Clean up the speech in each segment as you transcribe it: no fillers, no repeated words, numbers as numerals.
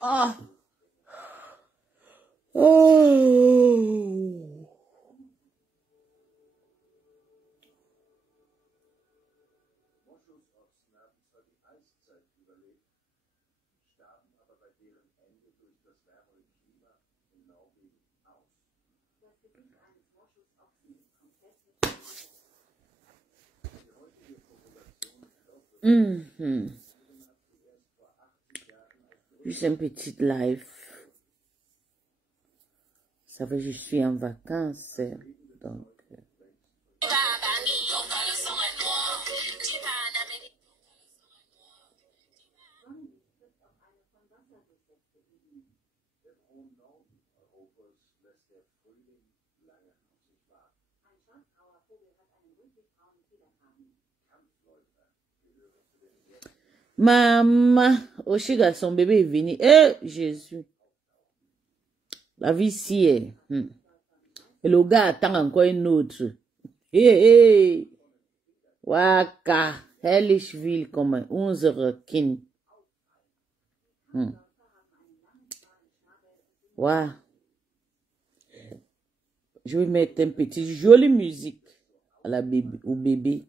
Ah. Oh. Juste un petit live. Ça veut dire que je suis en vacances. Donc. Maman, Oshiga, son bébé est venu. Eh, Jésus. La vie si est. Et le gars attend encore une autre. Hey. Waka. Hellishville comme 11 kin. Wow. Je vais mettre un petit jolie musique à la bébé, au bébé.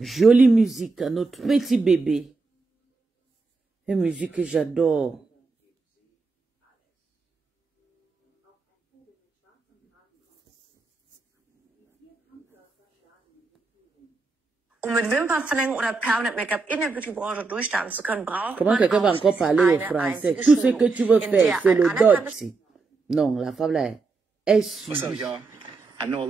Jolie musique à notre petit bébé. Une musique que j'adore. Um mit Wimpernverlängerung oder Permanent Make-up in der Beauty-Branche durchstarten zu können, braucht Comment man quelqu'un va encore parler au français? Tout ce que tu veux faire, c'est le dodge. Non, la femme là, elle subit.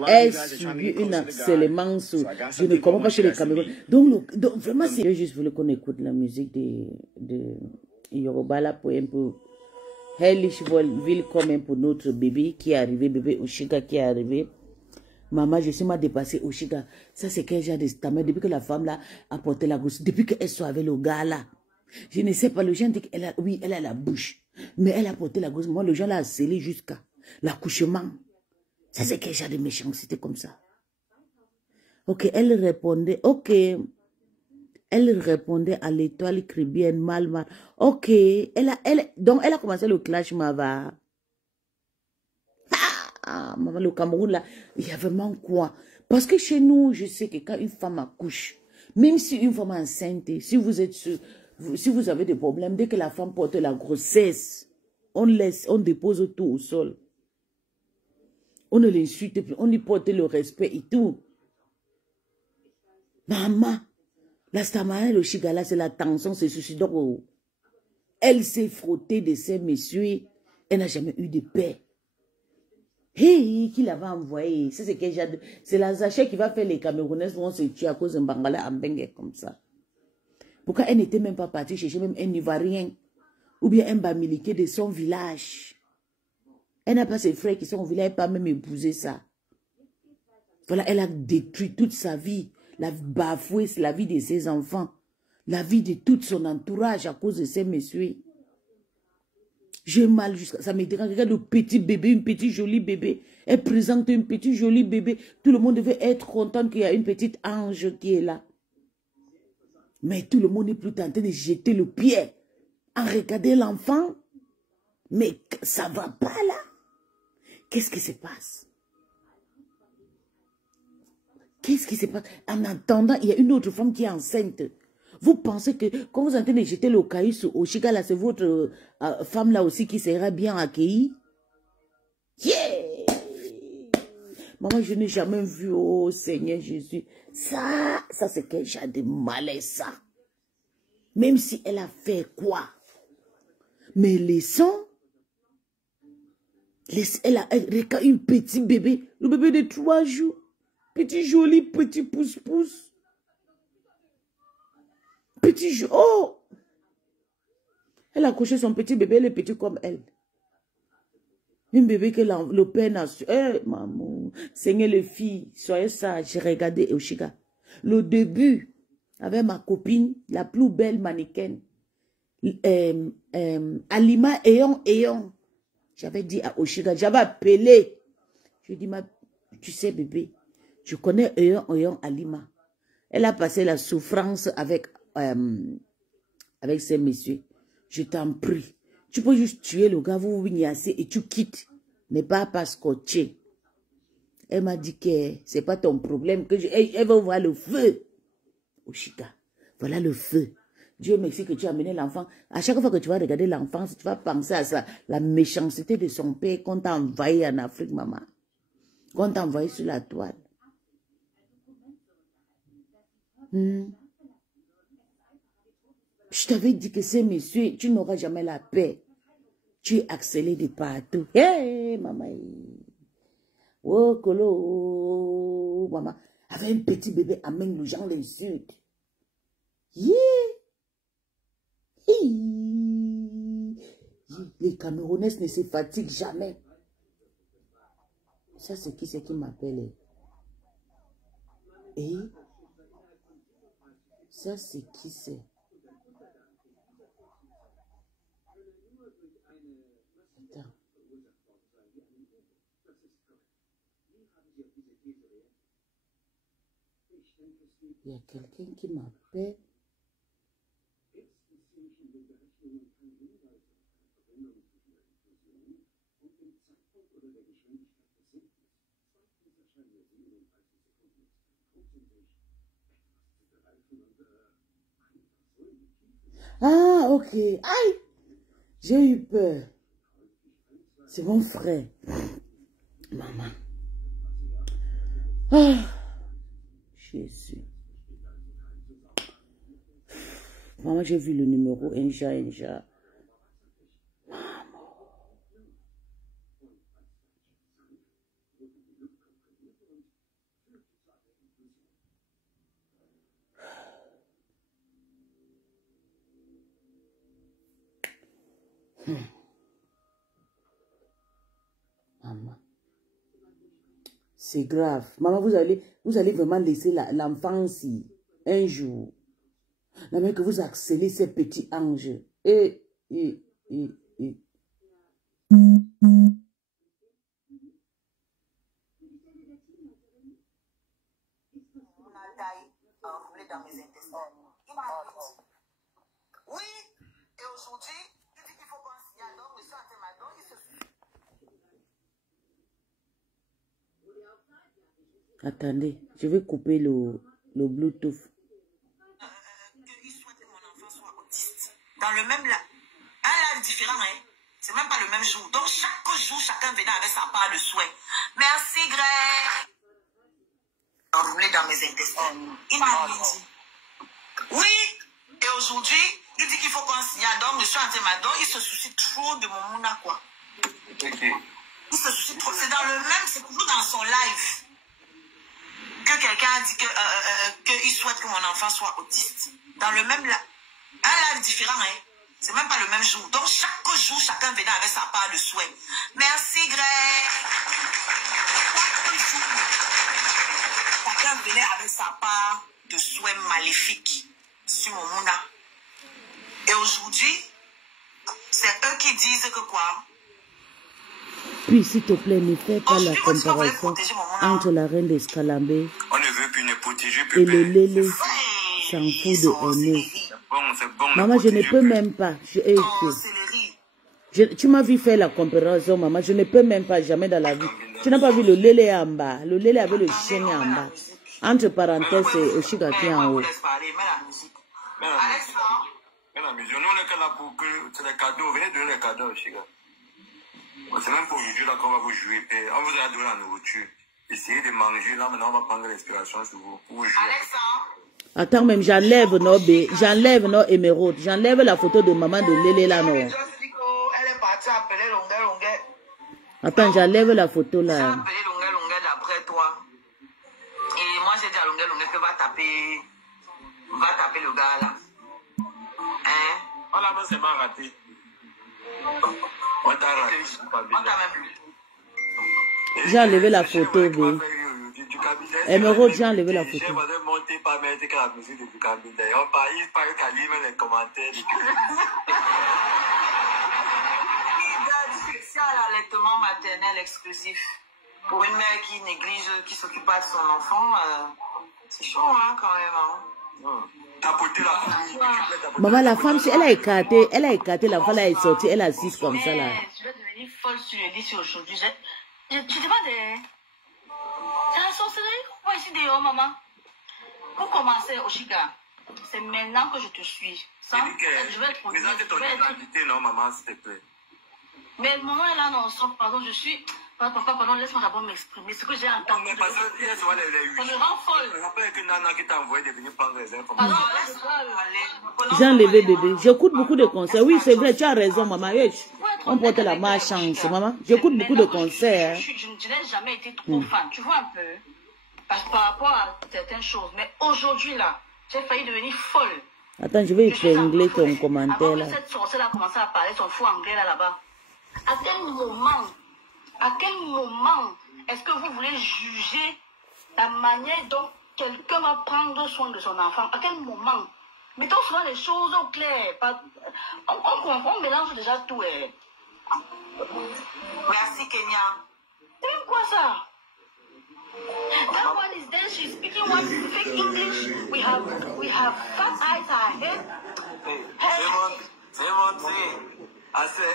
Elle subit une harcèlement. Je ne comprends pas chez les Camerounais. Donc vraiment, c'est... Je juste voulu qu'on écoute la musique de Yoruba là pour un peu... Hellishville comme un peu notre bébé qui est arrivé, bébé Oshiga qui est arrivé. Maman, je suis mal dépassée, Oshiga. Ça, c'est quel genre de stammer depuis que la femme là a porté la gosse, depuis qu'elle soit avec le gars là. Je ne sais pas, le gens dit qu'elle a, oui, elle a la bouche. Mais elle a porté la gosse. Moi, le gens l'a scellé jusqu'à l'accouchement. Ça, c'est quel genre de méchanceté comme ça. Ok, elle répondait, ok. Elle répondait à l'étoile caribéenne, mal. Ok, donc elle a commencé le clash, Mava. Ah, maman, le Cameroun, là, il y a vraiment quoi? Parce que chez nous, je sais que quand une femme accouche, même si une femme est enceinte, si vous êtes si vous avez des problèmes, dès que la femme porte la grossesse, on dépose tout au sol. On ne l'insulte plus, on lui porte le respect et tout. Maman, la stamane, le chigala, c'est la tension, c'est ceci. Donc, elle s'est frottée de ces messieurs, elle n'a jamais eu de paix. Hey, qui l'avait envoyé? C'est la Zaché qui va faire les Camerounais vont se tuer à cause d'un Bangala en Bengue comme ça. Pourquoi elle n'était même pas partie chercher même un Ivoirien ou bien un Bamileke de son village? Elle n'a pas ses frères qui sont au village, elle n'a pas même épousé ça. Voilà, elle a détruit toute sa vie, la bafoué la vie de ses enfants, la vie de tout son entourage à cause de ces messieurs. J'ai mal jusqu'à... Ça me dérange. Regarde le petit bébé, une petite jolie bébé. Elle présente un petit joli bébé. Tout le monde devait être content qu'il y a une petite ange qui est là. Mais tout le monde n'est plus tenté de jeter le pied en regardant l'enfant. Mais ça ne va pas là. Qu'est-ce qui se passe? Qu'est-ce qui se passe? En attendant, il y a une autre femme qui est enceinte. Vous pensez que quand vous êtes en train de jeter le caillou sur Oshiga, là, c'est votre femme là aussi qui sera bien accueillie? Yeah! Maman, je n'ai jamais vu, oh Seigneur Jésus. Ça c'est quel genre de malaise, ça. Même si elle a fait quoi? Mais laissons. Elle a une petit bébé. Le bébé de 3 jours. Petit joli, petit pouce-pouce. Petit jeu. Oh! Elle a couché son petit bébé, elle est petit comme elle. Un bébé que le père n'a su. Eh, maman. Seigneur, les filles, soyez sages. J'ai regardé Oshiga. Le début, avec ma copine, la plus belle mannequin. Alima Eyon. J'avais dit à Oshiga, j'avais appelé. Je dis, tu sais, bébé, je connais Eyon Alima. Elle a passé la souffrance avec ces messieurs. Je t'en prie. Tu peux juste tuer le gars, vous vignassez et tu quittes. Ne pas scotcher. Elle m'a dit que c'est pas ton problème. Elle va voir le feu. Oshika, voilà le feu. Dieu merci que tu as amené l'enfant. À chaque fois que tu vas regarder l'enfant, tu vas penser à ça. La méchanceté de son père qu'on t'a envahi en Afrique, maman. Qu'on t'a envahi sur la toile. Je t'avais dit que ces messieurs, tu n'auras jamais la paix. Tu es accéléré de partout. Hé, maman. Oh, Kolo, maman. Avec un petit bébé, amène le gens l'insulte. Yeah. Les Camerounais ne se fatiguent jamais. Ça, c'est qui m'appelle? Et ça, c'est qui c'est? Attends. Il y a quelqu'un qui m'appelle. Ah, ok. Aïe! J'ai eu peur. C'est mon frère. Maman. Ah, Jésus. Maman, j'ai vu le numéro. Inja. Maman. C'est grave. Maman, vous allez vraiment laisser l'enfance un jour. La mère que vous accélérez ces petits anges. Dans mes intestins. Oui, et aujourd'hui, il dit qu'il faut qu'on signale. Donc, monsieur Antemadon, il se... Attendez, je vais couper le Bluetooth. Qu'il souhaite que mon enfant soit autiste. Dans le même live. Un live différent, hein. C'est même pas le même jour. Donc, chaque jour, chacun venait avec sa part de souhait. Merci, Greg. Enroulé dans mes intestins. Il m'a dit. Oui, et aujourd'hui, il dit qu'il faut qu'on signale. Donc, monsieur Antemadon, il se soucie trop de mon mouna, quoi. Okay. Il se soucie trop. C'est dans le même, c'est toujours dans son live que quelqu'un a dit qu'il souhaite que mon enfant soit autiste. Dans le même live. Un live différent, hein. C'est même pas le même jour. Donc, chaque jour, chacun venait avec sa part de souhait. Merci, Greg. Chaque jour, chacun venait avec sa part de souhait maléfique sur mon mouna. Et aujourd'hui, c'est eux qui disent que quoi? Puis, s'il te plaît, ne fais pas la comparaison entre la reine d'Escalambé et le lélé s'en fout de haineux. Maman, je ne peux même pas. Tu m'as vu faire la comparaison, maman. Je ne peux même pas, jamais dans la vie. Tu n'as pas vu le lélé en bas. Le lélé avait le chien en bas. Entre parenthèses, c'est Oshika qui est en haut. Mais la musique, nous on est là pour que c'est des cadeaux, venez donner les cadeaux, Oshika. C'est même pas aujourd'hui là qu'on va vous jouer, on vous a donné la nourriture. Essayez de manger, là maintenant on va prendre l'inspiration sur vous pour jouer. Attends, même j'enlève nos émeraudes, j'enlève la photo de maman de Lélé là, non. Elle est partie appeler Longuet. Attends, j'enlève la photo là. Elle a appelé Longuet d'après toi. Et moi j'ai dit à Longuet que va taper le gars là. Hein? Voilà, mais c'est pas raté. On t'a même plus. J'ai enlevé la photo, oui. Émeraude, j'ai enlevé la photo. C'est l'allaitement maternel exclusif. Pour une mère qui néglige, qui s'occupe pas de son enfant, c'est chaud, hein, quand même. Hein. Tapoter la femme. Maman, la femme, si elle a écarté, l'enfant là est sorti, elle assise comme ça là. Tu vas devenir folle sur le lit aujourd'hui. Je demande, c'est la sorcellerie ou ici dehors, maman? Pour commencer, Oshiga, c'est maintenant que je te suis. Ça, je vais te Présente ton identité, non, maman, s'il te plaît. Mais maman est là, non, stop, pardon, je suis... Papa, pardon, laisse-moi d'abord m'exprimer. Ce que j'ai entendu. Mais parce que ça me rend folle. Je rappelle que Nana qui t'a envoyé de venir prendre les informations. Pardon, laisse-moi aller. J'ai enlevé bébé. J'écoute beaucoup de concerts. Oui, c'est vrai, tu as raison, maman. On porte la malchance, maman. J'écoute beaucoup de concerts. Je n'ai jamais été trop fan, tu vois un peu. Par rapport à certaines choses. Mais aujourd'hui, là, j'ai failli devenir folle. Attends, je vais épingler ton commentaire là. Avant que cette sorcière a commencé à parler son fou anglais là-bas. À quel moment est-ce que vous voulez juger la manière dont quelqu'un va prendre soin de son enfant? À quel moment? Mettons souvent les choses au clair. On mélange déjà tout. Merci, Kenya. C'est même quoi ça? That one is there, she's speaking one fake English. We have fat eyes, our head. C'est montré.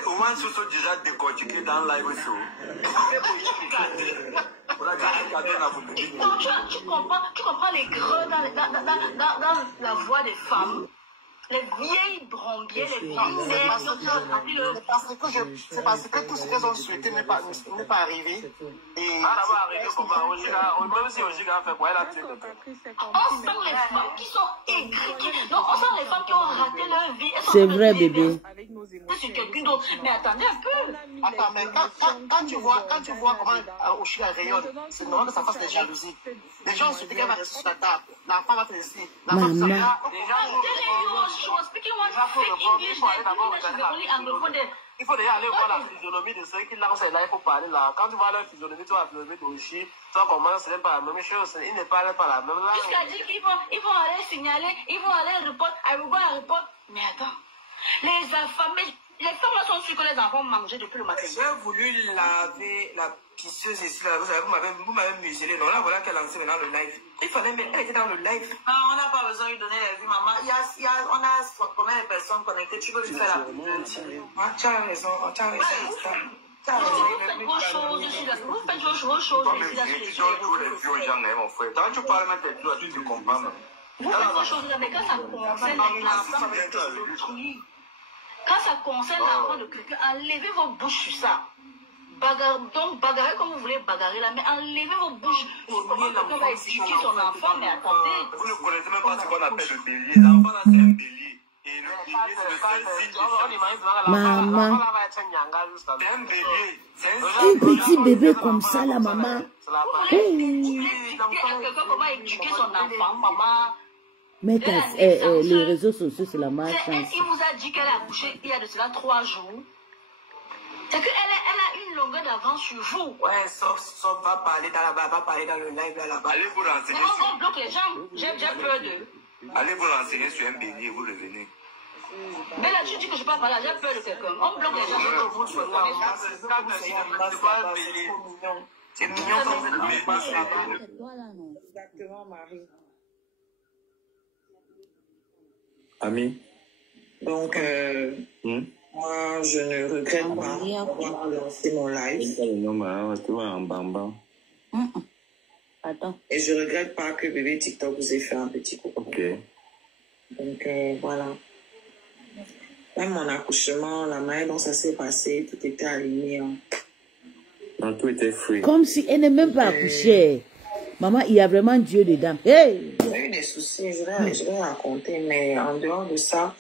Au moins, ce sont déjà décortiqués dans le live show. Tu comprends les creux dans la voix des femmes, les vieilles brombiers, les vieilles mères. C'est parce que tout ce qu'elles ont souhaité n'est pas arrivé. Et même si Ojiga fait quoi, elle a tué on sent les femmes qui sont aigries, on sent les femmes qui ont raté leur vie. C'est vrai, bébé. C'est quelqu'un d'autre. Mais attendez un peu. Attends, mais quand tu vois comment Ojiga rayonne, c'est normal que ça fasse des jalousies. Les gens se disent qu'elle va rester sur la table. L'enfant va te laisser. Maman. Speaking one fake English, il faut déjà aller voir la physionomie de ceux qui lancent là pour parler là. Quand tu vois leur physionomie, tu vois la physionomie d'Oshi, tu vois comment ce n'est pas la même chose. Ils ne parlent pas la même langue. Jusqu'à dire qu'ils vont aller signaler, ils vont aller report, I will go and report. Mais attends, les femmes là sont sûres que les enfants mangent depuis le matin. J'ai voulu laver la pisseuse ici, là. Vous m'avez muselé. Donc là, voilà qu'elle a lancé maintenant le live. Il fallait mettre, elle était dans le live. Non, on n'a pas besoin de lui donner la vie, maman. On a combien de personnes connectées? Tu peux lui faire la publicité. Tu as raison, tu as raison. Vous faites vos choses, je suis là. Vous faites vos choses, je suis là. Quand tu parles même des choses, tu te comprends. Vous faites vos choses, mais quand ça concerne l'enfant de quand ça concerne l'enfant de quelqu'un, enlevez vos bouches sur ça. Donc, bagarrez comme vous voulez bagarrer là, mais enlevez vos bouches. Quelqu'un va éduquer son enfant, mais attendez. Vous ne connaissez même pas ce qu'on appelle le bélier. L'enfant là, c'est un bélier. Et le bélier, c'est le seul signe de Maman. c'est un bélier. Un petit bébé comme ça, la maman. Vous voulez expliquer à quelqu'un comment éduquer son enfant, maman. Mais les réseaux sociaux, c'est la malchance. Il vous a dit qu'elle a accouché il y a de cela 3 jours. C'est qu'elle a une longueur d'avance sur vous. Ouais, sauf va parler dans le live là-bas. Allez vous renseigner On bloque les gens. J'ai peur d'eux. Allez vous renseigner sur un bélier, vous revenez. Mais là, tu dis que je ne parle pas là, j'ai peur de quelqu'un. On bloque les gens. C'est mignon comme ça. Exactement, Marie. Ami. Donc, moi, je ne regrette pas d'avoir lancé mon live. Attends. Et je regrette pas que bébé TikTok vous ait fait un petit coucou. Ok. Donc, voilà. Même mon accouchement, la manière dont ça s'est passé, tout était aligné. Hein. Non, tout était free. Comme si elle n'est même pas accouchée. Maman, il y a vraiment Dieu dedans. Hey! J'ai eu des soucis, je vais raconter, mais en dehors de ça,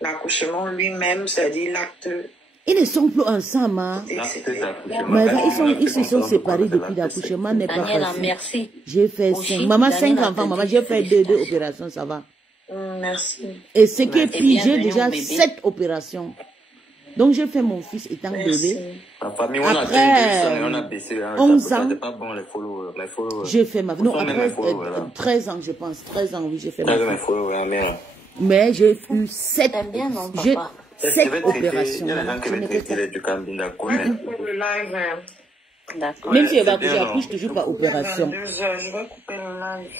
l'accouchement lui-même, c'est-à-dire l'acte. Ils ne sont plus ensemble. Hein? Mais ils se sont séparés depuis l'accouchement. N'est pas facile. Merci. J'ai fait 5. Maman, 5 enfants. Maman, j'ai fait 2 opérations, ça va. Merci. Et ce qui est pire, j'ai déjà 7 opérations. Donc, j'ai fait mon fils étant bébé. Après 11 ans, j'ai fait ma... Non, après 13 ans, je pense. 13 ans, oui, j'ai fait ma... Mais j'ai eu 7 opérations. Le live, D'accord. Même si elle va c'est coucher, bien, elle couche toujours par opération. 22 heures, je vais couper le live.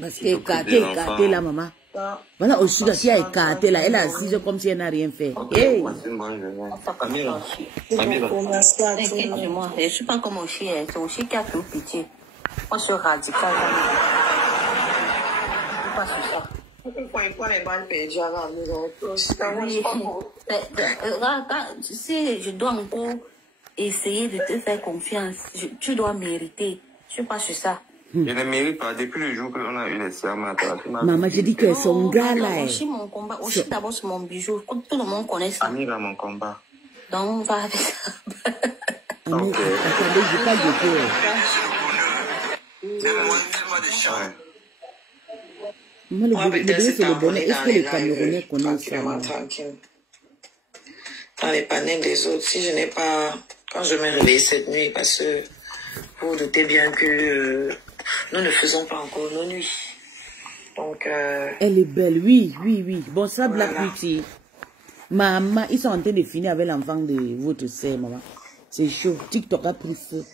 Parce qu'elle est écartée là, maman. Voilà, Oshiga qui a écarté là, elle est assise comme si elle n'a rien fait. Hey. Passez une bonne journée. Amira. Amira. Merci à tout le monde. Inquiète-moi, je ne suis pas comme Oshi, c'est Oshi qui a tout pitié. Moi, je suis radical. Je ne pas sur ça. Pourquoi les balles perdues à la maison? Oui. Tu sais, je dois encore essayer de te faire confiance. Tu dois mériter. Je ne suis pas sur ça. Je ne mérite pas. Depuis le jour qu'on a eu les serments, Maman, je dis que son gars là. Aussi mon combat. Aussi d'abord c'est mon bijou. Tout le monde connaît ça. Amira, mon combat. Donc on va avec ça. Attendez, j'ai pas de cœur. Maman, le bébé, c'est le bonheur. Est-ce que les Camerounais connaissent ça? Tranquille. Dans les panels des autres, si je n'ai pas... Quand je me réveille cette nuit, parce que vous vous doutez bien que nous ne faisons pas encore nos nuits. Donc... Elle est belle, oui, oui, oui. Bon, ça, Black Beauty. Maman, ils sont en train de finir avec l'enfant de votre sœur, maman. C'est chaud. TikTok a pris feu.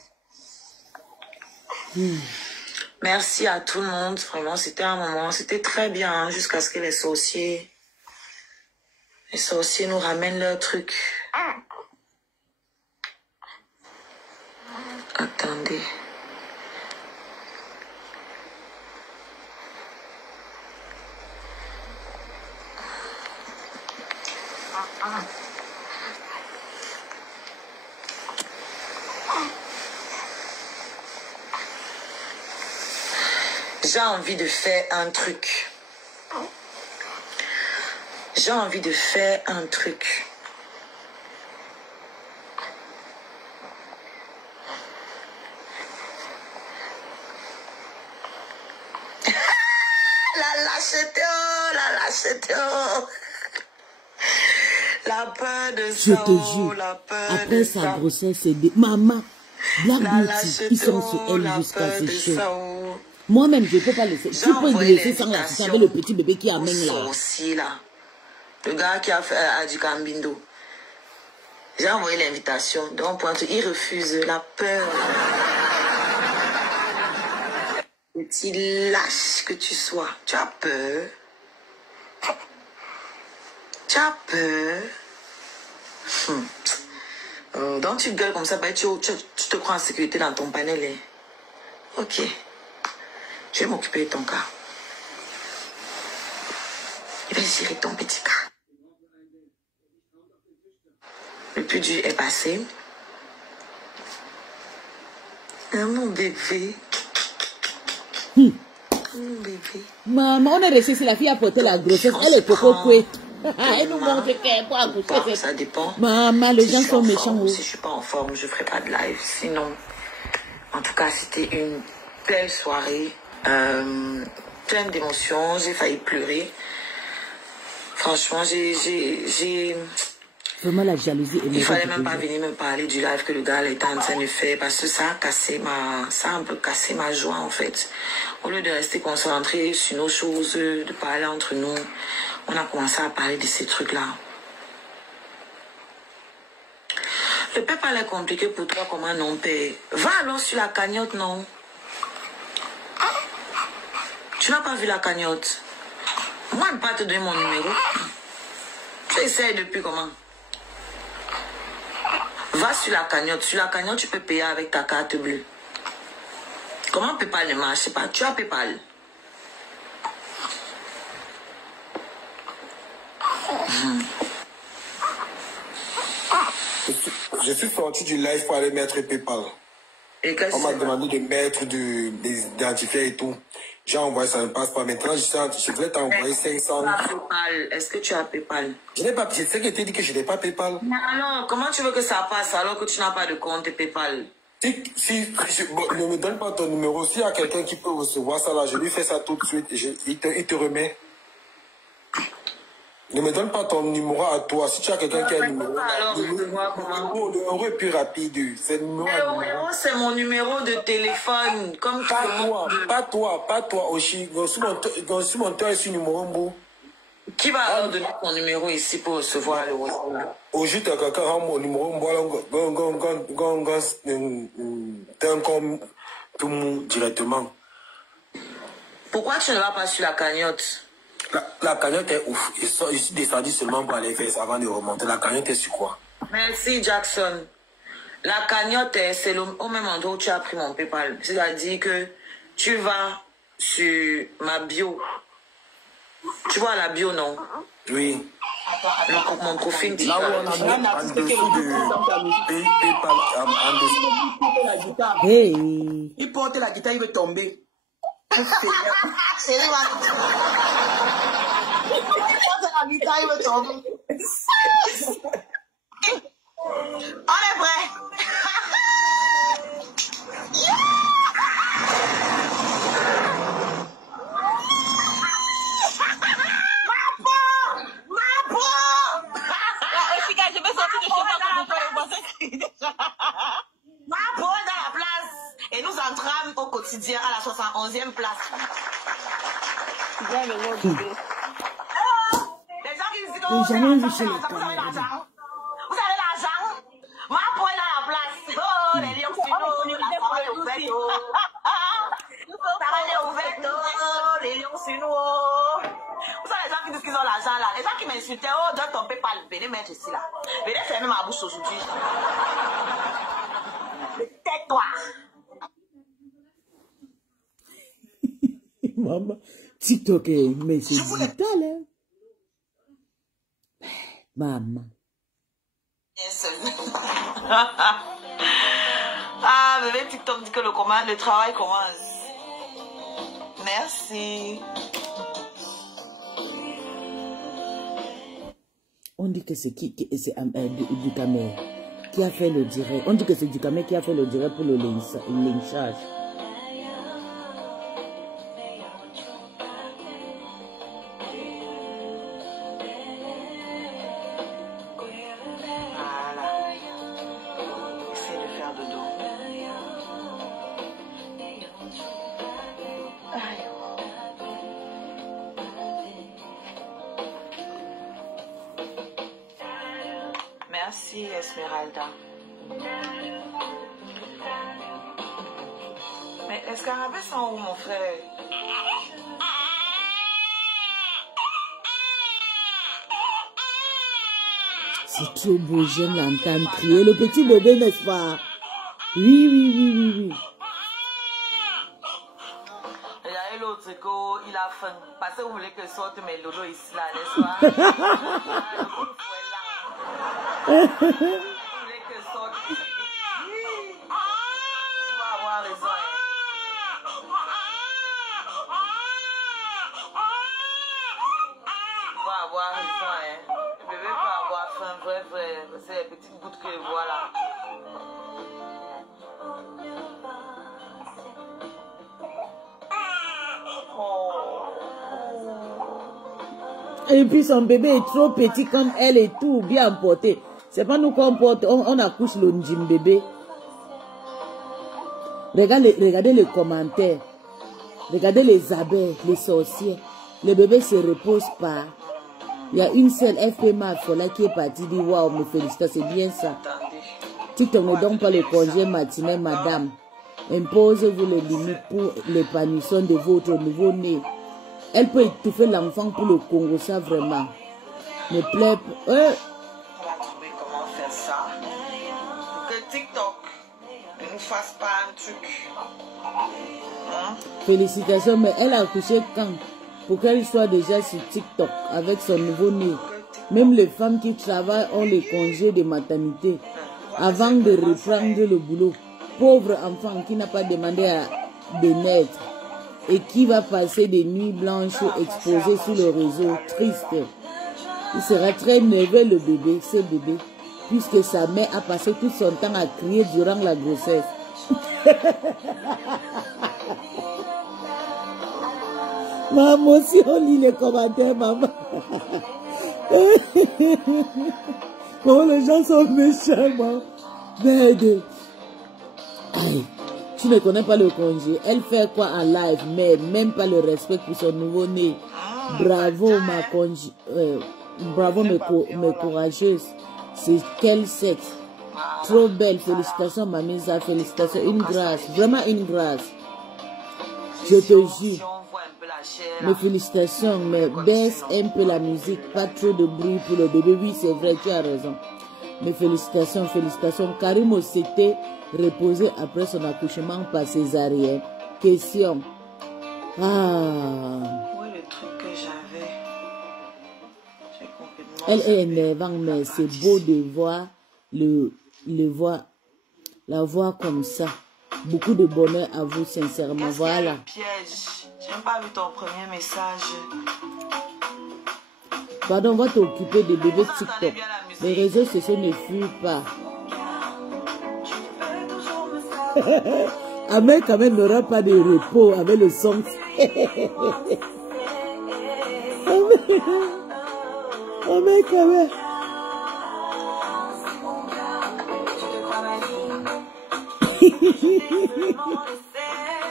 Merci à tout le monde. Vraiment, c'était un moment. C'était très bien, hein, jusqu'à ce que les sorciers nous ramènent leur truc. Attendez. J'ai envie de faire un truc. J'ai envie de faire un truc. La lâcheté, oh, la lâcheté, oh. La peur de ça, Je te jure, la peur après de sa ça. grossesse, c'est des... Maman, Black La Beauty, lâcheté, ils sont sur oh, elle la jusqu'à peur ce de chaud. ça, oh. Moi-même, je ne peux pas laisser. J'ai Tu peux le envoyé laisser sans l'assistant l'invitation avec le petit bébé qui amène là. Aussi là. Le gars qui a fait Adjikambindo. J'ai envoyé l'invitation. Donc, pointe, il refuse. La peur. Petit lâche que tu sois. Tu as peur. Tu as peur. Donc, tu gueules comme ça. Bah, tu te crois en sécurité dans ton panel. Hein. Ok. Je vais m'occuper de ton cas. Je vais gérer ton petit cas. Le plus dur est passé. Mon bébé. Mon bébé. Maman, on est resté si la fille a porté la grossesse. Elle est coco couette. Elle nous montre qu'elle peut accoucher. Bon, ça dépend. Maman, les Si gens je suis sont en méchants. forme, si je suis pas en forme, je ferai pas de live. Sinon, en tout cas, c'était une belle soirée. Pleine d'émotions. J'ai failli pleurer. Franchement, j'ai... Vraiment, la jalousie est Il fallait même pas venir me parler du live que le gars était en train de faire parce que ça a un peu cassé ma joie en fait. Au lieu de rester concentré sur nos choses, de parler entre nous, on a commencé à parler de ces trucs-là. Le PayPal est compliqué pour toi comme un non-père. Va alors sur la cagnotte, non? Tu n'as pas vu la cagnotte? Moi, je ne vais pas te donner mon numéro. Tu essayes depuis comment? Va sur la cagnotte. Sur la cagnotte, tu peux payer avec ta carte bleue. Comment PayPal ne marche pas? Tu as PayPal. Je suis sorti du live pour aller mettre PayPal. Et qu'est-ce On m'a que demandé de mettre des identifiants et tout. J'ai envoyé, ça ne passe pas. Maintenant, je voulais t'envoyer 500. PayPal. Est-ce que tu as PayPal? Je n'ai pas, c'est ce que tu dit que je n'ai pas PayPal. Mais alors, comment tu veux que ça passe alors que tu n'as pas de compte PayPal? Ne me donne pas ton numéro. S'il y a quelqu'un qui peut recevoir ça là, je lui fais ça tout de suite. Il te remet. Ne me donne pas ton numéro à toi. Si tu as quelqu'un qui a un numéro, le numéro est plus rapide. C'est le numéro. C'est mon numéro de téléphone. Comme pas toi, Oshi. Sur mon toit, sur le numéro. Qui va alors donner ton numéro ici pour recevoir le WhatsApp? Oshi, tu as quelqu'un mon numéro. t'es encore tout mou directement. Pourquoi tu ne vas pas sur la cagnotte? La cagnotte est ouf. Je suis descendu seulement pour aller faire ça avant de remonter. La cagnotte est sur quoi? Merci Jackson. La cagnotte, c'est au même endroit où tu as pris mon PayPal. C'est-à-dire que tu vas sur ma bio. Tu vois la bio, non? Oui. Mon profil. Là où on a mis en dessous de PayPal, en dessous. Hey. Il porte la guitare, il veut tomber. C'est lui, il porte la guitare, il veut tomber. On est prêt. Et nous entrâmes au quotidien à la 71e place. Les gens qui disent que vous avez l'argent. Vous avez l'argent. Ma poêle dans la place. Oh, les lions sur nous, la parole est ouverte. La parole est ouverte. Les lions sur nous. Vous savez les gens qui disent qu'ils ont l'argent là. Les gens qui m'insultaient, oh, donne ton PayPal. Venez mettre ici là. Venez fermer ma bouche aujourd'hui. Tais-toi. Maman, TikTok mais c'est brutal, hein. Maman. Ah, bébé, TikTok dit que le travail commence. Merci. On dit que c'est Ducamel qui a fait le direct. On dit que c'est Ducamel qui a fait le direct pour le lynchage. Merci Esmeralda. Mais les scarabées sont où, mon frère? C'est trop beau, j'aime l'entendre crier. Le petit bébé, n'est-ce pas? Oui, oui, oui, oui, oui. Il y a l'autre, il a faim. Parce que vous voulez que sorte mes lolos ici, là, n'est-ce pas? Vous voulez que sorte. Tu vas avoir raison. Tu vas avoir raison, hein. Le bébé peut avoir faim, vrai. C'est les petites gouttes que je vois là. Et puis son bébé est trop petit comme elle et tout, bien porté. C'est pas nous qu'on porte, on accouche le njim bébé. Regardez les commentaires. Regardez les abeilles, les sorciers. Le bébé se repose pas. Il y a une seule FP Mafola qui est partie dit waouh, me félicite, c'est bien ça. TikTok ne donne pas le congé matinal, madame. Imposez-vous les limites pour l'épanouissement de votre nouveau-né. Elle peut étouffer l'enfant pour le Congo, ça vraiment. Ne plaît pas. On va trouver comment faire ça. Pour que TikTok ne nous fasse pas un truc. Hein? Félicitations, mais elle a accouché quand? Pour qu'elle soit déjà sur TikTok avec son nouveau-né. Même les femmes qui travaillent ont les congés de maternité avant de reprendre le boulot. Pauvre enfant qui n'a pas demandé de naître et qui va passer des nuits blanches exposées sur le réseau. Triste. Il sera très nerveux le bébé, ce bébé, puisque sa mère a passé tout son temps à crier durant la grossesse. Maman, si on lit les commentaires, maman. Comment les gens sont méchants, maman. Merde. Aïe. Tu ne connais pas le congé. Elle fait quoi en live, mais même pas le respect pour son nouveau-né. Bravo, ma congé. Bravo, mes courageuses. C'est quel sexe? Trop belle. Félicitations, Mamisa. Félicitations. Une grâce. Vraiment une grâce. Je te jure. Mes félicitations. Mais baisse un peu la musique. Pas trop de bruit pour le bébé. Oui, c'est vrai. Tu as raison. Mes félicitations. Félicitations. Karim s'était reposé après son accouchement par césarienne. Question. Ah. Oui, le truc que j'avais. Elle est énervante, mais c'est beau de voir la voix comme ça. Beaucoup de bonheur à vous, sincèrement. Voilà. Piège. J'ai même pas vu ton premier message. Pardon, on va t'occuper des bébés TikTok. Les réseaux sociaux ne fuient pas. Ahmed quand même n'aura pas de repos avec le son. Ahmed quand même.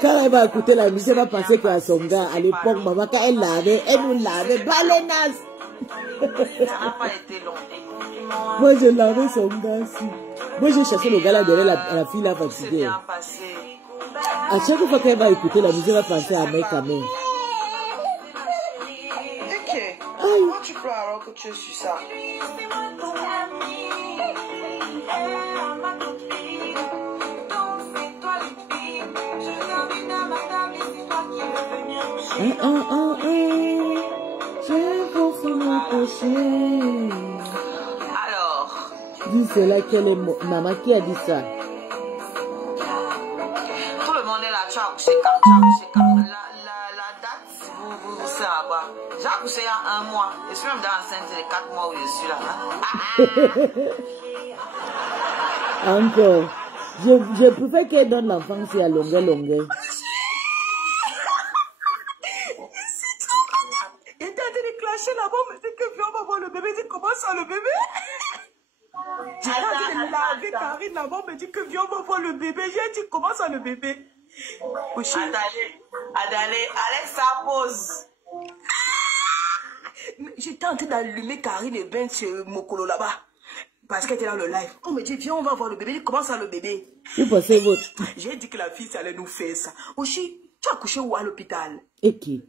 Quand elle va écouter la musique, elle va penser qu'à son gars, à l'époque, maman, quand elle lavait, elle nous lavait, balenas. Ça n'a pas été long. Moi, je lavais son gars aussi. Moi, j'ai chassé le gars là derrière la fille là fatiguée. À chaque fois qu'elle va écouter la musique, elle va penser à mec quand même. Ok. Pourquoi tu pleures alors que tu es sur ça? J'ai pensé mon péché. Alors. Dis cela, quelle est maman qui a dit ça? Tout le monde est là, tu as accouché quand la date, vous savez à quoi? J'ai accouché il y a 1 mois. Je suis même dans l'enceinte les 4 mois où je suis là. Encore. Je préfère qu'elle donne l'enfant si à longueur. Il était en train de clasher là-bas, mais c'est que viens, on va voir le bébé. Dit comment ça le bébé? J'ai en train de laver Karine là-bas, me dit que viens, on va voir le bébé. J'ai dit comment ça le bébé? Adalé, Alexa pause. J'étais en train d'allumer Karine et Ben sur Mokolo là-bas. Parce qu'elle était dans le live. On me dit, viens, on va voir le bébé. Comment ça le bébé? Vous pensez votre. J'ai dit que la fille, ça allait nous faire ça. Oshi, tu as accouché où à l'hôpital? Et qui?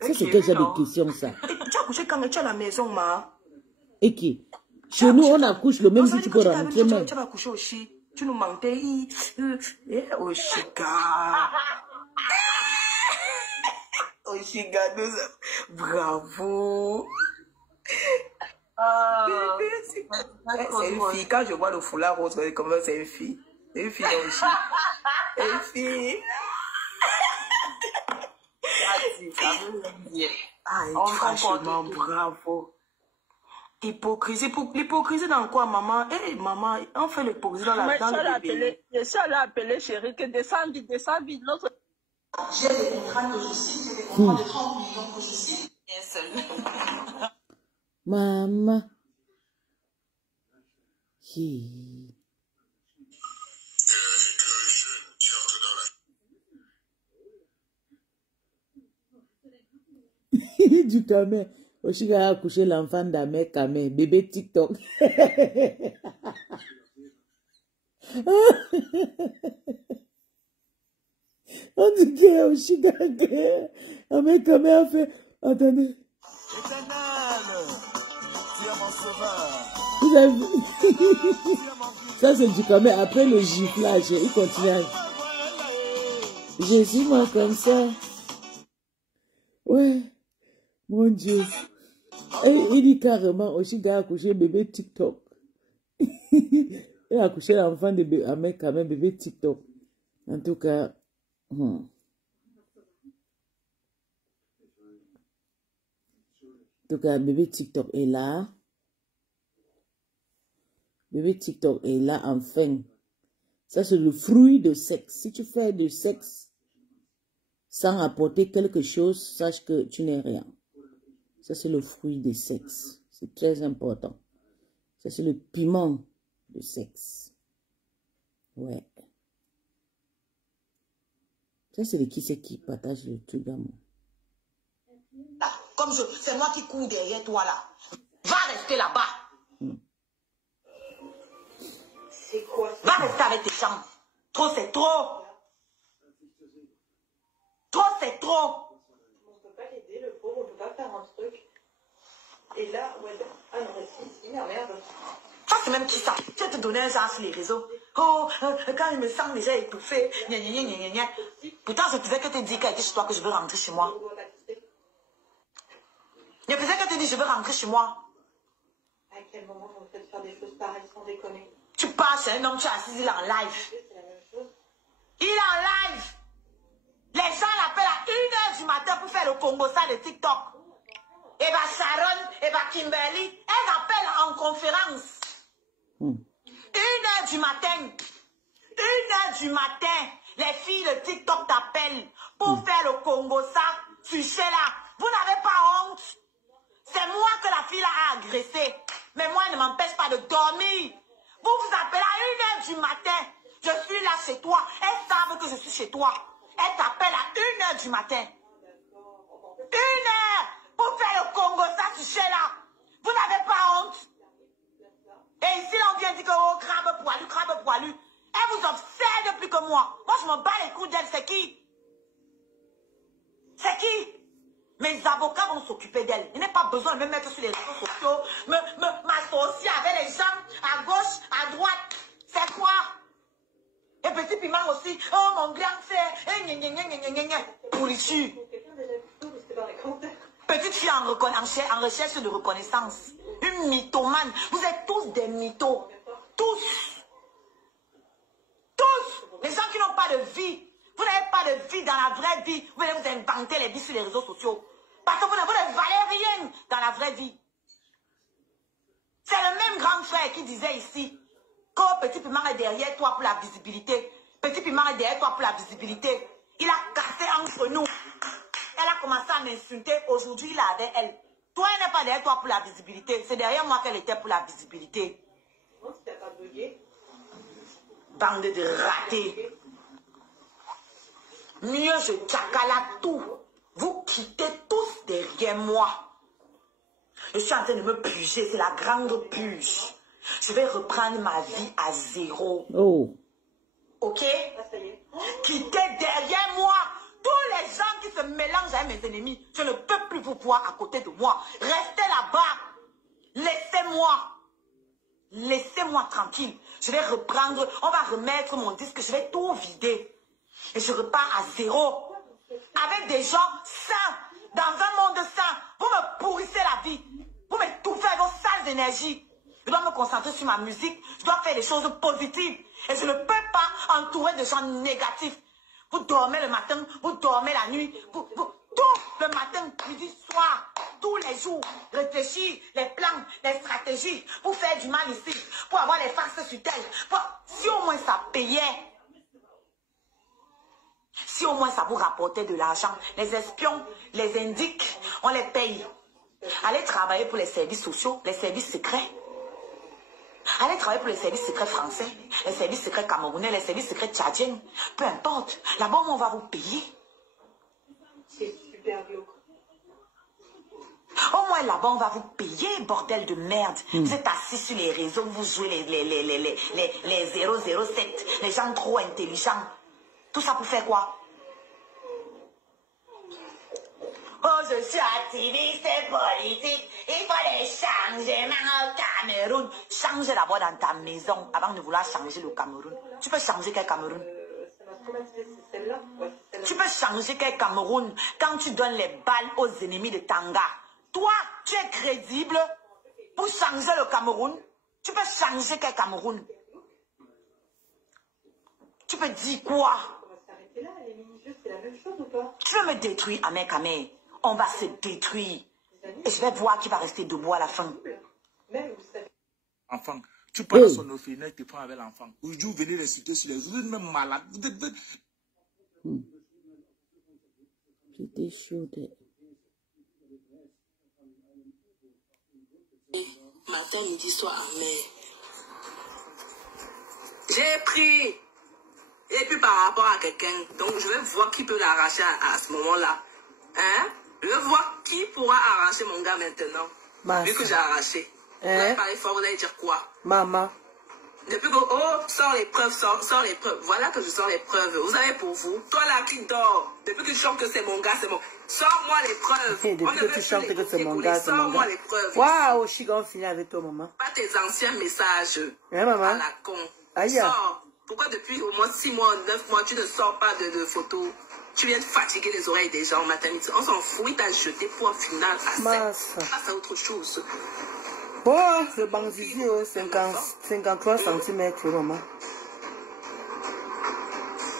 Ça, c'est quel genre de question, ça? Tu as accouché quand tu es à la maison, ma? Et qui? Chez nous, on accouche le même si tu peux rentrer même. Tu as accouché aussi. Tu nous mentais. Oshika. Oshika, bravo. C'est une fille. Quand je vois le foulard rose, comment c'est une fille? C'est une fille aussi. Une fille. Franchement, bravo. Hypocrisie. L'hypocrisie dans quoi, maman? Eh, maman, on fait l'hypocrisie dans la dans le bébé. Je suis allée appeler chérie que descend vite. L'autre. J'ai des contrats que je signe, j'ai des contrats de 30 millions que je signe. Bien seul. Maman. Du camé. Oshiga a accouché l'enfant d'Amé Kamé, bébé TikTok. On dit que Oshiga Amé Kamé a fait. Attendez. Vous avez vu? Ça c'est du camé. Après le giflage, il continue. Je suis moi comme ça. Ouais. Mon Dieu. Et il dit carrément, Oshiga a accouché bébé TikTok. Il a accouché l'enfant de bébé, avec quand même bébé TikTok. En tout cas, En tout cas, bébé TikTok est là. Bébé TikTok est là, enfin. Ça, c'est le fruit de sexe. Si tu fais du sexe sans apporter quelque chose, sache que tu n'es rien. Ça, c'est le fruit du sexe. C'est très important. Ça, c'est le piment de sexe. Ouais. Ça, c'est qui partage le truc d'amour. Comme c'est moi qui cours derrière toi là. Va rester là-bas. C'est quoi ça? Va rester avec tes gens. Trop, c'est trop. Trop, c'est trop. On ne peut pas l'aider, le pauvre, on ne peut pas faire un truc. Et là, ouais, ah non, mais si, merde. Ça, c'est même qui ça? Tu vas te donner un genre sur les réseaux. Oh, quand je me sens déjà étouffée. Pourtant, je ne faisais que te dire qu'elle était chez toi que je veux rentrer chez moi. Je faisais que te dire je veux rentrer chez moi. À quel moment on peut faire des choses pareilles sans déconner? Tu passes, un homme, tu es assis, il est en live. C'est la même chose. Il est en live. Les gens l'appellent à 1h du matin pour faire le Congo ça de TikTok. Et bien Sharon, et bien Kimberly, elles appellent en conférence. 1h du matin. 1h du matin. Les filles de TikTok t'appellent pour faire le Congo ça. Tu sais là. Vous n'avez pas honte. C'est moi que la fille a agressé. Mais moi, elle ne m'empêche pas de dormir. Vous vous appelez à 1h du matin. Je suis là chez toi. Elles savent que je suis chez toi. Elles t'appellent à 1h du matin. 1h pour faire le Congo, ça, tu sais là. Vous n'avez pas honte. Et ici, là, on vient dire que oh, crabe poilu. Elle vous obsède plus que moi. Moi, je m'en bats les couilles d'elle. C'est qui? C'est qui? Mes avocats vont s'occuper d'elle. Il n'y a pas besoin de me mettre sur les réseaux sociaux, m'associer avec les gens à gauche, à droite. C'est quoi? Et petit piment aussi. Oh, mon grand frère. Pourriture. Petite fille en recherche de reconnaissance. Une mythomane. Vous êtes tous des mythos. Tous. Les gens qui n'ont pas de vie. Vous n'avez pas de vie dans la vraie vie. Vous allez vous inventer les vies sur les réseaux sociaux. Parce que vous ne valez rien dans la vraie vie. C'est le même grand frère qui disait ici que Petit Piment est derrière toi pour la visibilité. Petit Piment est derrière toi pour la visibilité. Il a cassé entre nous. Elle a commencé à m'insulter. Aujourd'hui, il est avec elle. Toi, elle n'est pas derrière toi pour la visibilité. C'est derrière moi qu'elle était pour la visibilité. Bande de ratés. Mieux je tchakala tout. Vous quittez tous derrière moi. Je suis en train de me puger. C'est la grande puge. Je vais reprendre ma vie à zéro. Oh. Ok? Quittez derrière moi. Tous les gens qui se mélangent avec mes ennemis. Je ne peux plus vous voir à côté de moi. Restez là-bas. Laissez-moi. Laissez-moi tranquille. Je vais reprendre. On va remettre mon disque. Je vais tout vider. Et je repars à zéro. Avec des gens sains. Dans un monde sain. Vous me pourrissez la vie. Vous m'étouffez avec vos sales énergies. Je dois me concentrer sur ma musique. Je dois faire des choses positives. Et je ne peux pas entourer de gens négatifs. Vous dormez le matin. Vous dormez la nuit. Tout le matin, midi, soir. Tous les jours. Réfléchir les plans, les stratégies. Pour faire du mal ici. Pour avoir les faces sur terre. Si au moins ça payait. Si au moins ça vous rapportait de l'argent, les espions, les indiques, on les paye. Allez travailler pour les services sociaux, les services secrets. Allez travailler pour les services secrets français, les services secrets camerounais, les services secrets tchadiens. Peu importe. Là-bas, on va vous payer. C'est super bio. Au moins là-bas, on va vous payer, bordel de merde. Vous êtes assis sur les réseaux, vous jouez les 007, les gens trop intelligents. Tout ça pour faire quoi? Oh, je suis activiste politique. Il faut les changements au Cameroun. Change d'abord dans ta maison avant de vouloir changer le Cameroun. Tu peux changer quel Cameroun? Tu peux changer quel Cameroun quand tu donnes les balles aux ennemis de Tanga. Toi, tu es crédible pour changer le Cameroun. Tu peux changer quel Cameroun? Tu peux dire quoi? Tu veux me détruire, Amé. On va se détruire. Et je vais voir qui va rester debout à la fin. Enfant, tu parles à son orphelinat, tu prends avec l'enfant. Aujourd'hui, vous venez l'insulter sur les réseaux. Vous êtes même malade. C'était chaud. Matin, midi, soir, Amé. J'ai pris. Et puis par rapport à quelqu'un, donc je vais voir qui peut l'arracher à ce moment-là. Hein? Je vais voir qui pourra arracher mon gars maintenant. Vu que j'ai arraché. Vous allez parler fort, vous allez dire quoi? Maman. Depuis que, oh, sors les preuves, sors les preuves. Voilà que je sors les preuves. Vous avez pour vous, toi là qui dors, depuis que tu chantes que c'est mon gars, c'est bon. Sors-moi les preuves. Depuis que tu chantes que c'est mon gars, c'est mon Sors-moi gars. les preuves. Waouh, Chiga, on finit avec toi, maman. Pas tes anciens messages. Hein, maman? À la con. Aïe. Sors. Pourquoi depuis au moins 6 mois, 9 mois, tu ne sors pas de photos? Tu viens de fatiguer les oreilles des gens en maternité. On s'en fout, il t'a jeté pour un final à 7. Passe à autre chose. Oh, le banzizi, 53 cm, maman.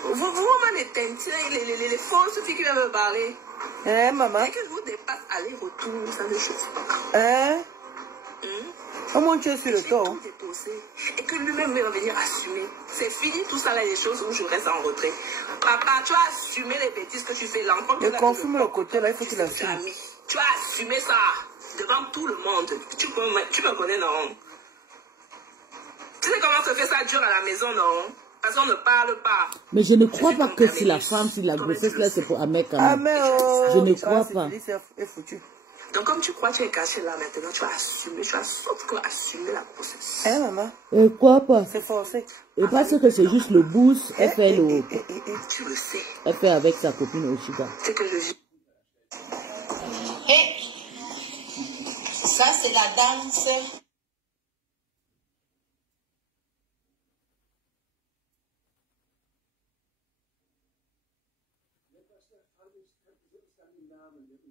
Vous, maman, les tentines, les fausses filles qui viennent me parler. Hein, maman? Et que vous dépasse aller-retour, ça ne chauffe pas. Hein? Comment tu es sur le toit? Et que lui-même va venir assumer. C'est fini tout ça là, les choses où je reste en retrait. Papa, tu as assumé les bêtises que tu fais. Je confirme le côté là, il faut qu'il assume. Tu as assumé ça devant tout le monde. Tu me connais, non? Tu sais comment se fait ça dur à la maison, non? Parce qu'on ne parle pas. Mais je ne crois pas que si la femme, si la grossesse là, c'est pour Ahmed quand même. Je ne crois pas. Donc comme tu crois, tu es caché là maintenant, tu as assumé, tu as surtout assumé la grossesse. Hein, maman? Et quoi pas? C'est forcé. Et parce que c'est juste le boost, elle fait le... Tu le sais. Elle fait avec sa copine Oshiga. C'est que je vis. Ça, c'est la danse.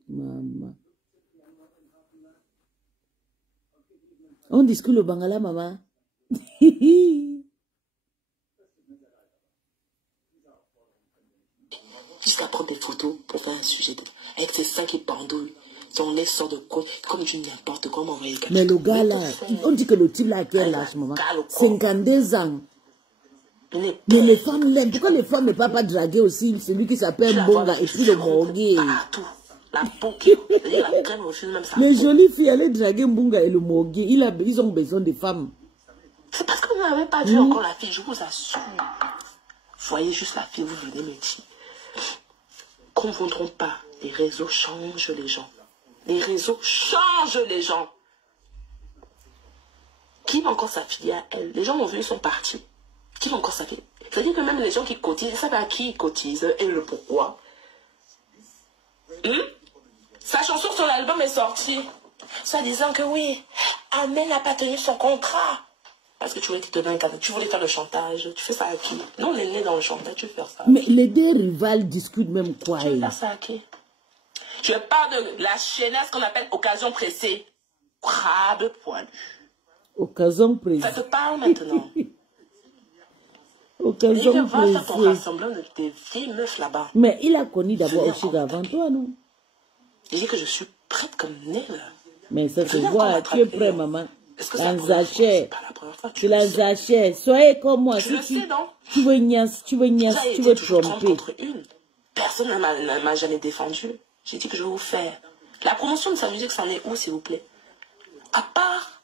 Maman. On discute le bangala, maman. Jusqu'à prendre des photos pour faire un sujet. Avec ces seins qui pendouillent. On les sort de quoi, comme du n'importe quoi. Mais le gars là, on dit que le type là a quel âge, maman? 52 ans. Mais les femmes l'aiment. Pourquoi les femmes ne peuvent pas draguer aussi celui qui s'appelle Mbonga et puis le Morgué? La peau qui la crème au film, même ça. Les jolies filles, allez draguer Mbonga et le Morgué. Ils ont besoin de femmes. C'est parce que vous n'avez pas vu encore la fille, je vous assure. Voyez juste la fille, vous venez me dire. Confondrons pas, les réseaux changent les gens. Les réseaux changent les gens. Qui va encore s'affilier à elle? Les gens ont vu, ils sont partis. Qui va encore s'affilier? C'est-à-dire que même les gens qui cotisent, ils savent à qui ils cotisent et le pourquoi. Sa chanson sur l'album est sortie. Soit disant que oui, Amel n'a pas tenu son contrat. Parce que tu voulais te donner un cadeau, tu voulais faire le chantage. Tu fais ça à qui? Nous, on est nés dans le chantage, tu veux faire ça. Mais les deux rivales discutent même quoi? Tu veux faire ça à qui? Je parle de la chaînesse qu'on appelle occasion pressée. Crabe poilu. Occasion pressée. Ça te parle maintenant. Occasion pressée. Il va faire ton rassemblement de tes vieilles meufs là-bas. Mais il a connu d'abord Oshiga avant toi, non? Il dit que je suis prête comme neige. Mais ça se voit, tu es prêt, maman. Est-ce que L'anzachet. Tu l'anzachet. Soyez comme moi. Tu le sais, non? Tu veux niasse, tu veux tromper. Personne ne m'a jamais défendu. J'ai dit que je vais vous faire. La promotion de sa musique, c'en est où, s'il vous plaît? À part,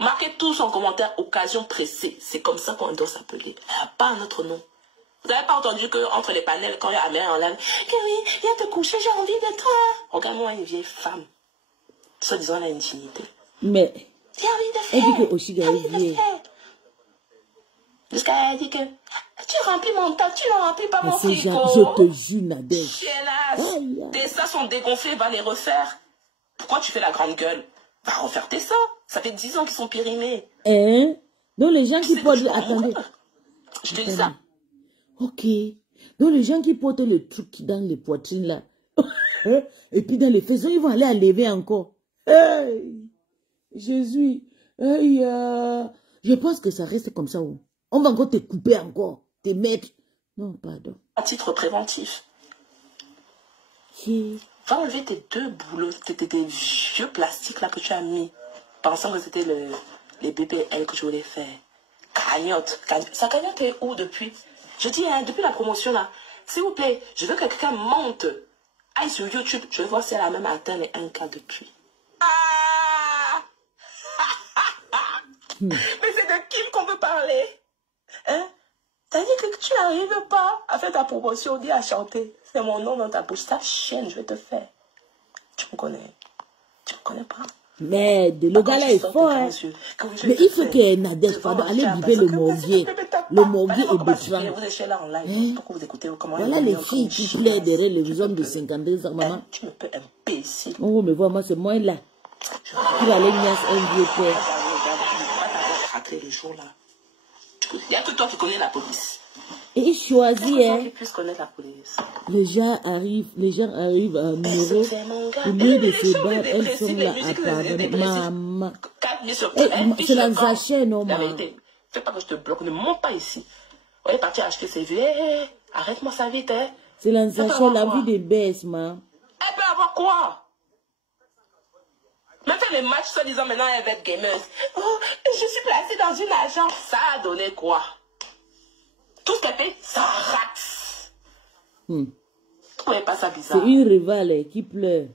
marquez tous en commentaire occasion pressée. C'est comme ça qu'on doit s'appeler. À part notre nom. Vous n'avez pas entendu qu'entre les panels, quand il y a Amel en live, que oui, viens te coucher, j'ai envie de toi. Regarde-moi une vieille femme. Soit disant la intimité. Mais, j'ai envie de faire. Elle dit que Oshiga est vieille. Jusqu'à elle dit que tu remplis mon temps, tu ne remplis pas mon frigo. Je te jure, Nadège. Tes seins sont dégonflés, va les refaire. Pourquoi tu fais la grande gueule? Va refaire tes seins. Ça fait 10 ans qu'ils sont périmés. Hein? Donc les gens qui portent... Attendez. Je te dis ça. Ok. Donc les gens qui portent le truc dans les poitrines là. Et puis dans les faisceaux, ils vont aller à lever encore. Hey! Jésus. Hey, je pense que ça reste comme ça. On va encore te couper encore. Te mettre. Non, pardon. À titre préventif. Va enlever tes deux boulots, tes vieux plastiques là que tu as mis. Pensant que c'était les BBL que je voulais faire. Cagnotte. Sa cagnotte est où depuis? Je dis, hein, depuis la promotion là. S'il vous plaît, je veux que quelqu'un monte. Aille sur YouTube. Je vais voir si elle a même atteint les 1K depuis. Mais c'est de qui qu'on veut parler? Hein? T'as dit que tu n'arrives pas à faire ta promotion, dis à chanter. C'est mon nom dans ta bouche. Ta chaîne, je vais te faire. Tu me connais? Tu me connais pas? Merde, le gars là est fort. Hein. Mais il faut que Nadège, pardon, allez biber le morguier. Le morguier est Bertrand. Voilà les filles qui plaident derrière les hommes de 52 ans, maman. Tu me peux imbécile. Oh, mais vois, moi, c'est moi là. Qui va aller niasse un vieux père. Les jours là. Il n'y a que toi qui connais la police. Et il choisit, hein. Qui puisse connaître la police. Les gens arrivent à numéro. Au lieu de se battre, elles sont là à pardonner. Maman. C'est la Zaché, non, maman. Fais pas que je te bloque, ne monte pas ici. On est parti acheter ses vieux. Hey, arrête-moi ça vite, hein. C'est la Zaché, la vie des baisses, maman. Elle peut avoir quoi? Même fait les matchs, soi disant maintenant elle va être gameuse. Oh, je suis placée dans une agence. Ça a donné quoi? Tout ce qu'elle fait, ça rate. Vous trouvez pas ça bizarre? C'est une rivale qui pleure.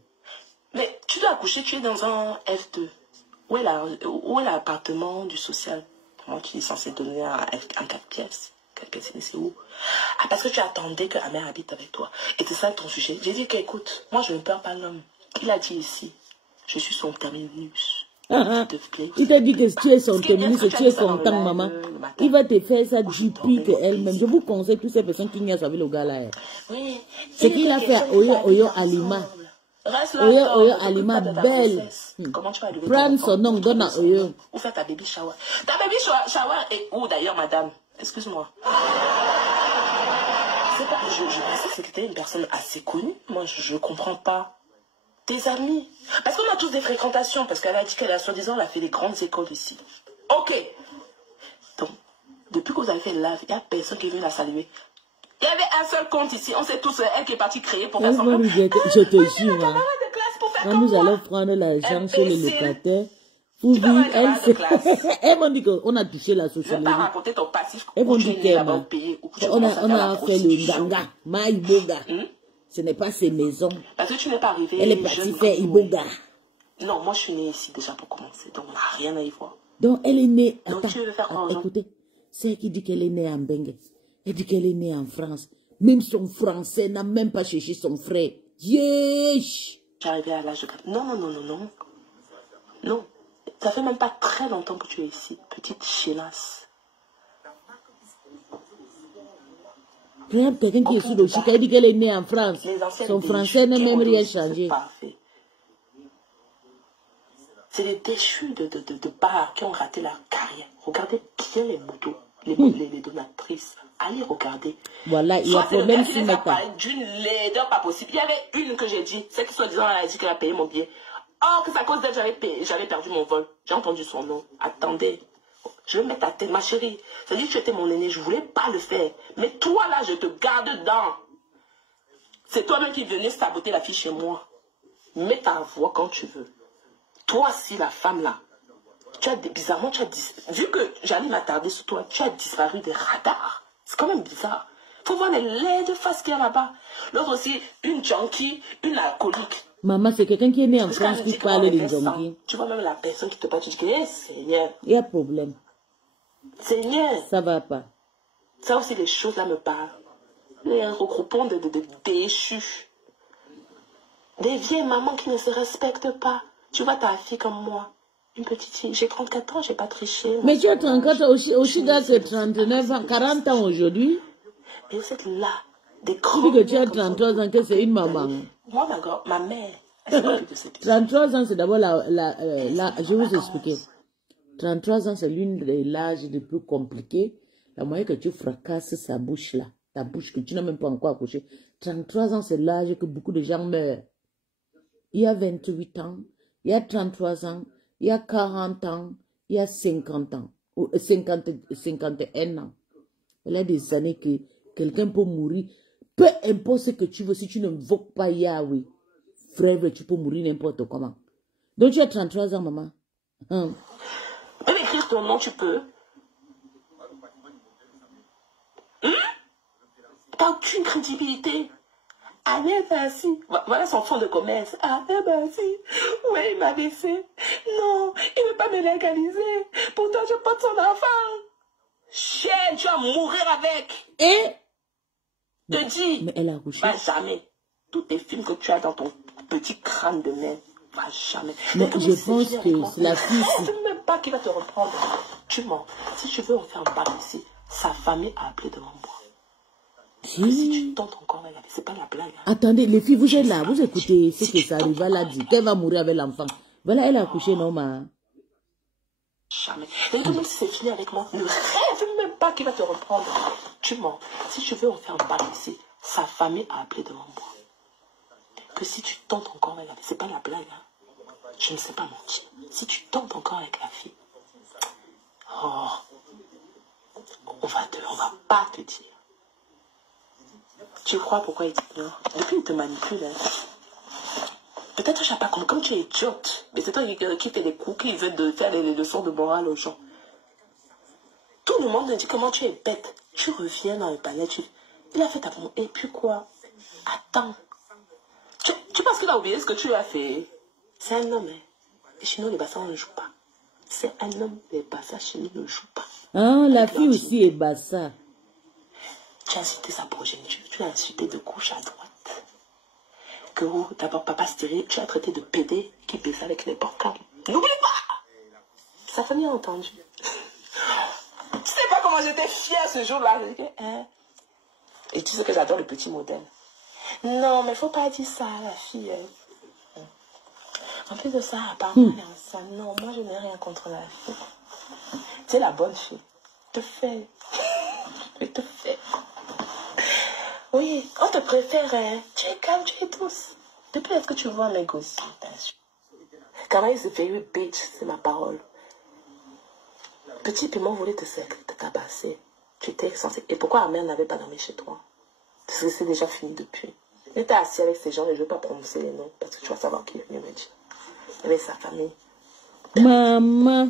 Mais tu dois accoucher, tu es dans un F2. Où est l'appartement du social? Comment tu es censé donner un 4 pièces? 4 pièces, c'est où? Ah, parce que tu attendais que la mère habite avec toi. Et c'est ça ton sujet. J'ai dit qu'écoute, moi je ne perds pas l'homme. Il a dit ici. Je suis son terminus. Il t'a dit que tu es son terminus, tu es content, maman. Il va te faire ça du pire qu'elle-même. Je vous conseille toutes ces personnes qui niaisent avec le gars là. Oui. Ce qu'il a fait à Oyo Alima. Oyo Alima, belle. Prends son nom, donne à Oyo. Où fait ta baby shower? Ta baby shower est où d'ailleurs, madame? Excuse-moi. Je pensais que c'était une personne assez connue. Moi, je comprends pas. Tes amis. Parce qu'on a tous des fréquentations. Parce qu'elle a dit qu'elle a soi-disant, elle a fait des grandes écoles ici. Ok. Donc, depuis que vous avez fait le live, il n'y a personne qui est venu la saluer. Il y avait un seul compte ici. On sait tous, elle qui est partie créer pour faire son compte. Je te jure. Hein. Quand nous allons prendre l'argent chez les locataires, vous vivre, elles m'ont dit qu'on a touché la société. Je ne vais pas raconter ton passif. Elles m'ont dit qu'on a fait le Nganga, Maïboga. Ce n'est pas ses maisons. Parce que tu n'es pas arrivé. Elle est partie faire Iboga. Non, moi je suis née ici déjà pour commencer. Donc on n'a rien à y voir. Donc elle est née. Donc tu veux faire quoi? Écoutez, c'est elle qui dit qu'elle est née en Bengue. Elle dit qu'elle est née en France. Même son français n'a même pas cherché son frère. Yeesh! J'arrivais à l'âge de 4. Non, non, non, non, non. Non. Ça fait même pas très longtemps que tu es ici. Petite chénasse. Quelqu'un qui est sous le chica, elle dit qu'elle est née en France. Son français n'a même rien changé. C'est des déchus de bars qui ont raté leur carrière. Regardez bien les motos, les donatrices. Allez regarder. Voilà, il y a problème sur ma part. D'une laideur pas possible. Il y avait une que j'ai dit, celle qui soi-disant a dit qu'elle a payé mon billet. Or, que c'est à cause d'elle j'avais perdu mon vol. J'ai entendu son nom. Attendez. Je vais mettre ta tête, ma chérie. Ça dit que tu étais mon aîné, je ne voulais pas le faire. Mais toi, là, je te garde dedans. C'est toi-même qui venais saboter la fille chez moi. Mets ta voix quand tu veux. Toi, si la femme, là, bizarrement, vu que j'allais m'attarder sur toi, tu as disparu des radars. C'est quand même bizarre. Il faut voir les laides faces qu'il y a là-bas. L'autre aussi, une junkie, une alcoolique. Maman, c'est quelqu'un qui est né en France qui parle des junkies. Tu vois même la personne qui te parle, tu dis que, hey, Seigneur. Il y a problème. Seigneur. Ça va pas. Ça aussi, les choses là me parlent. Les regroupements de déchus. Des vieilles mamans qui ne se respectent pas. Tu vois ta fille comme moi. Une petite fille. J'ai 34 ans, j'ai pas triché. Mais tu as 34 ans, aussi gars que 39 ans, 40 ans aujourd'hui. Et vous êtes là. Des tu dis que tu as 33 ans, que c'est une maman. Moi, ma mère. 33 ans, c'est d'abord je vais vous expliquer. 33 ans, c'est l'une des l'âge les plus compliqués. La moyen que tu fracasses sa bouche là, ta bouche que tu n'as même pas encore accouché. 33 ans, c'est l'âge que beaucoup de gens meurent. Il y a 28 ans, il y a 33 ans, il y a 40 ans, il y a 50 ans, ou 51 ans. Il y a des années que quelqu'un peut mourir. Peu importe ce que tu veux, si tu n'invoques pas Yahweh, frère, tu peux mourir n'importe comment. Donc tu as 33 ans, maman. Même écrire ton nom, tu peux. T'as aucune crédibilité. Allez, vas-y. Voilà son fonds de commerce. Allez, vas-y. Ouais, il m'a laissé. Non, il ne veut pas me légaliser. Pourtant, je porte son enfant. Chienne, tu vas mourir avec. Et te dis. Mais elle a accouché. Jamais. Tous tes films que tu as dans ton petit crâne de merde. pas jamais. Mais je pense que c'est la fille. Je ne sais même pas qui va te reprendre. Tu mens. Si tu veux, on fait un bac ici. Sa famille a appelé devant moi. Que si tu tentes encore, c'est pas la blague. Hein. Attendez, les filles, vous êtes là, vous écoutez ce que Sariva l'a dit, qu'elle va mourir avec l'enfant. Voilà, elle a accouché, non, ma. Jamais. Et même si c'est fini avec moi, ne rêve même pas qu'il va te reprendre. Tu mens. Si tu veux, on fait un bac ici. Sa famille a appelé devant moi. Que si tu tentes encore avec la fille, c'est pas la blague. Hein. Je ne sais pas mentir. Si tu tentes encore avec la fille, oh, on va pas te dire. Tu crois pourquoi il t'ignore? Depuis, il te manipule. Hein. Peut-être je sais pas comme tu es idiote. Mais c'est toi qui fais des coups, qui veut de faire des leçons de morale aux gens. Tout le monde dit comment tu es bête. Tu reviens dans le palais, il a fait ta promo. Et puis quoi? Attends. Tu penses qu'il a oublié ce que tu lui as fait? C'est un homme. Hein. Et chez nous, les bassins, on ne joue pas. C'est un homme, les bassins, chez nous, ne jouent pas. Ah, la fille aussi est bassa. Tu as insulté sa progéniture. Tu l'as insulté de gauche à droite. Que d'abord, papa stérile, tu as traité de pédé qui baissait avec les porcables. N'oublie pas! Sa famille a entendu. Tu sais pas comment j'étais fière ce jour-là. Hein? Et tu sais que j'adore le petit modèle. Non, mais il faut pas dire ça à la fille. Hein. En plus de ça, apparemment, elle est enceinte. Non, moi, je n'ai rien contre la fille. Tu es la bonne fille. Te fais. Mais te fais. Oui, on te préfère. Hein. Tu es calme, tu es douce. Depuis est-ce que tu vois mes gosses? Quand même, c'est very bitch, c'est ma parole. Petit piment voulait te tabasser. Tu étais censé. Et pourquoi Amère n'avait pas dormi chez toi? Parce que c'est déjà fini depuis. Il était assis avec ces gens et je ne veux pas prononcer les noms parce que tu vas savoir qui est venu me dire. Avec sa famille. Maman,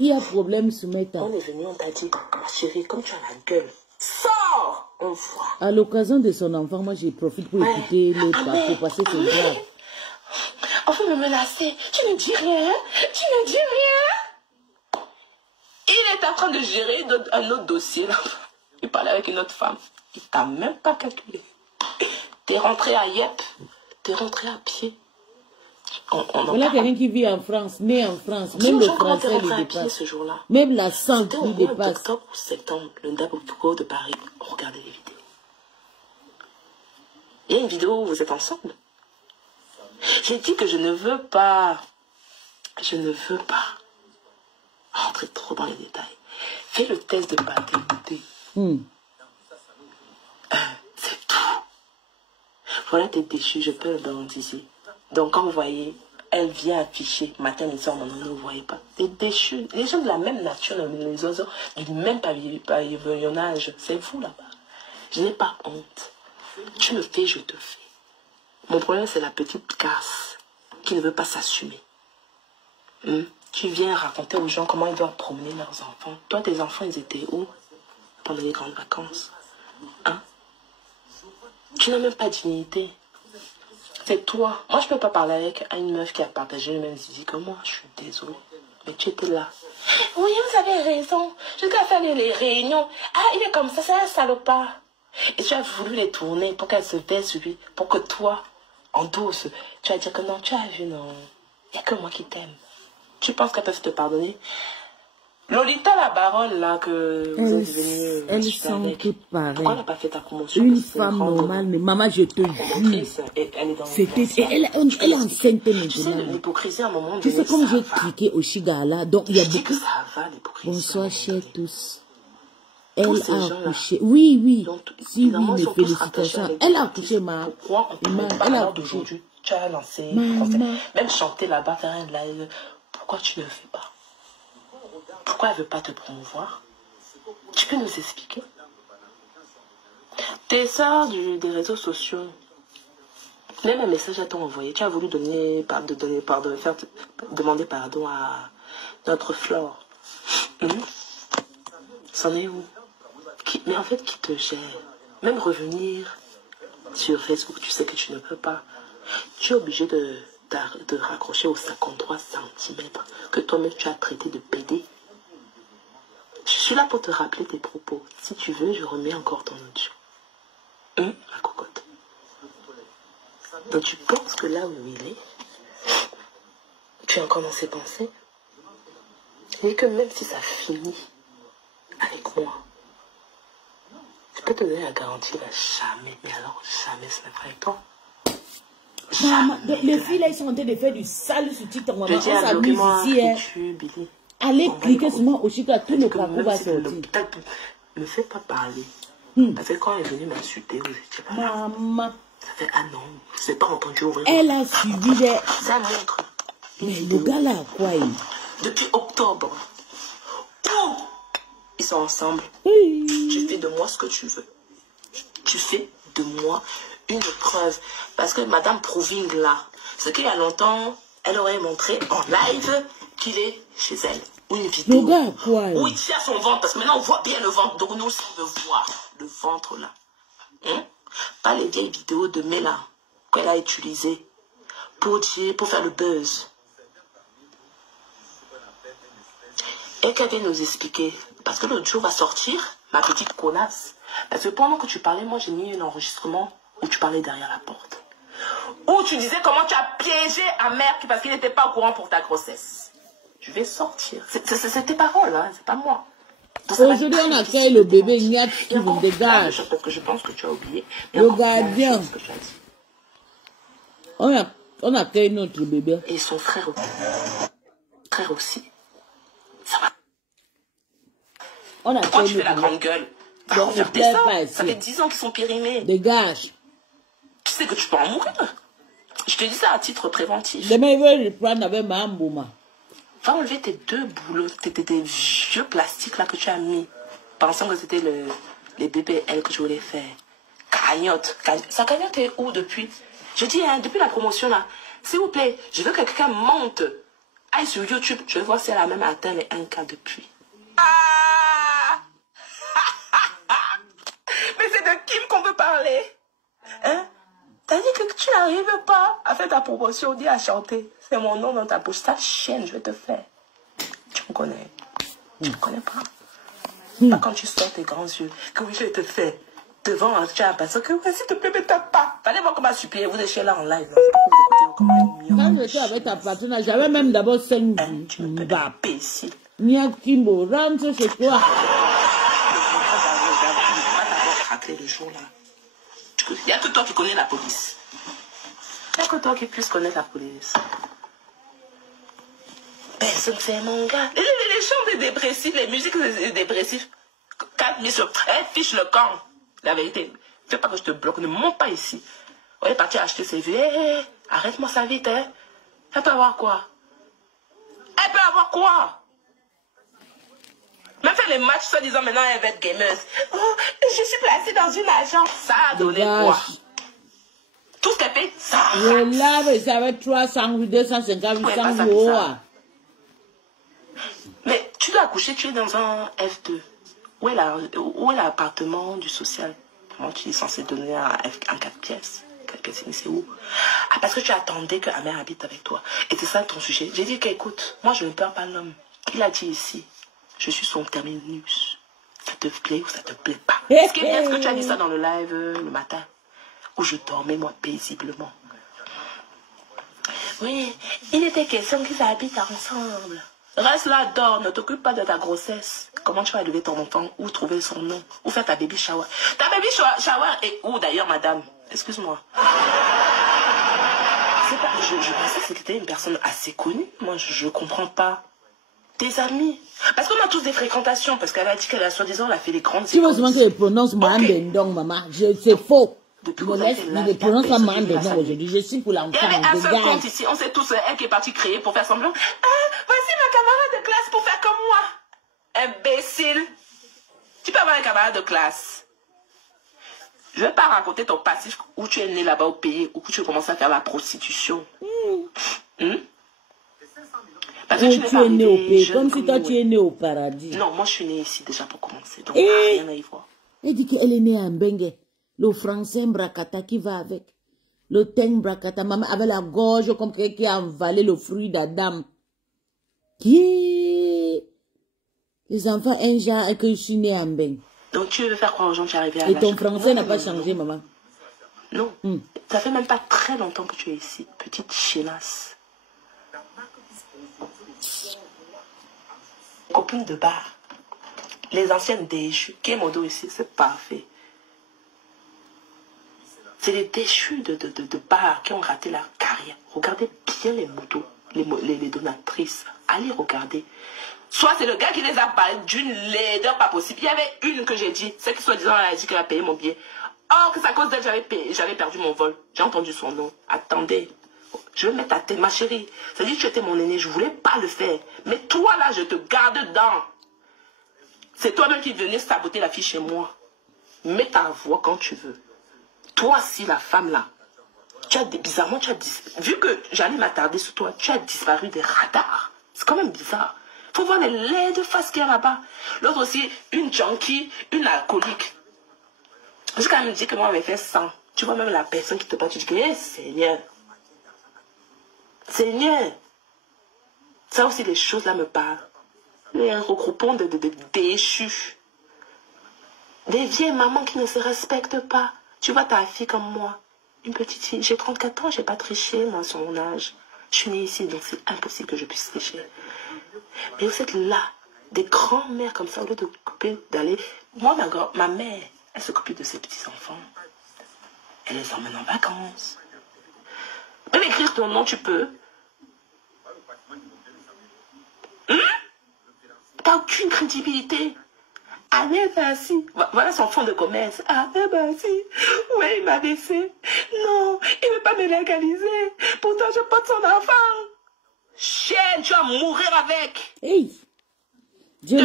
il y a problème sur mes temps. On est venu, on t'a dit, ma chérie, comme tu as la gueule, sors, on voit. À l'occasion de son enfant, moi j'ai profité pour écouter l'autre pour passer son grave. On veut me menacer. Tu ne dis rien. Tu ne dis rien. Il est en train de gérer un autre dossier là. Il parlait avec une autre femme. Il t'a même pas calculé. T'es rentré à Yep. T'es rentré à pied. Voilà quelqu'un qui vit en France, né en France. Même le français le dépasse. Même la sang lui dépasse. Octobre ou septembre, le Ndaboko de Paris. Regardez les vidéos. Il y a une vidéo où vous êtes ensemble. J'ai dit que je ne veux pas. Je ne veux pas rentrer trop dans les détails. Fais le test de paternité. C'est tout. Voilà tes déchus, je peux le balancer. Donc quand vous voyez, elle vient afficher matin et soir, maintenant, ne vous voyez pas. Des déchus, les gens de la même nature, les oiseaux, du même pavillonnage, c'est vous là-bas. Je n'ai pas honte. Tu me fais, je te fais. Mon problème, c'est la petite casse qui ne veut pas s'assumer. Tu viens raconter aux gens comment ils doivent promener leurs enfants. Toi, tes enfants, ils étaient où pendant les grandes vacances? Hein? Tu n'as même pas de dignité. C'est toi. Moi, je ne peux pas parler avec une meuf qui a partagé le même vie que moi. Je suis désolée. Mais tu étais là. Oui, vous avez raison. Jusqu'à faire les réunions. Ah, il est comme ça, c'est un salopard. Et tu as voulu les tourner pour qu'elle se baisse sur lui. Pour que toi, en douce, tu vas dire que non, tu as vu, non. Il n'y a que moi qui t'aime. Tu penses qu'elle peut te pardonner? Lolita, la baronne, là, que vous êtes venue... Elles sont toutes pareilles. Pourquoi elle n'a pas fait ta promotion? Une femme normale, mais maman, je te jure. C'était... Elle est enceinte maintenant. Tu sais, l'hypocrisie, à un moment donné... Tu sais, comme j'ai cliqué au Shigala, donc il y a beaucoup... Ça va, l'hypocrisie. Bonsoir, chers tous. Elle a accouché. Oui, oui. Donc, si oui, mes félicitations. Elle a accouché, ma. Pourquoi on peut pas, alors d'aujourd'hui, tu as lancé, même chanter là-bas, faire un live. Pourquoi tu ne le fais pas? Pourquoi elle ne veut pas te promouvoir? Tu peux nous expliquer? Tes sœurs des réseaux sociaux, même un message à t'ont envoyé. Tu as voulu demander pardon à notre Flore. C'en est où? Mais en fait, qui te gère? Même revenir sur Facebook, tu sais que tu ne peux pas. Tu es obligé de raccrocher aux 53 cm que toi-même tu as traité de PD. Je suis là pour te rappeler tes propos. Si tu veux, je remets encore ton audio. Ma cocotte. Donc tu penses que là où il est, suis encore dans ces pensées. Et que même si ça finit avec moi, je peux te donner la garantie de jamais, mais alors jamais ce n'est pas avec toi. Maman, les filles là, ils sont en train de faire du sale sur TikTok. Maman, on s'amuse ici. Hein. Allez cliquer seulement au chic là, tout le parcours va sortir. Ne fais pas parler. Parce que quand elle est venue m'insulter, vous étiez pas là. Maman. Ça fait un an. Je n'ai pas entendu ouvrir. Elle a suivi les... Ça montre. Mais le gars là, quoi depuis octobre. Tout. Ils sont ensemble. Tu fais de moi ce que tu veux. Tu fais de moi une preuve. Parce que Madame Proving là, c'est qu'il y a longtemps, elle aurait montré en live qu'il est chez elle. Ou une vidéo. Le gars, quoi où il tient son ventre. Parce que maintenant on voit bien le ventre. Donc nous aussi on veut voir le ventre là. Pas les vieilles vidéos de Mela qu'elle a utilisées pour faire le buzz. Et qu'elle vient nous expliquer. Parce que l'autre jour va sortir, ma petite connasse. Parce que pendant que tu parlais, moi j'ai mis un enregistrement où tu parlais derrière la porte. Où tu disais comment tu as piégé un mère parce qu'il n'était pas au courant pour ta grossesse. Je vais sortir. C'est tes paroles, hein, c'est pas moi. Aujourd'hui, on accueille le bébé Niat qui vous dégage. Parce que je pense que tu as oublié. Le gardien. On accueille notre bébé. Et son frère aussi. Frère aussi. Ça va. On accueille Pourquoi tu fais la grande gueule? Donc, ne plaît pas ici. Ça fait 10 ans qu'ils sont périmés. Dégage. Tu sais que tu peux en mourir. Je te dis ça à titre préventif. Demain, il veut reprendre avec ma bouma. Va enlever tes deux boulots, tes vieux plastiques là que tu as mis, pensant que c'était les BBL que je voulais faire. Cagnotte. Sa cagnotte est où depuis? Je dis, hein, depuis la promotion là, s'il vous plaît, je veux que quelqu'un monte. Aille sur YouTube, je vais voir si elle a même atteint les 1K depuis. Ah mais c'est de Kim qu'on veut parler. Hein? T'as dit que tu n'arrives pas à faire ta promotion, dis à chanter. C'est mon nom dans ta bouche. Ta chienne, je vais te faire. Tu me connais. Tu me connais pas. Pas quand tu sors tes grands yeux. Comment je vais te faire devant un chat. Parce que, ouais, s'il te plaît, mais tape pas. Fallait voir comment supplier. Vous étiez là en live. Quand j'étais avec ta partenaire, j'avais même d'abord 5 vues. Tu me peux imbécile. Nia Kimbo, rentre chez toi. Le jour là. Il n'y a que toi qui connais la police. Il n'y a que toi qui puisse connaître la police. Personne fait mon gars. Les chants des dépressifs, les musiques des dépressifs. 4 000 sur... Elle fiche le camp. La vérité. Fais pas que je te bloque. Ne monte pas ici. On est parti acheter ses vues. Hey, arrête-moi ça vite. Hein. Elle peut avoir quoi? Elle peut avoir quoi? Même faire les matchs, soi-disant, maintenant, elle va être gameuse. Oh, je suis placée dans une agence. Ça a donné quoi? Tout ce qu'elle paye, ça. Je lave, ça va être 300 ou 250, 800 euros. Mais tu dois accoucher, tu es dans un F2. Où est l'appartement du social? Comment tu es censé donner un 4 pièces? 4 pièces, c'est où? Ah, parce que tu attendais que la mère habite avec toi. Et c'est ça ton sujet. J'ai dit qu'écoute, moi, je ne perds pas l'homme. Il a dit ici. Je suis son terminus. Ça te plaît ou ça te plaît pas? Est-ce que tu as dit ça dans le live le matin? Où je dormais moi paisiblement. Oui, il était question qu'ils habitent ensemble. Reste là, dors, ne t'occupe pas de ta grossesse. Comment tu vas élever ton enfant? Où trouver son nom? Où faire ta baby shower? Ta baby shower est où d'ailleurs, madame? Excuse-moi. Je pensais que c'était une personne assez connue. Moi, je comprends pas. Tes amis. Parce qu'on a tous des fréquentations. Parce qu'elle a dit qu'elle a soi-disant, elle a fait les grandes écoles. Tu vois seulement qu'elle prononce Mandendong, maman. C'est faux. Il prononce pas Mandendong aujourd'hui. Je suis pour l'enfant. Il y avait un seul compte ici. On sait tous, elle qui est partie créer pour faire semblant. Ah, voici ma camarade de classe pour faire comme moi. Imbécile. Tu peux avoir un camarade de classe. Je ne vais pas raconter ton passif où tu es né là-bas au pays, où tu commences à faire la prostitution. Parce que tu es né au pays, comme si toi tu es né au paradis. Non, moi je suis né ici déjà pour commencer, donc rien à y voir. Elle dit qu'elle est née à Mbengue, le français Mbrakata qui va avec, le teng Mbrakata, maman avec la gorge comme quelqu'un qui a avalé le fruit d'Adam. Les enfants, un genre que je suis né à Mbengue. Donc tu veux faire croire aux gens que tu es arrivé à Et ton français n'a pas changé, maman? Non, ça fait même pas très longtemps que tu es ici, petite chénasse. Copines de bar. Les anciennes déchues. Qui est mon dos ici? C'est parfait. C'est les déchus de bar qui ont raté leur carrière. Regardez bien les motos, les donatrices. Allez regarder. Soit c'est le gars qui les a parlé d'une laideur pas possible. Il y avait une que j'ai dit, celle qui soi-disant elle a dit qu'elle a payé mon billet. Or que c'est à cause d'elle j'avais perdu mon vol. J'ai entendu son nom. Attendez. Je vais mettre à tête, ma chérie. Ça dit que tu étais mon aîné, je voulais pas le faire. Mais toi là, je te garde dedans. C'est toi-même qui venais saboter la fille chez moi. Mets ta voix quand tu veux. Toi, si la femme là, bizarrement, vu que j'allais m'attarder sur toi, tu as disparu des radars. C'est quand même bizarre. Faut voir les laides faces qu'il y a là-bas. L'autre aussi, une junkie, une alcoolique. J'ai quand même dit que moi, j'avais fait 100. Tu vois même la personne qui te parle, tu dis que, hey, Seigneur. Seigneur. Ça aussi, les choses là me parlent. Les regroupements de déchus. Des vieilles mamans qui ne se respectent pas. Tu vois ta fille comme moi. Une petite fille. J'ai 34 ans, j'ai pas triché, moi, sur mon âge. Je suis née ici, donc c'est impossible que je puisse tricher. Mais vous êtes là, des grands-mères comme ça, au lieu de couper, d'aller... Moi, ma mère, elle s'occupe de ses petits-enfants. Elle les emmène en vacances. Même écrire ton nom, tu peux. T'as aucune crédibilité. Allez, vas-y. Voilà son fonds de commerce. Allez, vas-y. Ouais, il m'a laissé. Non, il ne veut pas me légaliser. Pourtant, je porte son enfant. Chienne, tu vas mourir avec. Hey. Dieu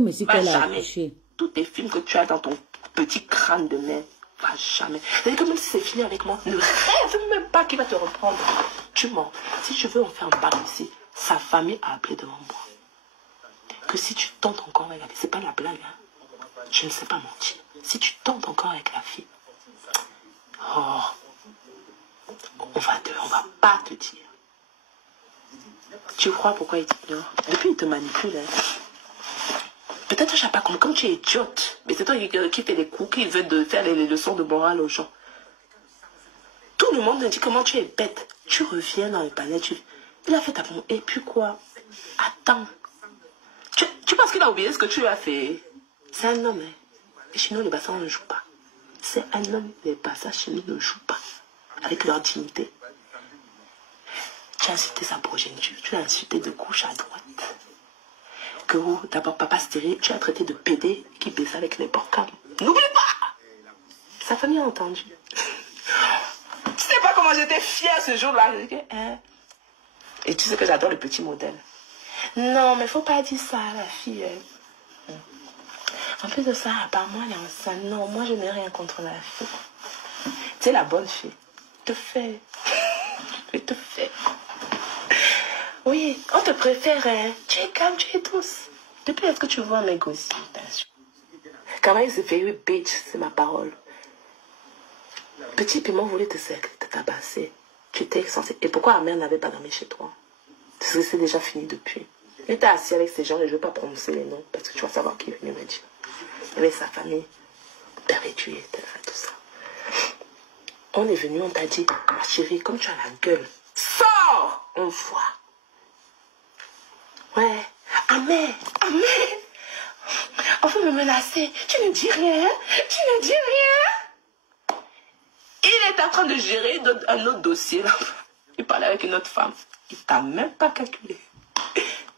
merci qu'elle a jamais. accouché. Tous tes films que tu as dans ton petit crâne de merde, va jamais. C'est-à-dire que même si c'est fini avec moi, ne rêve même pas qu'il va te reprendre. Tu mens. Si tu veux en faire un bac ici, sa famille a appelé devant moi. Que si tu tentes encore avec la fille, c'est pas la blague, hein. Je ne sais pas mentir. Si tu tentes encore avec la fille, oh, on va pas te dire. Tu crois pourquoi il t'ignore? Depuis, il te manipule, hein. Peut-être que je n'ai pas compris, comme tu es idiote. Mais c'est toi qui fais les coups, qui veut faire les leçons de morale aux gens. Tout le monde me dit comment tu es bête. Tu reviens dans le palais, il a fait ta bombe. Et puis quoi? Attends. Tu penses qu'il a oublié ce que tu lui as fait? C'est un homme, hein. Et chez nous, les bassins, on ne joue pas. C'est un homme, les bassins chez nous ne jouent pas. Avec leur dignité. Tu as insulté sa progéniture. Tu l'as insulté de gauche à droite. Que d'abord, papa stérile, tu as traité de pédé qui baissait avec n'importe qui. N'oublie pas! Sa famille a entendu. Tu sais pas comment j'étais fière ce jour-là. Hein? Et tu sais que j'adore le petit modèle. Non, mais faut pas dire ça à la fille. Hein. En plus de ça, à part moi, elle est enceinte. Non, moi, je n'ai rien contre la fille. Tu sais, la bonne fille. Te fait. Je te fais. Oui, on te préfère. Hein. Tu es calme, tu es douce. Depuis, est-ce que tu vois mes gosses? Quand il se fait, oui, bitch, c'est ma parole. Petit piment voulait te tabasser. Tu étais censé. Et pourquoi la mère n'avait pas dormi chez toi? Parce que c'est déjà fini depuis. Il était assis avec ces gens et je ne veux pas prononcer les noms parce que tu vas savoir qui est venu me dire. Il avait sa famille, père réduit, tout ça. On est venu, on t'a dit, ma chérie, comme tu as la gueule, sors! On voit. Ouais. Amé. On veut me menacer. Tu ne dis rien. Tu ne dis rien. Il est en train de gérer un autre dossier là. Il parlait avec une autre femme. Il t'a même pas calculé.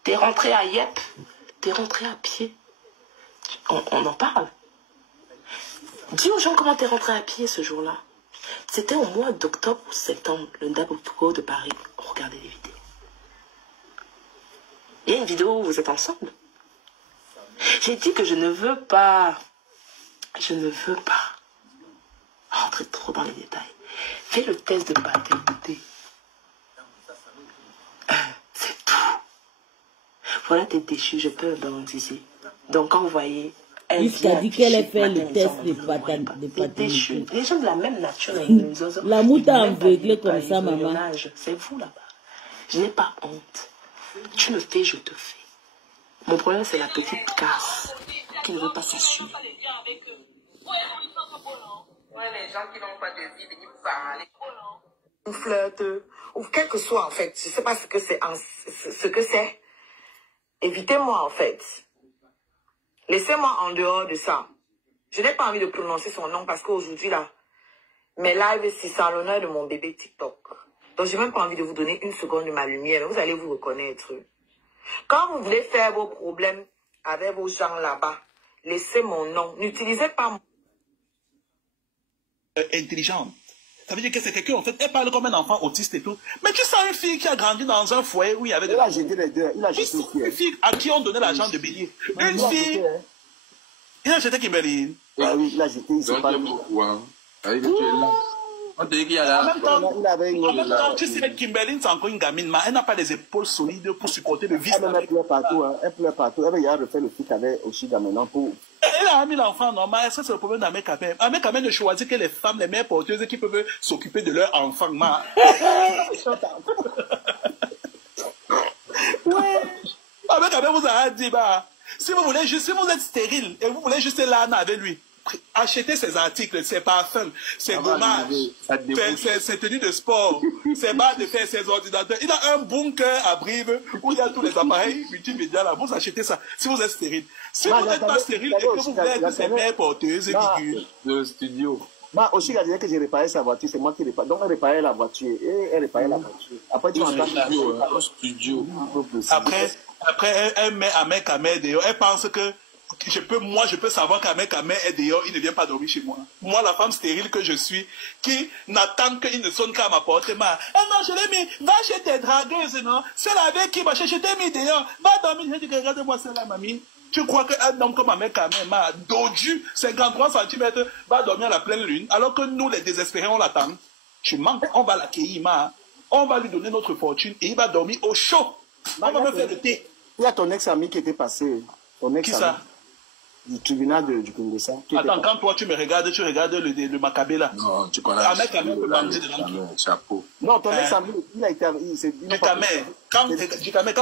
T'es rentré à Yep. T'es rentré à pied. On en parle. Dis aux gens comment t'es rentré à pied ce jour-là. C'était au mois d'octobre ou septembre, le Double Pro de Paris. Regardez les vidéos. Il y a une vidéo où vous êtes ensemble. J'ai dit que je ne veux pas. Je ne veux pas rentrer trop dans les détails. Fais le test de paternité. C'est tout. Voilà tes déchus, je peux dans ici. Donc quand vous voyez... Il t'a dit qu'elle a fait le test de paternité. Les gens de la même nature. La moutte a aveuglé comme ça, maman. C'est vous là-bas. Je n'ai pas honte. Tu me fais, je te fais. Mon problème, c'est la petite casse qui ne veut pas s'assumer. Ouais, les gens qui n'ont pas de vie, venir parler. Une flirte, ou quel que soit, en fait, je ne sais pas ce que c'est. Évitez-moi, en fait. Laissez-moi en dehors de ça. Je n'ai pas envie de prononcer son nom parce qu'aujourd'hui, là, mes lives, c'est à l'honneur de mon bébé TikTok. Donc, j'ai même pas envie de vous donner une seconde de ma lumière. Mais vous allez vous reconnaître. Quand vous voulez faire vos problèmes avec vos gens là-bas, laissez mon nom. N'utilisez pas mon... Intelligente. Ça veut dire que c'est quelqu'un, en fait, elle parle comme un enfant autiste et tout. Mais tu sens une fille qui a grandi dans un foyer où il y avait... Il a jeté les deux. Il a jeté une fille à qui on donnait l'argent de bénir. Une fille... Il a jeté Kimberly. Ah oui, il a jeté. Il s'est pas mis. En même temps, tu sais, Kimberly, c'est encore une gamine, mais elle n'a pas les épaules solides pour supporter le vice. Elle pleure partout. Elle pleure partout. Elle va refaire le truc avec Oshiga maintenant pour... Elle a mis l'enfant normal. Est-ce que c'est le problème d'Ahmed Kamel? Ahmed Kamel ne choisit que les femmes, les mères porteuses qui peuvent s'occuper de leur enfant. Ahmed Kamel vous a dit, si vous voulez juste, si vous êtes stérile et vous voulez juste l'âne avec lui, achetez ses articles, ses parfums, ses gommages, ses tenues de sport, ses barres de fer, ses ordinateurs. Il a un bunker à Brive où il y a tous les appareils multimédia là. Vous achetez ça si vous êtes stérile. Si vous n'êtes pas stérile et que vous voulez être ses mères porteuses et figures. Le studio. Moi aussi, il a dit que j'ai réparé sa voiture, c'est moi qui répare. Donc, elle réparait la voiture et elle réparait la voiture. Après, tu entends le studio. Après, elle met Ahmed Kamel dehors. Elle pense que moi, je peux savoir qu'Ahmed Kamel est dehors, il ne vient pas dormir chez moi. Moi, la femme stérile que je suis, qui n'attend qu'il ne sonne qu'à ma porte, non, je l'ai mis, va chez tes dragueuses, non? Celle avec qui, je t'ai mis dehors, va dormir. Je dis, regarde-moi celle-là, mamie. Tu crois qu'un homme comme Ahmed Kamel, dodu, 53 cm, va dormir à la pleine lune, alors que nous, les désespérés, on l'attend. Tu manques, on va l'accueillir, on va lui donner notre fortune et il va dormir au chaud. On va me faire le thé. Il y a ton ex-ami qui était passé. Qui ça? Du tribunal du Congo. Attends, quand toi tu me regardes, tu regardes le Macabé là. Non, tu connais. Ahmed Kamel peut bander devant chapeau. Non, ton ex-ami, il a été... Quand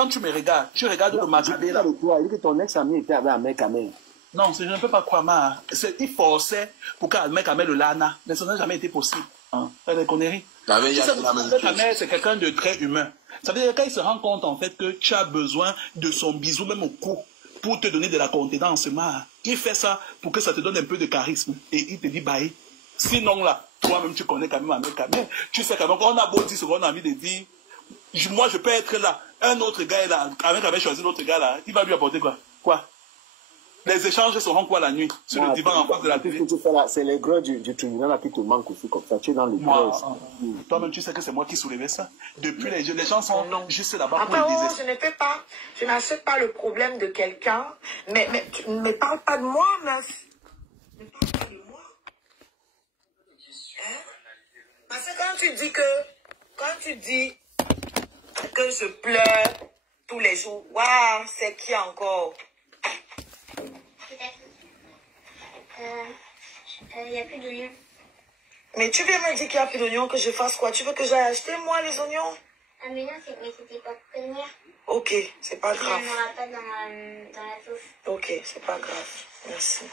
tu me regardes, tu regardes le Macabé là. Il dit que ton ex-ami était avec Ahmed Kamel. Non, je ne peux pas croire, il forçait pour qu'Ahmed Kamel le lana. Mais ça n'a jamais été possible. C'est des conneries. Ahmed Kamel, c'est quelqu'un de très humain. Ça veut dire que quand il se rend compte en fait que tu as besoin de son bisou, même au cou, pour te donner de la contenance, il fait ça pour que ça te donne un peu de charisme. Et il te dit bye. Sinon là, toi-même tu connais quand même Ahmed Kamel. Tu sais quand même qu'on a beau dire ce qu'on a envie de dire. Moi je peux être là. Un autre gars est là. Ahmed Kamel choisit l'autre gars là. Il va lui apporter quoi? Quoi? Les échanges seront quoi la nuit? Sur le divan en face de la télé. C'est les gros du tribunal là qui te manquent aussi comme ça. Tu es dans les gros. Toi-même, tu sais que c'est moi qui soulevais ça. Depuis, les gens sont juste là-bas pour le dire. Je ne fais pas, je n'achète pas le problème de quelqu'un. Mais tu ne me parles pas de moi, meuf. Ne parle pas de moi. Hein? Parce que quand tu dis que je pleure tous les jours, waouh, c'est qui encore? Il n'y a plus d'oignons. Mais tu viens me dire qu'il n'y a plus d'oignons, que je fasse quoi? Tu veux que j'aille acheter moi les oignons? Ah mais non, mais c'était pas pour prévenir. Ok, c'est pas grave. Il n'y en aura pas dans la sauce. Ok, c'est pas grave. Merci.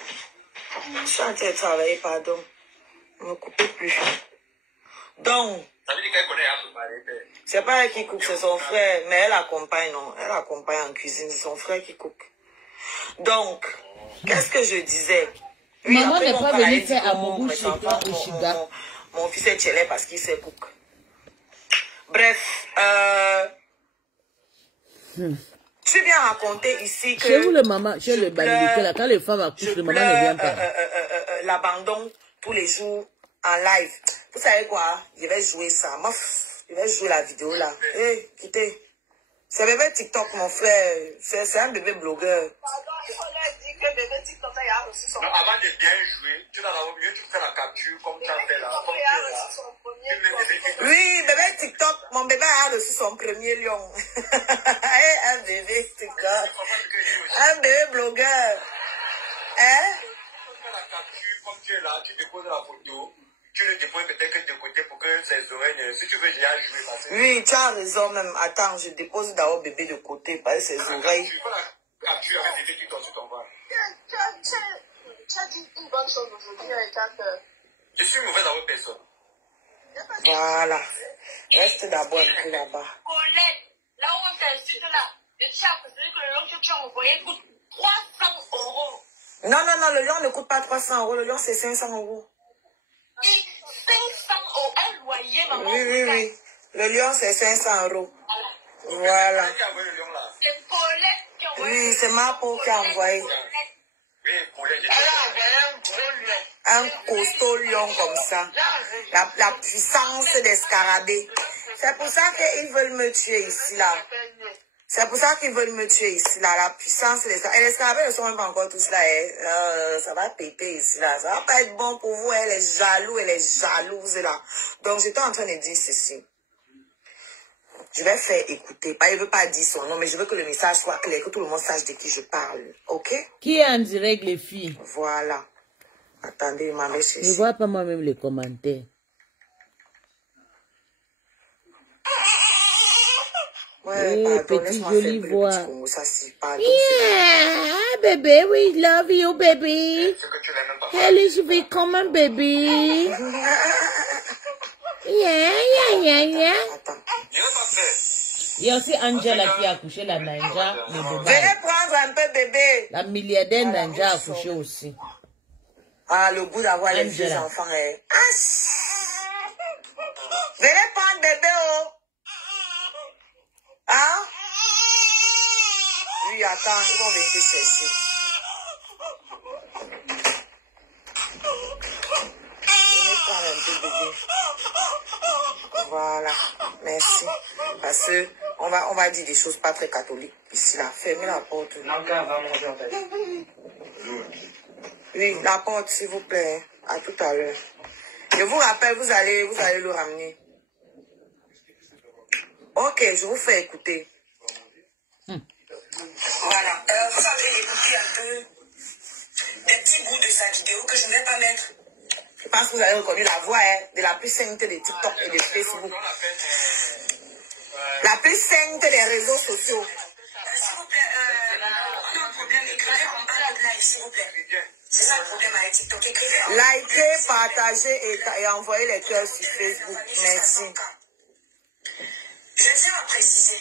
Je suis en train de travailler, pardon. Ne me coupez plus. Donc, c'est pas elle qui cook, c'est son frère. Mais elle accompagne, non? Elle accompagne en cuisine, c'est son frère qui cook. Donc, qu'est-ce que je disais? Oui, maman n'est pas venue faire à Bobo chez toi au Chiga. Mon fils est chelé parce qu'il sait cook. Bref, tu viens raconter ici que... Chez vous, le maman, chez le balinique, là, quand les femmes accouchent, le maman ne vient pas. L'abandon tous les jours en live. Vous savez quoi? Je vais jouer ça. Je vais jouer la vidéo là. Hé, quittez. C'est bébé TikTok, mon frère. C'est un bébé blogueur. Non, avant de bien jouer, tu dois d'abord mieux tu fais la capture comme tu as fait là. Oui, bébé TikTok, mon bébé a reçu son premier lion. Un bébé TikTok. Un bébé blogueur. Hein? Tu fais la capture comme tu es là, tu déposes la photo. Tu le déposes peut-être de côté pour que ses oreilles, si tu veux déjà jouer. Oui, tu as raison même. Attends, je dépose d'abord bébé de côté parce que ses oreilles. Tu fais la capture avec bébé qui tombe sur ton ventre. Tu as dit une bonne chose aujourd'hui avec ta peur. Je suis une mauvaise à votre personne. Voilà. Reste d'abord un peu là-bas. Colette, là où on t'insulte là, Je tiens à préciser que le lion que tu as envoyé coûte 300 €. Non, non, non, le lion ne coûte pas 300 €. Le lion, c'est 500 €. Et 500 € un loyer, maman. Oui, oui, oui. Le lion, c'est 500 €. Voilà. C'est Paulette qui a envoyé. Oui, c'est ma peau qui a envoyé. Un costaud lion comme ça. La puissance des scarabées. C'est pour ça qu'ils veulent me tuer ici, là. C'est pour ça qu'ils veulent me tuer ici, là. La puissance des scarabées. Et les scarabées ne sont même pas encore tous là. Ça va péter ici, là. Ça va pas être bon pour vous. Elle est jaloux, elle est jalouse, là. Donc, j'étais en train de dire ceci. Je vais faire écouter. Il ne veut pas dire son nom, mais je veux que le message soit clair, que tout le monde sache de qui je parle. OK? Qui est en direct, les filles? Voilà. Attendez, ma mère. Je ne vois pas moi-même les commentaires. Ouais, oh, pardon, petite jolie voix. Yeah, baby, we love you, baby. Herzlich willkommen, baby. Yeah. Il y a aussi Angela qui a accouché, la Ninja. Venez prendre un peu, bébé. La milliardaire Ninja a accouché aussi. Ah, le goût d'avoir les vieux enfants. Venez prendre bébé, oh. Hein? Oui, attends, ils vont venir te chercher. Venez prendre un peu bébé. Voilà, merci. Parce que on va dire des choses pas très catholiques ici là. Fermez la porte. Oui, la porte, s'il vous plaît. À tout à l'heure. Je vous rappelle, vous allez le ramener. Ok, je vous fais écouter. Voilà. Vous avez écouté un peu des petits bouts de sa vidéo que je ne vais pas mettre. Je pense que vous avez reconnu la voix de la plus sainte de TikTok et de Facebook. La plus sainte des réseaux sociaux. S'il vous plaît, on a un problème. Écrivez en bas de live, s'il vous plaît. C'est ça le problème avec TikTok. Écrivez. Likez, partagez et envoyez les cœurs sur Facebook. Merci. Je tiens à préciser,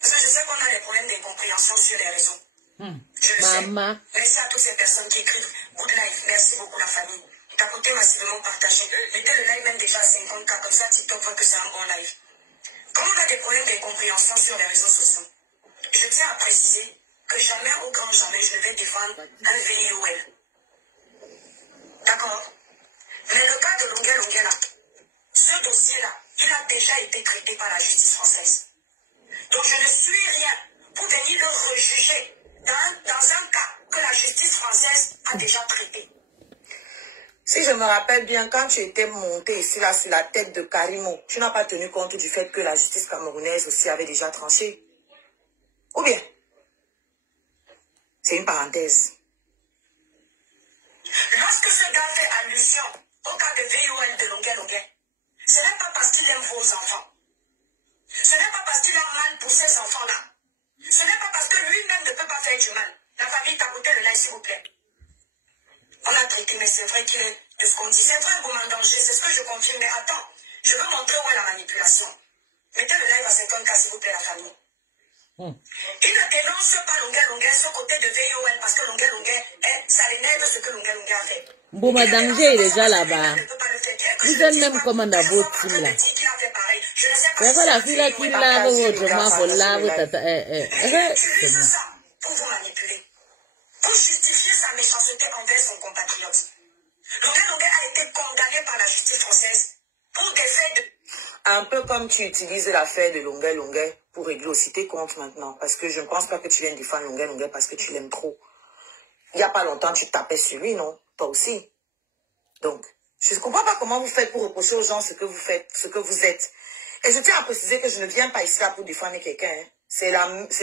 parce que je sais qu'on a des problèmes d'incompréhension sur les réseaux. Je le sais. Merci à toutes ces personnes qui écrivent good live. Merci beaucoup la famille. Tapotez massivement, partagez. Mettez le live même déjà à 50K, comme ça TikTok voit que c'est un bon live. Comme on a des problèmes d'incompréhension sur les réseaux sociaux, je tiens à préciser que jamais, au grand jamais, je vais défendre un VIOL. D'accord? Mais le cas de Longuet là, ce dossier-là, il a déjà été traité par la justice française. Donc je ne suis rien pour venir le rejuger dans un cas que la justice française a déjà traité. Si je me rappelle bien, quand tu étais monté ici là sur la tête de Karimo, tu n'as pas tenu compte du fait que la justice camerounaise aussi avait déjà tranché. Ou bien, c'est une parenthèse. Lorsque ce gars fait allusion au cas de VIOL de Longuet, ce n'est pas parce qu'il aime vos enfants. Ce n'est pas parce qu'il a mal pour ces enfants-là. Ce n'est pas parce que lui-même ne peut pas faire du mal. La famille t'a coûté le live, s'il vous plaît. On a traité, mais c'est vrai que de ce qu'on dit, c'est vrai, bon en danger, c'est ce que je confirme. Mais attends, je veux montrer où est la manipulation. Mettez le live à 50K, s'il vous plaît, la famille. Il ne dénonce pas Longuet, ce côté de VIOL, parce que Longuet, ça l'énerve ce que Longuet a fait. Bouma Danger est déjà là-bas. Vous êtes même comme dans votre team là. C'est quoi la fille là qui lave autrement pour laver tata. Pour vous manipuler. Pour justifier sa méchanceté envers son compatriote. Longuet a été condamné par la justice française pour des faits de... Un peu comme tu utilises l'affaire de Longuet pour régler aussi tes comptes maintenant. Parce que je ne pense pas que tu viennes défendre Longuet parce que tu l'aimes trop. Il n'y a pas longtemps, tu tapais sur lui, non? Toi aussi. Donc, je ne comprends pas comment vous faites pour reprocher aux gens ce que vous faites, ce que vous êtes. Et je tiens à préciser que je ne viens pas ici là pour défendre quelqu'un. Hein. C'est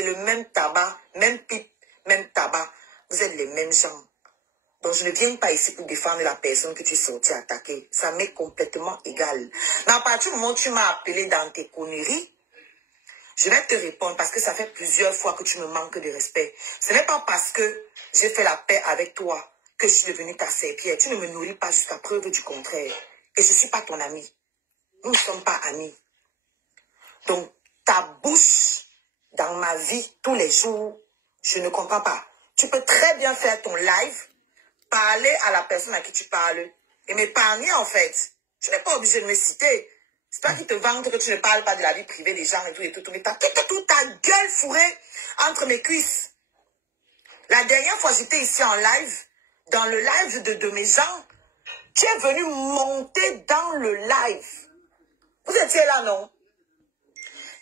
le même tabac, même pipe, même tabac. Vous êtes les mêmes gens. Donc, je ne viens pas ici pour défendre la personne que tu es sorti attaquer. Ça m'est complètement égal. Mais à partir du moment où tu m'as appelé dans tes conneries, je vais te répondre parce que ça fait plusieurs fois que tu me manques de respect. Ce n'est pas parce que j'ai fait la paix avec toi que je suis devenue ta serpillère. Tu ne me nourris pas jusqu'à preuve du contraire. Et je ne suis pas ton ami. Nous ne sommes pas amis. Donc, ta bouche dans ma vie, tous les jours, je ne comprends pas. Tu peux très bien faire ton live, parler à la personne à qui tu parles et m'épargner en fait. Tu n'es pas obligé de me citer. C'est toi qui te vantes que tu ne parles pas de la vie privée des gens et tout et tout. Mais t'as toute ta gueule fourrée entre mes cuisses. La dernière fois, j'étais ici en live, dans le live de mes gens. Tu es venu monter dans le live. Vous étiez là, non?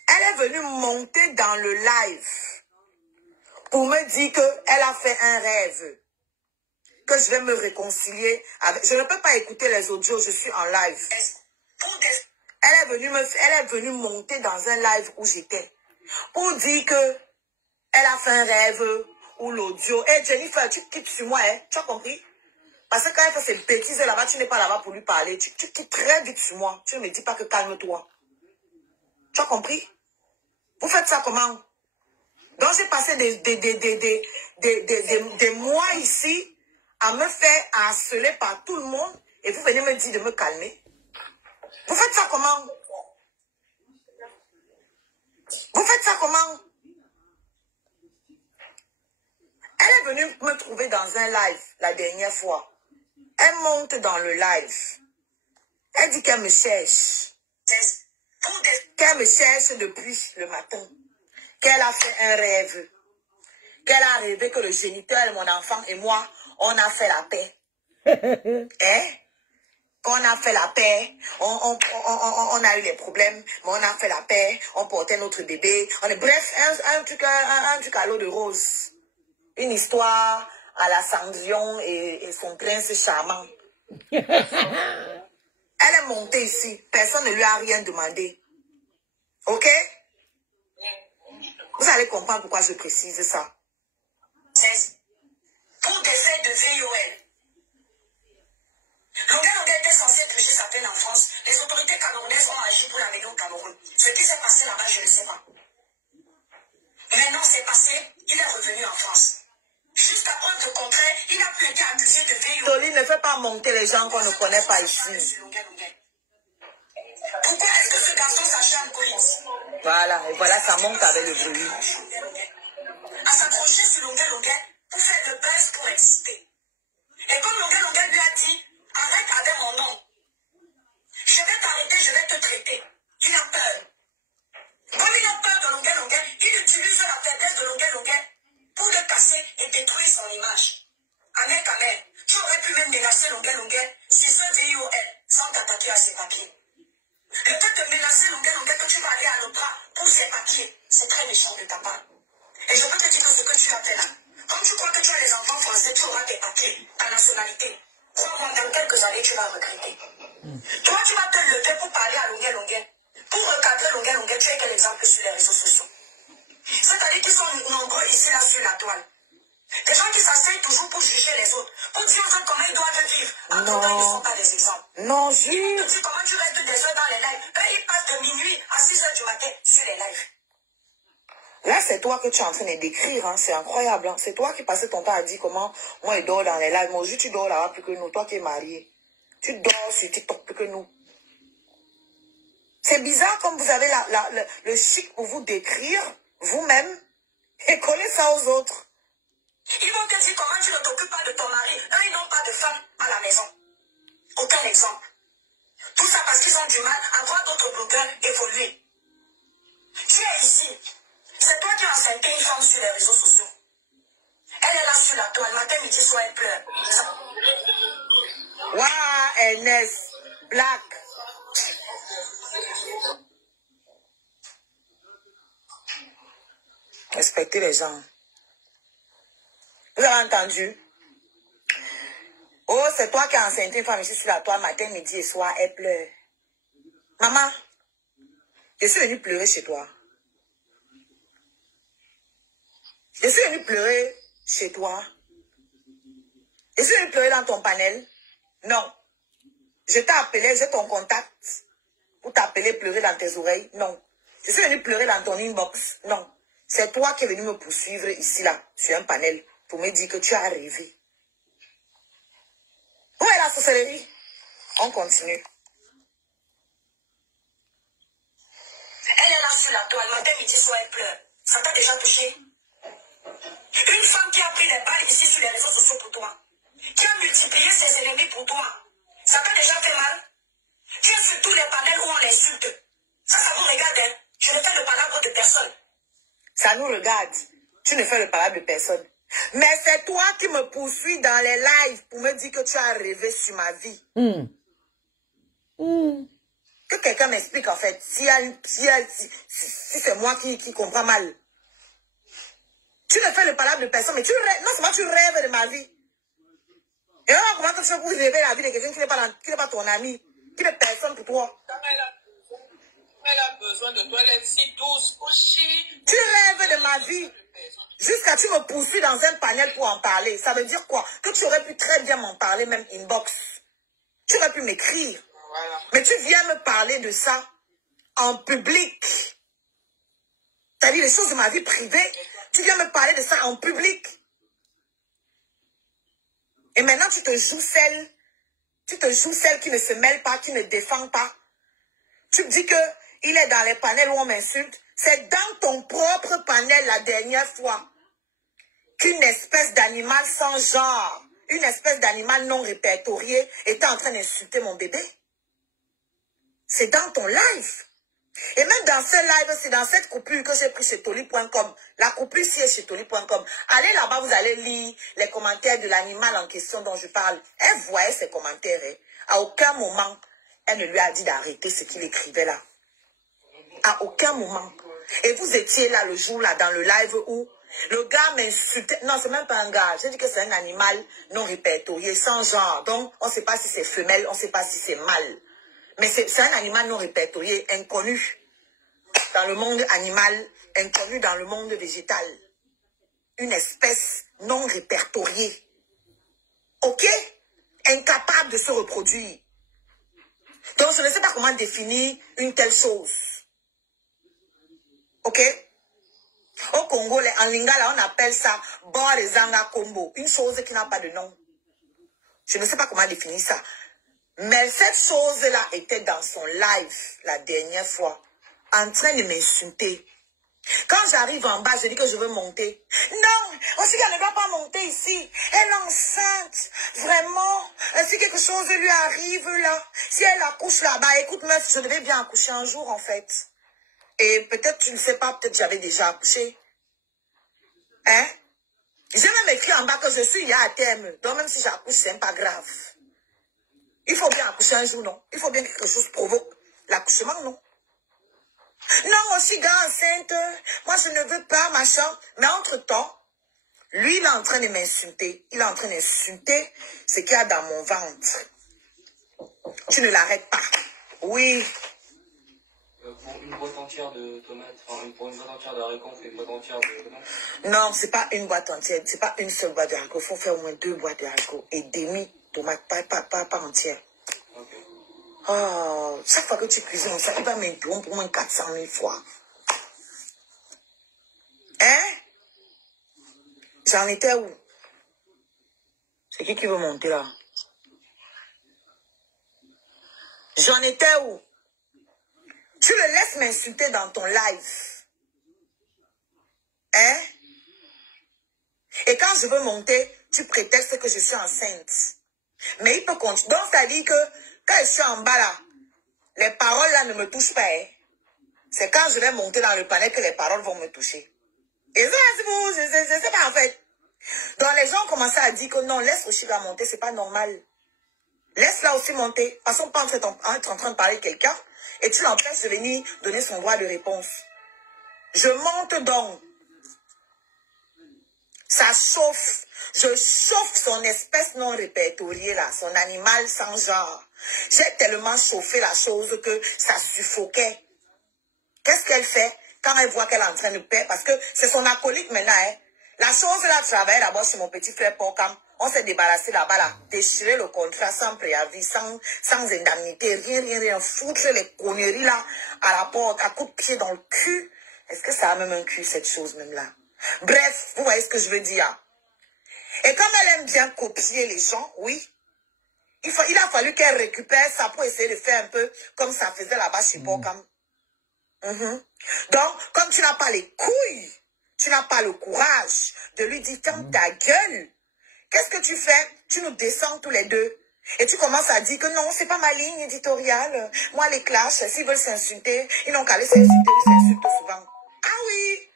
Elle est venue monter dans le live pour me dire qu'elle a fait un rêve, que je vais me réconcilier avec... Je ne peux pas écouter les audios, je suis en live. Elle est venue monter dans un live où j'étais pour dire que elle a fait un rêve ou l'audio. Hey Jennifer, tu quittes sur moi, hein? Tu as compris? Parce que quand elle fait ses bêtises là-bas, tu n'es pas là-bas pour lui parler. Tu quittes très vite sur moi. Tu ne me dis pas que calme-toi. Tu as compris? Vous faites ça comment? Donc j'ai passé des mois ici à me faire harceler par tout le monde et vous venez me dire de me calmer. Vous faites ça comment? Vous faites ça comment? Elle est venue me trouver dans un live la dernière fois. Elle monte dans le live. Elle dit qu'elle me cherche. Qu'elle me cherche depuis le matin. Qu'elle a fait un rêve. Qu'elle a rêvé que le géniteur, mon enfant et moi, on a fait la paix. Hein? Qu'on a fait la paix, on a eu les problèmes, mais on a fait la paix, on portait notre bébé. Bref, un truc à l'eau de rose. Une histoire à la Cendrillon et son prince charmant. Elle est montée ici, personne ne lui a rien demandé. Ok? Vous allez comprendre pourquoi je précise ça. Pour des faits de VOL. Longuet était censé être juge à peine en France. Les autorités camerounaises ont agi pour l'amener au Cameroun. Ce qui s'est passé là-bas, je ne sais pas. Maintenant, c'est passé, il est revenu en France. Jusqu'à preuve de contraire, il n'a plus été accusé de VOL. Toli, ne fait pas monter les gens qu'on ne connaît pas ici. Pourquoi est-ce que ce garçon s'acharne Collins? Voilà, et voilà, ça monte avec le bruit. À s'accrocher sur Longuet pour faire le buzz pour exister. Et comme Longuet lui a dit, arrête avec mon nom. Je vais t'arrêter, je vais te traiter. Il a peur. Comme il a peur de Longuet, il utilise la faiblesse de Longuet pour le casser et détruire son image. Amel, tu aurais pu même menacer Longuet sur ce VIOL sans t'attaquer à ses papiers. Le fait de menacer Longuet que tu vas aller à l'opéra pour ses papiers, c'est très méchant de ta part. Et je peux te dire que ce que tu as fait là, comme tu crois que tu as les enfants français, tu auras tes papiers, ta nationalité. Crois-moi, dans quelques années, tu vas regretter. Toi, tu vas te lever pour parler à Longuet. Pour recadrer Longuet, tu es quel exemple sur les réseaux sociaux? C'est-à-dire qu'ils sont nombreux ici, là, sur la toile. Des gens qui s'asseyent toujours pour juger les autres, pour dire aux autres comment ils doivent vivre. En tout cas, ils ne sont pas des exemples. Non, Ils te disent comment tu restes des heures dans les lives. Eux, ils passent de minuit à 6h du matin sur les lives. Là, c'est toi que tu es en train de décrire, hein. C'est incroyable. Hein. C'est toi qui passais ton temps à dire comment moi, je dors dans les lives. Moi, aujourd'hui, tu dors là-bas plus que nous. Toi qui es marié. Tu dors sur TikTok plus que nous. C'est bizarre comme vous avez le chic pour vous décrire vous-même et coller ça aux autres. Ils vont te dire comment tu ne t'occupes pas de ton mari. Eux, ils n'ont pas de femme à la maison. Aucun exemple. Tout ça parce qu'ils ont du mal à voir d'autres blogueurs évoluer. Tu es ici. C'est toi qui as enceinté une femme sur les réseaux sociaux. Elle est là sur la toile. Matin, midi, soir, elle pleure. Waouh, Ernest. Black. Respectez les gens. Vous avez entendu? Oh, c'est toi qui as enceinté une femme ici sur la toile, matin, midi et soir, elle pleure. Maman, je suis venue pleurer chez toi. Je suis venue pleurer chez toi. Je suis venue pleurer dans ton panel. Non. Je t'ai appelé, j'ai ton contact pour t'appeler pleurer dans tes oreilles. Non. Je suis venue pleurer dans ton inbox. Non. C'est toi qui es venu me poursuivre ici, là, sur un panel, pour me dire que tu as rêvé. Où est la sorcellerie? On continue. Elle est là sur la toile, matin, midi, soir, elle pleure. Ça t'a déjà touché? Une femme qui a pris les balles ici sur les réseaux sociaux pour toi, qui a multiplié ses ennemis pour toi, ça t'a déjà fait mal? Tu es sur tous les panels où on l'insulte. Ça vous regarde, hein? Je ne fais le palabre de personne. Ça nous regarde. Tu ne fais le palabre de personne. Mais c'est toi qui me poursuis dans les lives pour me dire que tu as rêvé sur ma vie. Que quelqu'un m'explique en fait. Si c'est moi qui comprends mal. Tu ne fais le palabre de personne, mais tu rêves. Non, c'est moi, tu rêves de ma vie. Et alors, comment tu fais pour rêver la vie de quelqu'un qui n'est pas ton ami, qui n'est personne pour toi? Elle a besoin de toi, elle est si douce aussi. Tu rêves de ma vie. Jusqu'à tu me poursuis dans un panel pour en parler. Ça veut dire quoi? Que tu aurais pu très bien m'en parler, même inbox. Tu aurais pu m'écrire. Voilà. Mais tu viens me parler de ça en public. C'est-à-dire les choses de ma vie privée. Tu viens me parler de ça en public. Et maintenant, tu te joues celle qui ne se mêle pas, qui ne défend pas. Tu me dis que il est dans les panels où on m'insulte. C'est dans ton propre panel la dernière fois qu'une espèce d'animal sans genre, une espèce d'animal non répertorié était en train d'insulter mon bébé. C'est dans ton live. Et même dans ce live, c'est dans cette coupure que j'ai pris chez Toli.com. La coupure ici est chez Toli.com. Allez là-bas, vous allez lire les commentaires de l'animal en question dont je parle. Elle voyait ses commentaires. Hein. À aucun moment, elle ne lui a dit d'arrêter ce qu'il écrivait là. À aucun moment. Et vous étiez là le jour là dans le live où le gars m'insultait. Non, c'est même pas un gars. J'ai dit que c'est un animal non répertorié, sans genre. Donc, on ne sait pas si c'est femelle, on ne sait pas si c'est mâle. Mais c'est un animal non répertorié, inconnu dans le monde animal, inconnu dans le monde végétal. Une espèce non répertoriée. Ok? Incapable de se reproduire. Donc, je ne sais pas comment définir une telle chose. Ok? Au Congo, en Lingala, on appelle ça Borezanga Combo. Une chose qui n'a pas de nom. Je ne sais pas comment définir ça. Mais cette chose-là était dans son live la dernière fois, en train de m'insulter. Quand j'arrive en bas, je dis que je veux monter. Non, Osika ne doit pas monter ici. Elle est enceinte. Vraiment, si quelque chose lui arrive là, si elle accouche là-bas, écoute meuf, je devais bien accoucher un jour en fait. Et peut-être tu ne sais pas, peut-être j'avais déjà accouché. Hein? J'ai même écrit en bas que je suis à terme. Donc même si j'accouche, c'est pas grave. Il faut bien accoucher un jour, non? Il faut bien que quelque chose provoque l'accouchement, non? Non, aussi gars enceinte, moi je ne veux pas, machin. Mais entre-temps, lui, il est en train de m'insulter. Il est en train d'insulter ce qu'il y a dans mon ventre. Tu ne l'arrêtes pas. Oui. Pour une boîte entière de tomates, enfin, pour une boîte entière d'haricots, on fait une boîte entière de tomates? Non, c'est pas une boîte entière, c'est pas une seule boîte de haricots. Il faut faire au moins 2 boîtes de haricots et demi tomates, pas entière. Okay. Oh, chaque fois que tu cuisines, ça il va m'interrompre au moins 400 000 fois. Hein? J'en étais où? C'est qui veut monter là? J'en étais où? Tu le laisses m'insulter dans ton live. Hein? Et quand je veux monter, tu prétextes que je suis enceinte. Mais il peut continuer. Donc, ça dit que quand je suis en bas là, les paroles là ne me touchent pas. Hein? C'est quand je vais monter dans le panel que les paroles vont me toucher. Et ça, je sais pas en fait. Donc, les gens commençaient à dire que non, laisse Oshiga monter, c'est pas normal. Laisse-la aussi monter. Parce qu'on peut être en train de parler de quelqu'un et tu l'empêches de venir donner son droit de réponse. Je monte donc. Ça chauffe. Je chauffe son espèce non répertoriée là, son animal sans genre. J'ai tellement chauffé la chose que ça suffoquait. Qu'est-ce qu'elle fait quand elle voit qu'elle est en train de perdre? Parce que c'est son acolyte maintenant. Hein. La chose là, travaillait d'abord sur mon petit frère Porcam. On s'est débarrassé là-bas là, déchiré le contrat sans préavis, sans indemnité, rien, foutre les conneries là à la porte, à coups de pied dans le cul. Est-ce que ça a même un cul cette chose même là? Bref, vous voyez ce que je veux dire. Et comme elle aime bien copier les gens, oui, il a fallu qu'elle récupère ça pour essayer de faire un peu comme ça faisait là-bas chez Porcam. Donc, comme tu n'as pas les couilles tu n'as pas le courage de lui dire, ferme ta gueule. Qu'est-ce que tu fais? Tu nous descends tous les deux. Et tu commences à dire que non, c'est pas ma ligne éditoriale. Moi, les clashs, s'ils veulent s'insulter, ils n'ont qu'à aller s'insulter, ils s'insultent souvent. Ah oui!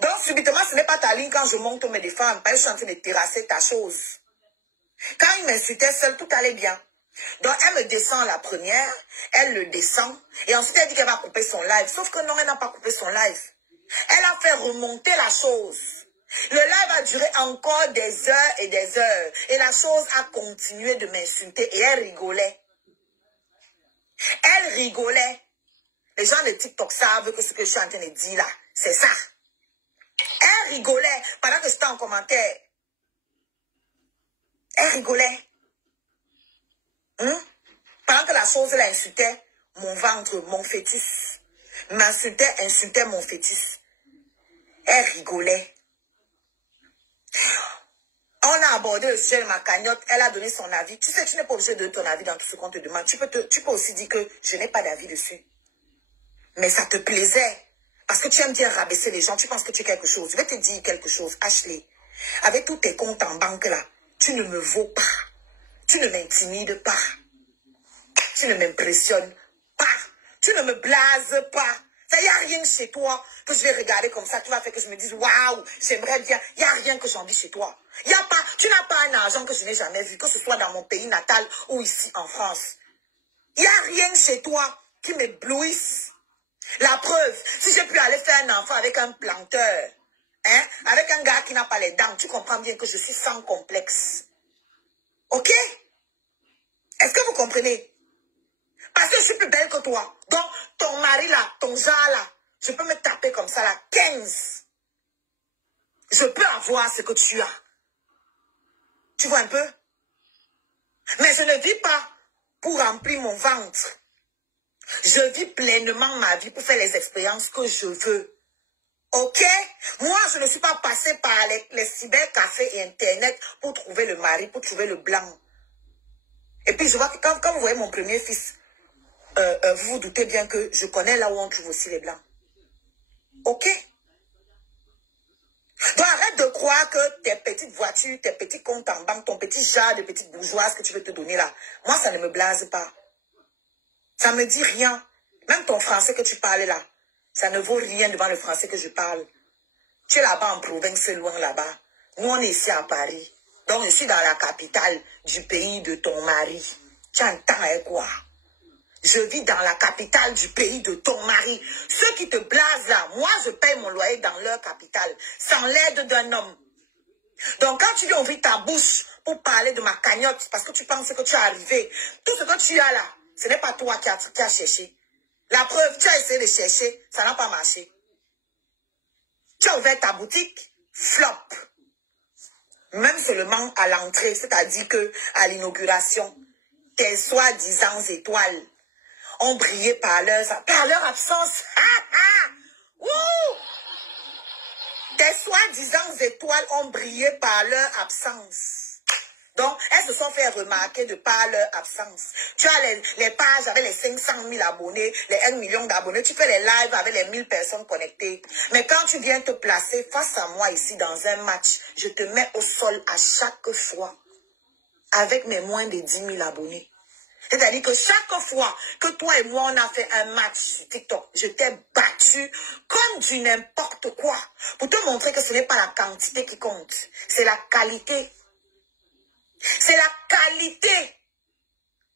Donc, subitement, ce n'est pas ta ligne quand je monte mes femmes. Parce que je suis en train de terrasser ta chose. Quand il m'insultait seule, tout allait bien. Donc, elle me descend la première, elle le descend, et ensuite elle dit qu'elle va couper son live. Sauf que non, elle n'a pas coupé son live. Elle a fait remonter la chose. Le live a duré encore des heures et des heures. Et la chose a continué de m'insulter et elle rigolait. Elle rigolait. Les gens de TikTok savent que ce que je suis en train de dire là, c'est ça. Elle rigolait pendant que j'étais en commentaire. Elle rigolait. Pendant que la chose l'insultait, mon ventre, mon fœtus. M'insultait, insultait mon fœtus. Elle rigolait. On a abordé le sujet de ma cagnotte, elle a donné son avis. Tu sais, tu n'es pas obligé de donner ton avis dans tout ce qu'on te demande. Tu peux aussi dire que je n'ai pas d'avis dessus. Mais ça te plaisait. Parce que tu aimes bien rabaisser les gens, tu penses que tu es quelque chose. Je vais te dire quelque chose, Ashley. Avec tous tes comptes en banque là, tu ne me vaux pas. Tu ne m'intimides pas. Tu ne m'impressionnes pas. Tu ne me blases pas. Il n'y a rien chez toi que je vais regarder comme ça. Tu vas faire que je me dise, waouh, j'aimerais bien. Il n'y a rien que j'envie chez toi. Tu n'as pas un argent que je n'ai jamais vu, que ce soit dans mon pays natal ou ici en France. Il n'y a rien chez toi qui m'éblouisse. La preuve, si j'ai pu aller faire un enfant avec un planteur, avec un gars qui n'a pas les dents, tu comprends bien que je suis sans complexe. Ok? Est-ce que vous comprenez? Parce que je suis plus belle que toi. Donc, ton mari là, ton genre là, je peux me taper comme ça là, 15. Je peux avoir ce que tu as. Tu vois un peu? Mais je ne vis pas pour remplir mon ventre. Je vis pleinement ma vie pour faire les expériences que je veux. Ok? Moi, je ne suis pas passée par les cybercafés et Internet pour trouver le mari, pour trouver le blanc. Et puis, je vois que quand vous voyez mon premier fils, vous vous doutez bien que je connais là où on trouve aussi les blancs. Ok? Donc arrête de croire que tes petites voitures, tes petits comptes en banque, ton petit genre de petite bourgeoise que tu veux te donner là, moi ça ne me blase pas. Ça ne me dit rien. Même ton français que tu parles là, ça ne vaut rien devant le français que je parle. Tu es là-bas en province, loin là-bas. Nous on est ici à Paris. Donc je suis dans la capitale du pays de ton mari. Tu entends avec quoi? Je vis dans la capitale du pays de ton mari. Ceux qui te blasent là, moi je paye mon loyer dans leur capitale, sans l'aide d'un homme. Donc quand tu viens ouvrir ta bouche pour parler de ma cagnotte, parce que tu penses que tu es arrivé, tout ce que tu as là, ce n'est pas toi qui as cherché. La preuve, tu as essayé de chercher, ça n'a pas marché. Tu as ouvert ta boutique, flop. Même seulement à l'entrée, c'est-à-dire que à l'inauguration, tes soi-disant étoiles ont brillé par leur absence. Ouh! Tes soi-disant étoiles ont brillé par leur absence. Donc, elles se sont fait remarquer de par leur absence. Tu as les pages avec les 500 000 abonnés, les 1 million d'abonnés. Tu fais les lives avec les 1000 personnes connectées. Mais quand tu viens te placer face à moi ici dans un match, je te mets au sol à chaque fois avec mes moins de 10 000 abonnés. C'est-à-dire que chaque fois que toi et moi, on a fait un match sur TikTok, je t'ai battu comme du n'importe quoi. Pour te montrer que ce n'est pas la quantité qui compte, c'est la qualité. C'est la qualité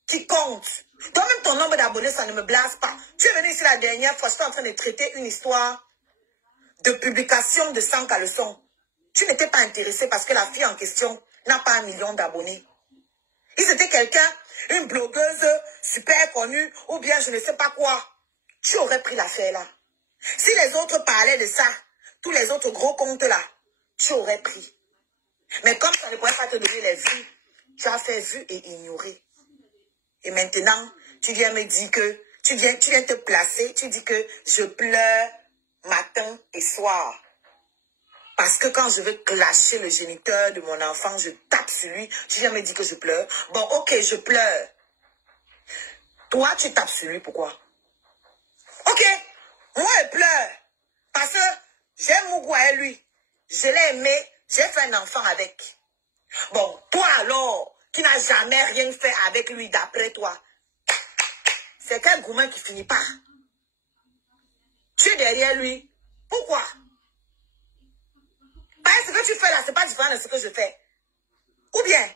qui compte. Donc même ton nombre d'abonnés, ça ne me blase pas. Tu es venu ici la dernière fois, je suis en train de traiter une histoire de publication de 100 caleçons. Tu n'étais pas intéressé parce que la fille en question n'a pas 1 million d'abonnés. Si c'était quelqu'un, une blogueuse super connue, ou bien je ne sais pas quoi, tu aurais pris l'affaire là. Si les autres parlaient de ça, tous les autres gros comptes là, tu aurais pris. Mais comme ça ne pourrait pas te donner les vues, tu as fait vue et ignoré. Et maintenant, tu viens me dire que, tu viens te placer, tu dis que je pleure matin et soir. Parce que quand je veux clasher le géniteur de mon enfant, je tape sur lui, tu viens me dire que je pleure. Bon, ok, je pleure. Toi, tu tapes sur lui, pourquoi? Ok, moi, je pleure. Parce que J'ai Mougou à lui. Je l'ai aimé. J'ai fait un enfant avec. Bon, toi alors, qui n'a jamais rien fait avec lui d'après toi, c'est quel gourmand qui finit pas? Tu es derrière lui. Pourquoi? Parce que ce que tu fais là, c'est pas différent de ce que je fais. Ou bien,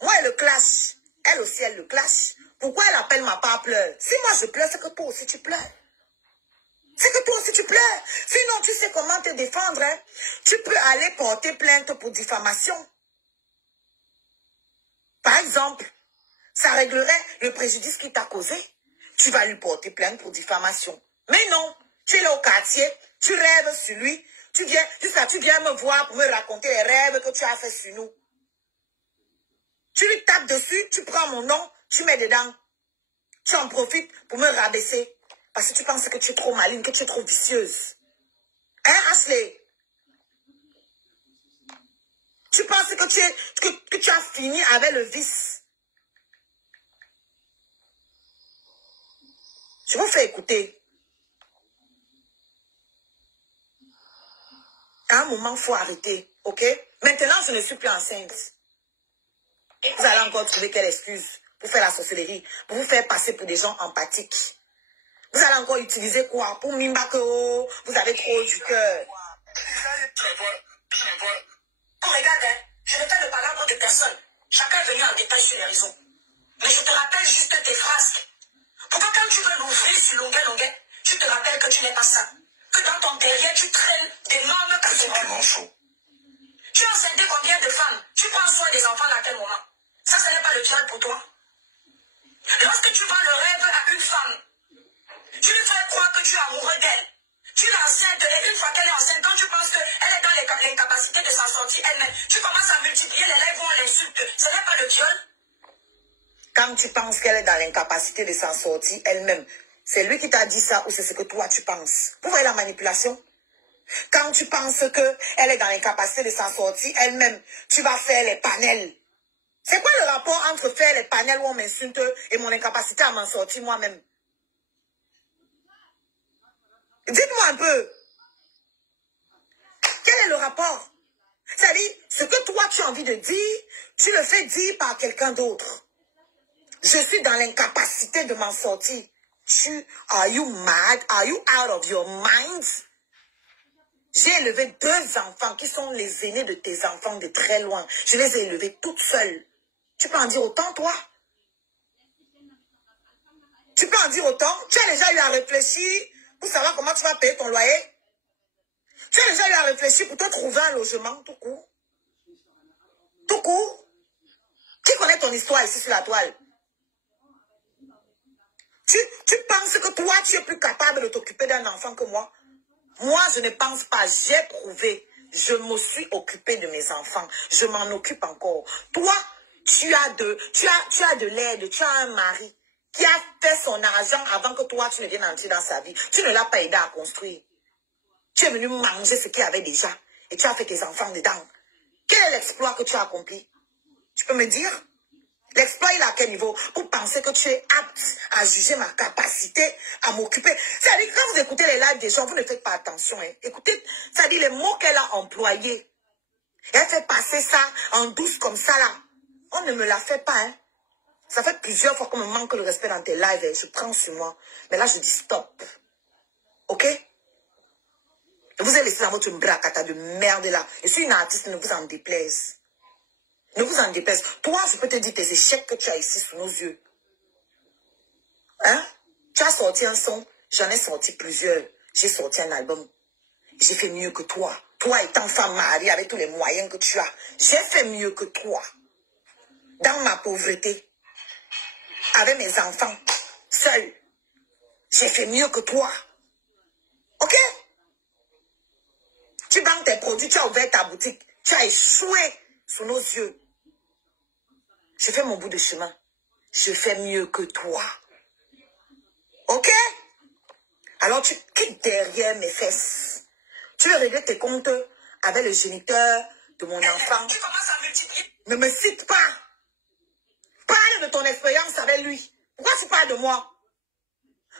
moi elle le clash. Elle aussi, elle le clash. Pourquoi elle appelle ma part pleure? Si moi je pleure, c'est que toi aussi tu pleures. C'est que toi aussi tu pleures. Sinon, tu sais comment te défendre. Hein? Tu peux aller porter plainte pour diffamation. Par exemple, ça réglerait le préjudice qu'il t'a causé. Tu vas lui porter plainte pour diffamation. Mais non, tu es là au quartier, tu rêves sur lui. Tu viens me voir pour me raconter les rêves que tu as fait sur nous. Tu lui tapes dessus, tu prends mon nom, tu mets dedans. Tu en profites pour me rabaisser. Parce que tu penses que tu es trop maligne, que tu es trop vicieuse. Hein, Ashley? Tu penses que tu as fini avec le vice. Je vous fais écouter. À un moment, il faut arrêter. Ok? Maintenant, je ne suis plus enceinte. Vous allez encore trouver quelle excuse pour faire la sorcellerie, pour vous faire passer pour des gens empathiques. Vous allez encore utiliser quoi? Pour mimba que oh, vous avez trop du cœur. Oh, regarde, hein, je ne fais le palabre de personne. Chacun est venu en détail sur les raisons. Mais je te rappelle juste tes phrases. Pourquoi quand tu veux l'ouvrir sur longueur, tu te rappelles que tu n'es pas ça. Que dans ton derrière, tu traînes d'énormes casseroles. Tu as enceinté combien de femmes? Tu prends soin des enfants à quel moment? Ça, ce n'est pas le diable pour toi. Lorsque tu vends le rêve à une femme, tu lui fais croire que tu es amoureux d'elle. Tu l'enceintes et une fois qu'elle est enceinte, quand tu penses qu'elle est dans l'incapacité de s'en sortir elle-même, tu commences à multiplier les lèvres, on l'insulte. Ce n'est pas le viol. Quand tu penses qu'elle est dans l'incapacité de s'en sortir elle-même, c'est lui qui t'a dit ça ou c'est ce que toi tu penses? Vous voyez la manipulation? Quand tu penses qu'elle est dans l'incapacité de s'en sortir elle-même, tu vas faire les panels. C'est quoi le rapport entre faire les panels où on m'insulte et mon incapacité à m'en sortir moi-même? Dites-moi un peu. Quel est le rapport? C'est-à-dire, ce que toi tu as envie de dire, tu le fais dire par quelqu'un d'autre. Je suis dans l'incapacité de m'en sortir. Are you mad? Are you out of your mind? J'ai élevé 2 enfants qui sont les aînés de tes enfants de très loin. Je les ai élevés toutes seules. Tu peux en dire autant, toi? Tu peux en dire autant? Tu as déjà eu à réfléchir pour savoir comment tu vas payer ton loyer? Tu as déjà eu à réfléchir pour te trouver un logement, tout court? Tout court? Qui connaît ton histoire ici sur la toile? Tu penses que toi, tu es plus capable de t'occuper d'un enfant que moi? Moi, je ne pense pas. J'ai prouvé. Je me suis occupée de mes enfants. Je m'en occupe encore. Toi, tu as de l'aide. Tu as un mari qui a fait son argent avant que toi, tu ne viennes entrer dans sa vie. Tu ne l'as pas aidé à construire. Tu es venu manger ce qu'il y avait déjà. Et tu as fait tes enfants dedans. Quel est l'exploit que tu as accompli? Tu peux me dire? L'exploit, il est à quel niveau? Pour penser que tu es apte à juger ma capacité à m'occuper. C'est-à-dire, quand vous écoutez les lives des gens, vous ne faites pas attention. Hein. Écoutez, c'est-à-dire les mots qu'elle a employés. Elle fait passer ça en douce comme ça, là. On ne me la fait pas, hein. Ça fait plusieurs fois qu'on me manque le respect dans tes lives. Hein. Je prends sur moi. Mais là, je dis stop. OK? Vous avez laissé dans votre bracata de merde, là. Je suis une artiste, ne vous en déplaise. Ne vous en déplaise. Toi, je peux te dire tes échecs que tu as ici sous nos yeux. Hein? Tu as sorti un son, j'en ai sorti plusieurs. J'ai sorti un album. J'ai fait mieux que toi. Toi étant femme mariée avec tous les moyens que tu as. J'ai fait mieux que toi. Dans ma pauvreté. Avec mes enfants. Seule. J'ai fait mieux que toi. OK? Tu vends tes produits, tu as ouvert ta boutique. Tu as échoué sous nos yeux. Je fais mon bout de chemin. Je fais mieux que toi. OK? Alors tu quittes derrière mes fesses. Tu veux régler tes comptes avec le géniteur de mon enfant. Tu commences à multiplier. Ne me cite pas. Parle de ton expérience avec lui. Pourquoi tu parles de moi?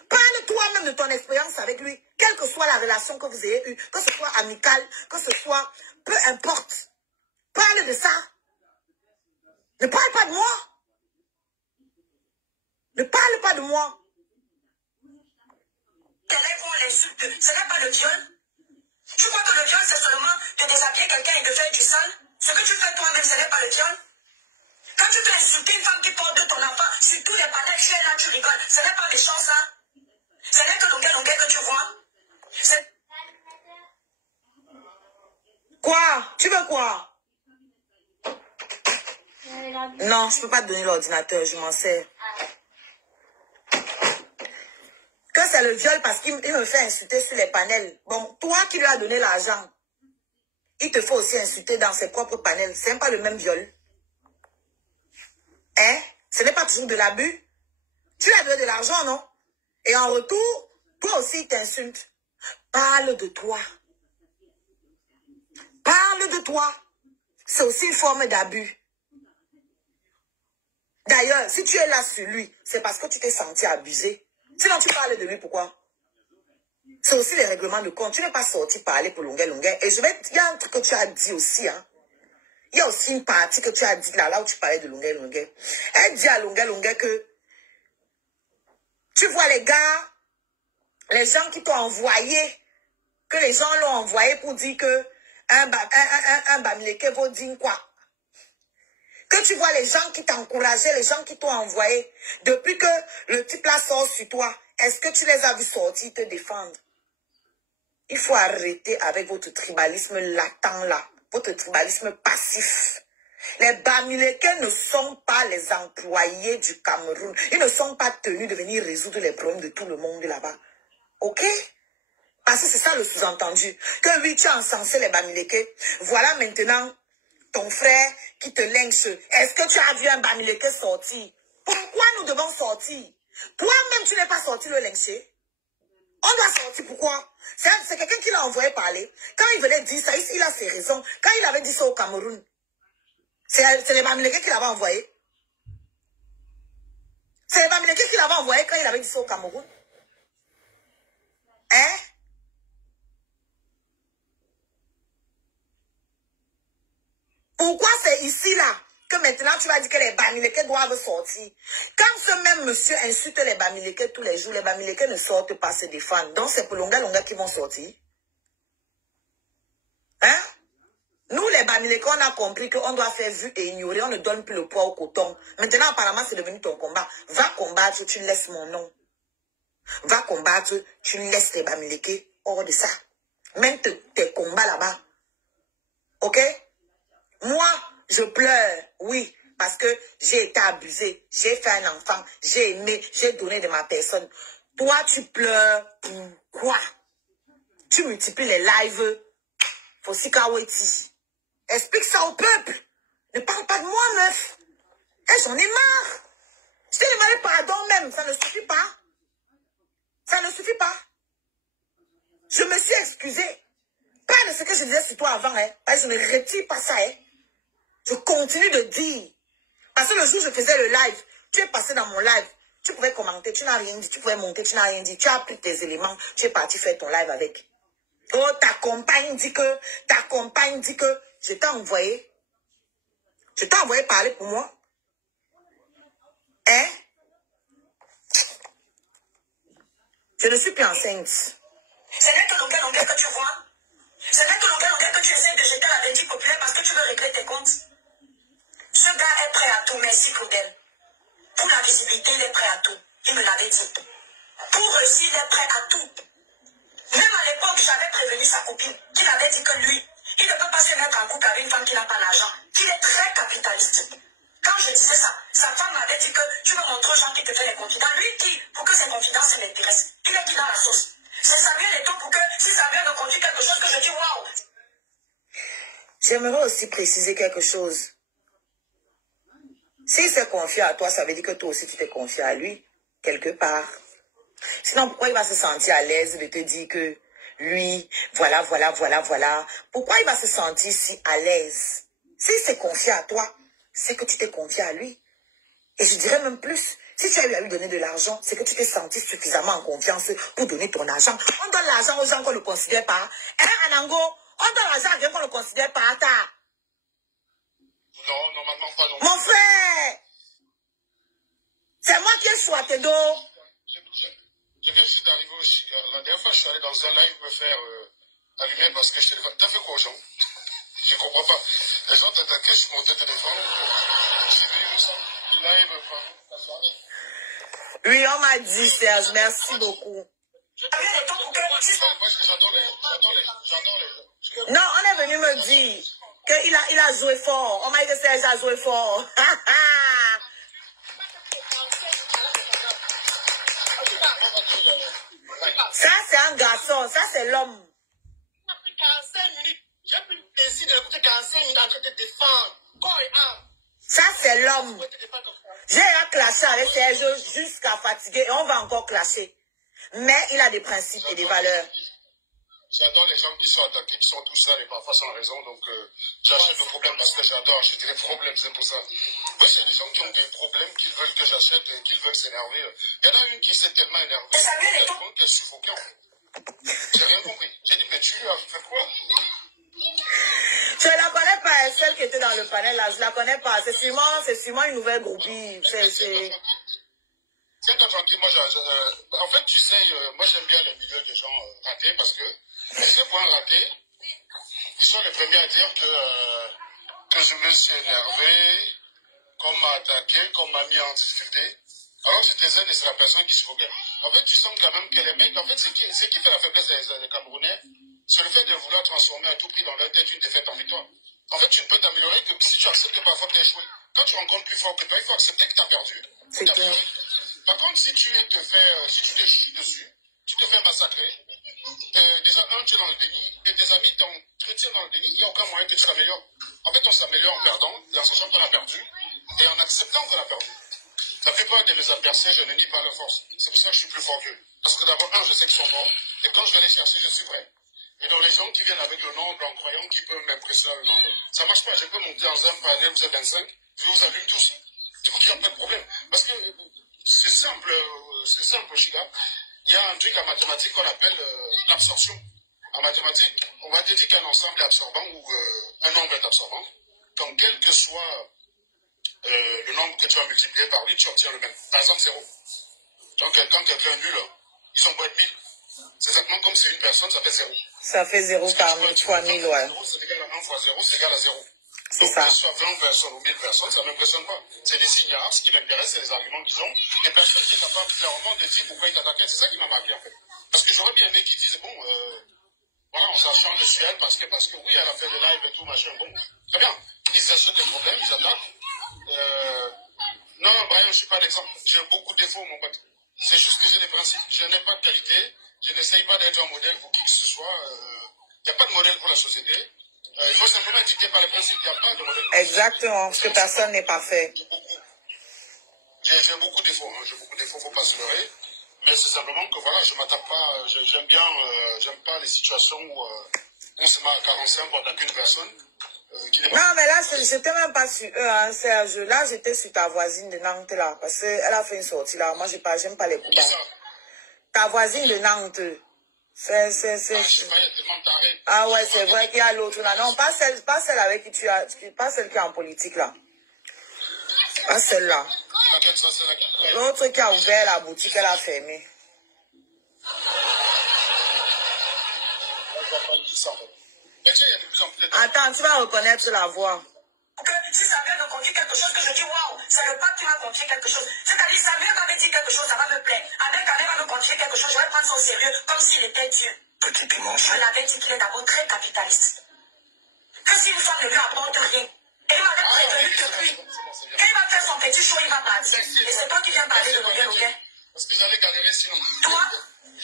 Parle toi-même de ton expérience avec lui, quelle que soit la relation que vous ayez eue, que ce soit amicale, que ce soit, peu importe. Parle de ça. Ne parle pas de moi. Ne parle pas de moi. Quel est l'insulte? Ce n'est pas le viol. Tu crois que le viol, c'est seulement de déshabiller quelqu'un et de faire du sale? Ce que tu fais toi-même, ce n'est pas le viol. Quand tu peux insulter une femme qui porte ton enfant sur tous les panels, tu es là, tu rigoles. Ce n'est pas méchant, ça. Ce n'est que longueur que tu vois. Quoi? Tu veux quoi? Non, je ne peux pas te donner l'ordinateur, je m'en sers. Que c'est le viol parce qu'il me fait insulter sur les panels. Bon, toi qui lui as donné l'argent, il te faut aussi insulter dans ses propres panels. Ce n'est pas le même viol. Hein? Ce n'est pas toujours de l'abus. Tu lui as donné de l'argent, non? Et en retour, toi aussi, il t'insulte. Parle de toi. Parle de toi. C'est aussi une forme d'abus. D'ailleurs, si tu es là sur lui, c'est parce que tu t'es senti abusé. Sinon, tu parles de lui, pourquoi? C'est aussi les règlements de compte. Tu n'es pas sorti parler pour longueur. Et il y a un truc que tu as dit aussi, hein. Il y a aussi une partie que tu as dit là où tu parlais de longueur. Elle dit à longueur que tu vois les gars, les gens qui t'ont envoyé, que les gens l'ont envoyé pour dire que un bamileke vaut dire quoi? Que tu vois les gens qui t'encourageaient, les gens qui t'ont envoyé, depuis que le type là sort sur toi, est-ce que tu les as vus sortir te défendre? Il faut arrêter avec votre tribalisme latent là, votre tribalisme passif. Les bamilekés ne sont pas les employés du Cameroun. Ils ne sont pas tenus de venir résoudre les problèmes de tout le monde là-bas. Ok? Parce que c'est ça le sous-entendu. Que oui, tu as encensé les bamilekés. Voilà maintenant ton frère qui te lynche. Est-ce que tu as vu un bamileke sortir? Pourquoi nous devons sortir? Toi-même, tu n'es pas sorti le lyncher. On doit sortir, pourquoi? C'est quelqu'un qui l'a envoyé parler. Quand il venait dire ça, il a ses raisons. Quand il avait dit ça au Cameroun, c'est les bamileke qui l'avaient envoyé. C'est les bamileke qui l'avaient envoyé quand il avait dit ça au Cameroun. Hein? Pourquoi c'est ici, là, que maintenant tu vas dire que les bamileke doivent sortir? Quand ce même monsieur insulte les bamileke tous les jours, les bamileke ne sortent pas se défendre. Donc c'est pour longa qui vont sortir. Hein? Nous, les bamileke, on a compris qu'on doit faire vue et ignorer. On ne donne plus le poids au coton. Maintenant, apparemment, c'est devenu ton combat. Va combattre, tu laisses mon nom. Va combattre, tu laisses les bamileke hors de ça. Même tes combats là-bas. Ok? Moi, je pleure, oui, parce que j'ai été abusée, j'ai fait un enfant, j'ai aimé, j'ai donné de ma personne. Toi, tu pleures pourquoi? Tu multiplies les lives. Fosika Weti. Explique ça au peuple. Ne parle pas de moi, meuf. Eh, j'en ai marre. Je t'ai demandé pardon même, ça ne suffit pas. Ça ne suffit pas. Je me suis excusée. Pas de ce que je disais sur toi avant, hein. Parce que je ne retire pas ça, hein. Je continue de dire. Parce que le jour où je faisais le live, tu es passé dans mon live. Tu pouvais commenter, tu n'as rien dit. Tu pouvais monter, tu n'as rien dit. Tu as pris tes éléments, tu es parti faire ton live avec. Oh, ta compagne dit que je t'ai envoyé. Je t'ai envoyé parler pour moi. Hein? Je ne suis plus enceinte. Ce n'est que longueur que tu vois. Ce n'est que longueur que tu essaies de jeter à la Belgique populaire parce que tu veux régler tes comptes. Ce gars est prêt à tout, merci Claudel. Pour la visibilité, il est prêt à tout. Il me l'avait dit. Pour réussir, il est prêt à tout. Même à l'époque, j'avais prévenu sa copine, qui avait dit que lui, il ne peut pas se mettre en couple avec une femme qui n'a pas l'argent, qu'il est très capitaliste. Quand je disais ça, sa femme m'avait dit que tu veux montrer aux gens qui te font les confidences. Lui qui, pour que ses confidences l'intéressent, il est qui dans la sauce. C'est Samuel et tout pour que, si Samuel me conduit quelque chose, que je dis waouh. J'aimerais aussi préciser quelque chose. S'il s'est confié à toi, ça veut dire que toi aussi tu t'es confié à lui, quelque part. Sinon, pourquoi il va se sentir à l'aise de te dire que lui, voilà. Pourquoi il va se sentir si à l'aise? S'il s'est confié à toi, c'est que tu t'es confié à lui. Et je dirais même plus, Si tu as eu à lui donner de l'argent, c'est que tu t'es senti suffisamment en confiance pour donner ton argent. On donne l'argent aux gens qu'on ne considère pas. Hein, Anango? On donne l'argent à quelqu'un qu'on ne considère pas. Non, normalement pas. Non. Mon frère! C'est moi qui ai choisi d'eau. Je viens juste d'arriver aussi. La dernière fois, je suis allé dans un live me faire allumer parce que je téléphone. T'as fait quoi aux gens? Je ne comprends pas. Les gens t'attaquaient, je suis monté te défendre. J'ai venu le centre du live pendant la soirée. Oui, on m'a dit, Serge, merci beaucoup. Non, on est venu me dire qu'il a joué fort. On m'a dit que Serge a joué fort. Ça, c'est un garçon. Ça, c'est l'homme. Ça a pris 45 minutes. J'ai pris le plaisir de l'écouter 45 minutes en train de défendre. Corps et âme. Ça, c'est l'homme. J'ai clasher avec Serge jusqu'à fatiguer et on va encore clasher. Mais il a des principes et des valeurs. J'adore les gens qui sont attaqués, qui sont tout seuls et parfois sans raison. Donc, j'achète le problème parce que j'adore acheter les problèmes, c'est pour ça. Oui, c'est des gens qui ont des problèmes, qu'ils veulent que j'achète et qu'ils veulent s'énerver. Il y en a une qui s'est tellement énervée qu'elle suffoquait en fait. J'ai rien compris. J'ai dit, mais tu as fait quoi? Je la connais pas, celle qui était dans le panel là, je la connais pas. C'est sûrement une nouvelle groupie. Tiens-toi tranquille, moi, en fait, tu sais, moi j'aime bien le milieu des gens ratés parce que ces points ratés, ils sont les premiers à dire que je me suis énervé, qu'on m'a attaqué, qu'on m'a mis en difficulté. Alors j'étais zen et c'est la personne qui se foquait. En fait, tu sens quand même que les mecs, en fait, ce qui fait la faiblesse des Camerounais, c'est le fait de vouloir transformer à tout prix dans leur tête une défaite en victoire. En fait, tu ne peux t'améliorer que si tu acceptes parfois que tu as échoué. Quand tu rencontres plus fort que toi, il faut accepter que tu as perdu. C'est tout. Par contre, si tu te chies dessus, tu te fais massacrer. Déjà, tu es dans le déni, et tes amis t'entretiennent dans le déni, il n'y a aucun moyen que tu t'améliores. En fait, on s'améliore en perdant, en sachant qu'on a perdu, et en acceptant qu'on a perdu. La plupart de mes adversaires, je ne nie pas leur force. C'est pour ça que je suis plus fort qu'eux. Parce que d'abord, je sais qu'ils sont forts, et quand je vais les chercher, je suis prêt. Et donc, les gens qui viennent avec le nombre, en croyant qu'ils peuvent m'impressionner le nombre, ça ne marche pas. Je peux monter dans un panel, vous êtes 25, je vous allume tous. Du coup, il n'y a pas de problème. Parce que c'est simple, Chiga. Il y a un truc en mathématiques qu'on appelle l'absorption. En mathématiques, on va te dire qu'un ensemble est absorbant ou un nombre est absorbant. Donc, quel que soit le nombre que tu vas multiplier par lui, tu obtiens le même. Par exemple, 0. Donc, quand quelqu'un est nul, ils ont beau être 1000. C'est exactement comme c'est une personne, ça fait 0. Ça fait 0 par 1000 fois 1000, ouais. 0, c'est égal à 1 fois 0, c'est égal à 0. C'est donc, ça. que ce soit 20 personnes ou 1000 personnes, ça ne m'impressionne pas. C'est des ignares, ce qui m'intéresse, c'est les arguments qu'ils ont. Et personne n'est capable clairement de dire pourquoi ils t'attaquaient. C'est ça qui m'a marqué, en fait. Parce que j'aurais bien aimé qu'ils disent, bon, voilà, on s'achète le ciel parce que oui, elle a fait le live et tout, machin, bon. Très bien. Ils achètent des problèmes, ils attaquent. Non, Brian, je ne suis pas l'exemple. J'ai beaucoup de défauts, mon pote. C'est juste que j'ai des principes. Je n'ai pas de qualité. Je n'essaye pas d'être un modèle pour qui que ce soit. Il n'y a pas de modèle pour la société. Il faut simplement éduquer par les principes. Il n'y a pas de modèle. Exactement, parce que personne n'est parfait. J'ai beaucoup de défauts. J'ai beaucoup de défauts, il ne faut pas se leurrer. Mais c'est simplement que voilà, je ne m'attaque pas. J'aime pas les situations où on se met à 45 pour attaquer une personne. Non, mais là, j'étais même pas sur eux, hein, Serge. Là, j'étais sur ta voisine de Nantes, là. Parce qu'elle a fait une sortie, là. Moi, j'aime pas les coups bas. Ta voisine de Nantes. Ah ouais, c'est vrai qu'il y a l'autre, là. Non, pas celle avec qui tu as... Pas celle qui est en politique, là. Pas celle-là. L'autre qui a ouvert la boutique, elle a fermé. Attends, tu vas reconnaître la voix. Si Samuel me confie quelque chose que je dis, waouh, c'est le pape qui m'a confié quelque chose. C'est-à-dire, Samuel va me dire quelque chose, ça va me plaire. Ahmed va me confier quelque chose, je vais prendre ça au sérieux, comme s'il était Dieu. Petit dimanche. Je l'avais dit qu'il est d'abord très capitaliste. Que si une femme ne lui apporte rien, et il m'avait prévenu que lui, quand il va faire son petit show, il va partir. Et c'est toi qui viens parler de Longuet Longuet. Parce que j'allais galérer sinon. Toi,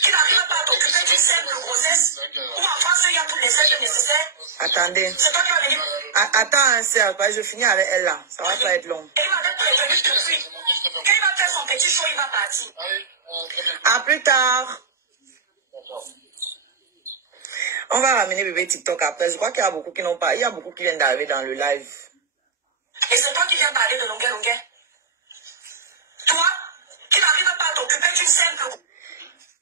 tu n'arrives pas à t'occuper d'une simple grossesse, ou en France, il y a toutes les aides nécessaires. Attendez. C'est toi qui vas venir. Attends, Serge, je finis avec elle là. Ça va pas être long. Et il m'avait prévenu que lui, quand il va faire son petit show, il va partir. À plus tard. On va ramener bébé TikTok après. Je crois qu'il y a beaucoup qui n'ont pas. Il y a beaucoup qui viennent d'arriver dans le live. Et c'est toi qui viens parler de Longuet Longuet. Toi, une simple...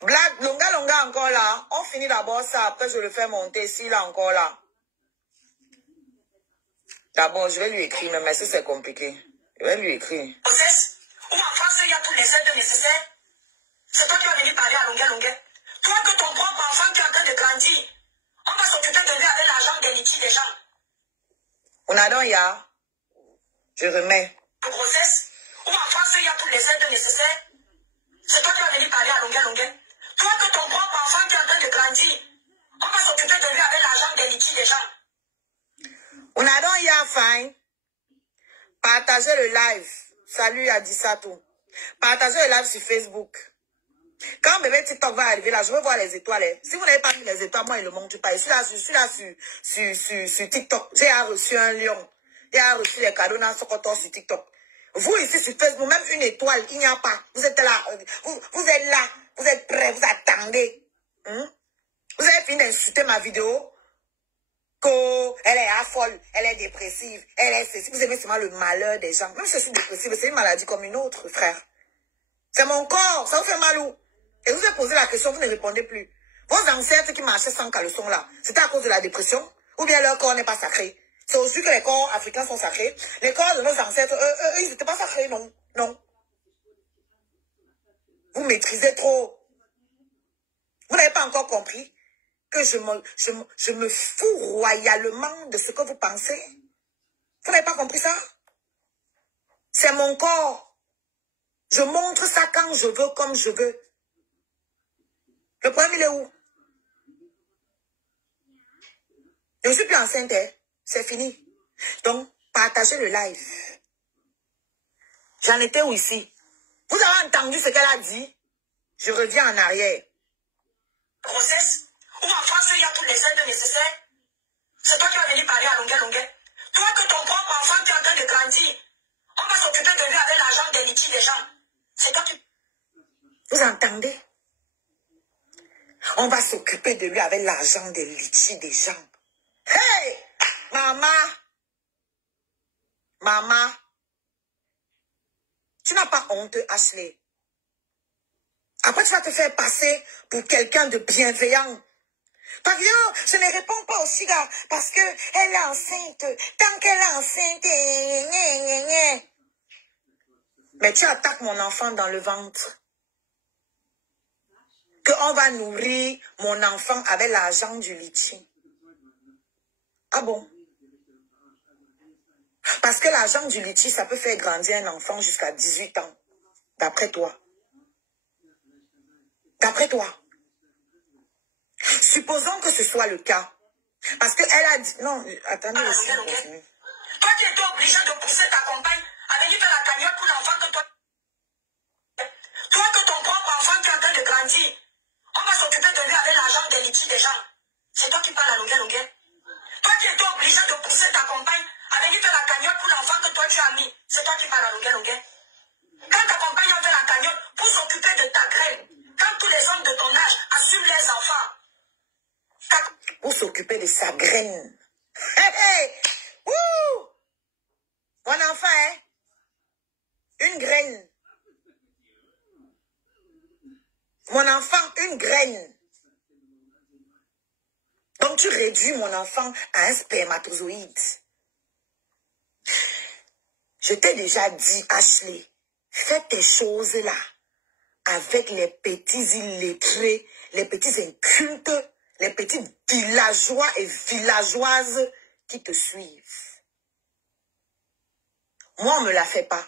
Black, longa encore là. On finit d'abord ça, après je le fais monter. S'il est encore là. D'abord, je vais lui écrire, mais si c'est compliqué. Je vais lui écrire. Où en France, il y a tous les aides nécessaires. C'est toi qui vas venir parler à longueur. Toi que ton propre enfant qui est en train de grandir, on va s'occuper de lui avec l'argent des litiges des gens. On a donc, ya. Je remets. Pour grossesse, où en France, il y a tous les aides nécessaires. C'est toi qui vas venir parler à longueur. Toi que ton propre enfant qui est en train de grandir, on va s'occuper de lui avec l'argent des litiges des gens. On a donc, ya, fine. Partagez le live. Salut Adisato. Partagez le live sur Facebook. Quand bébé TikTok va arriver là, je veux voir les étoiles. Si vous n'avez pas mis les étoiles, moi, il ne montre pas. Je suis là sur TikTok. J'ai reçu un lion. J'ai reçu les cadeaux dans ce coton sur TikTok. Vous ici sur Facebook, même une étoile, il n'y a pas. Vous êtes là. Vous êtes là. Vous êtes prêts. Vous attendez. Vous avez fini d'insulter ma vidéo. Elle est folle, elle est dépressive, si vous aimez seulement le malheur des gens. Même si je suis dépressive, c'est une maladie comme une autre, frère. C'est mon corps, ça vous fait mal où? Et vous avez posé la question, vous ne répondez plus. Vos ancêtres qui marchaient sans caleçon là, c'était à cause de la dépression? Ou bien leur corps n'est pas sacré? C'est aujourd'hui que les corps africains sont sacrés. Les corps de nos ancêtres, ils n'étaient pas sacrés, non. Non. Vous maîtrisez trop. Vous n'avez pas encore compris que je me fous royalement de ce que vous pensez. Vous n'avez pas compris ça? C'est mon corps. Je montre ça quand je veux, comme je veux. Le problème, il est où? Je ne suis plus enceinte, hein? C'est fini. Donc, partagez le live. J'en étais où ici? Vous avez entendu ce qu'elle a dit? Je reviens en arrière. Grossesse? Où en France, il y a tous les aides nécessaires. C'est toi qui vas venir parler à longueur. Toi que ton propre enfant qui est en train de grandir, on va s'occuper de lui avec l'argent des litiges des gens. C'est toi qui... Vous entendez? On va s'occuper de lui avec l'argent des litiges des gens. Hey! Maman! Tu n'as pas honte, Ashley. Après, tu vas te faire passer pour quelqu'un de bienveillant. Parce que je ne réponds pas aussi là, parce qu'elle est enceinte. Tant qu'elle est enceinte, mais tu attaques mon enfant dans le ventre. Qu'on va nourrir mon enfant avec l'argent du litchi. Ah bon? Parce que l'argent du litchi, ça peut faire grandir un enfant jusqu'à 18 ans. D'après toi. D'après toi. Supposons que ce soit le cas. Parce qu'elle a dit... Non, attendez aussi. Toi, tu étais obligé de pousser ta compagne à venir faire la cagnotte pour l'enfant que toi... Toi que ton propre enfant qui est en train de grandir, on va s'occuper de lui avec l'argent des litiges des gens. C'est toi qui parles à longueur. Toi qui étais obligé de pousser ta compagne à venir faire la cagnotte pour l'enfant que toi tu as mis. C'est toi qui parles à longueur. Quand ta compagne a fait la cagnotte pour s'occuper de ta graine, quand tous les hommes de ton âge assument les enfants, pour s'occuper de sa graine. Hey! Wouh! Mon enfant, hein? Une graine. Mon enfant, une graine. Donc tu réduis mon enfant à un spermatozoïde. Je t'ai déjà dit, Ashley, fais tes choses là avec les petits illettrés, les petits incultes, les petits villageois et villageoises qui te suivent. Moi, on ne me la fait pas.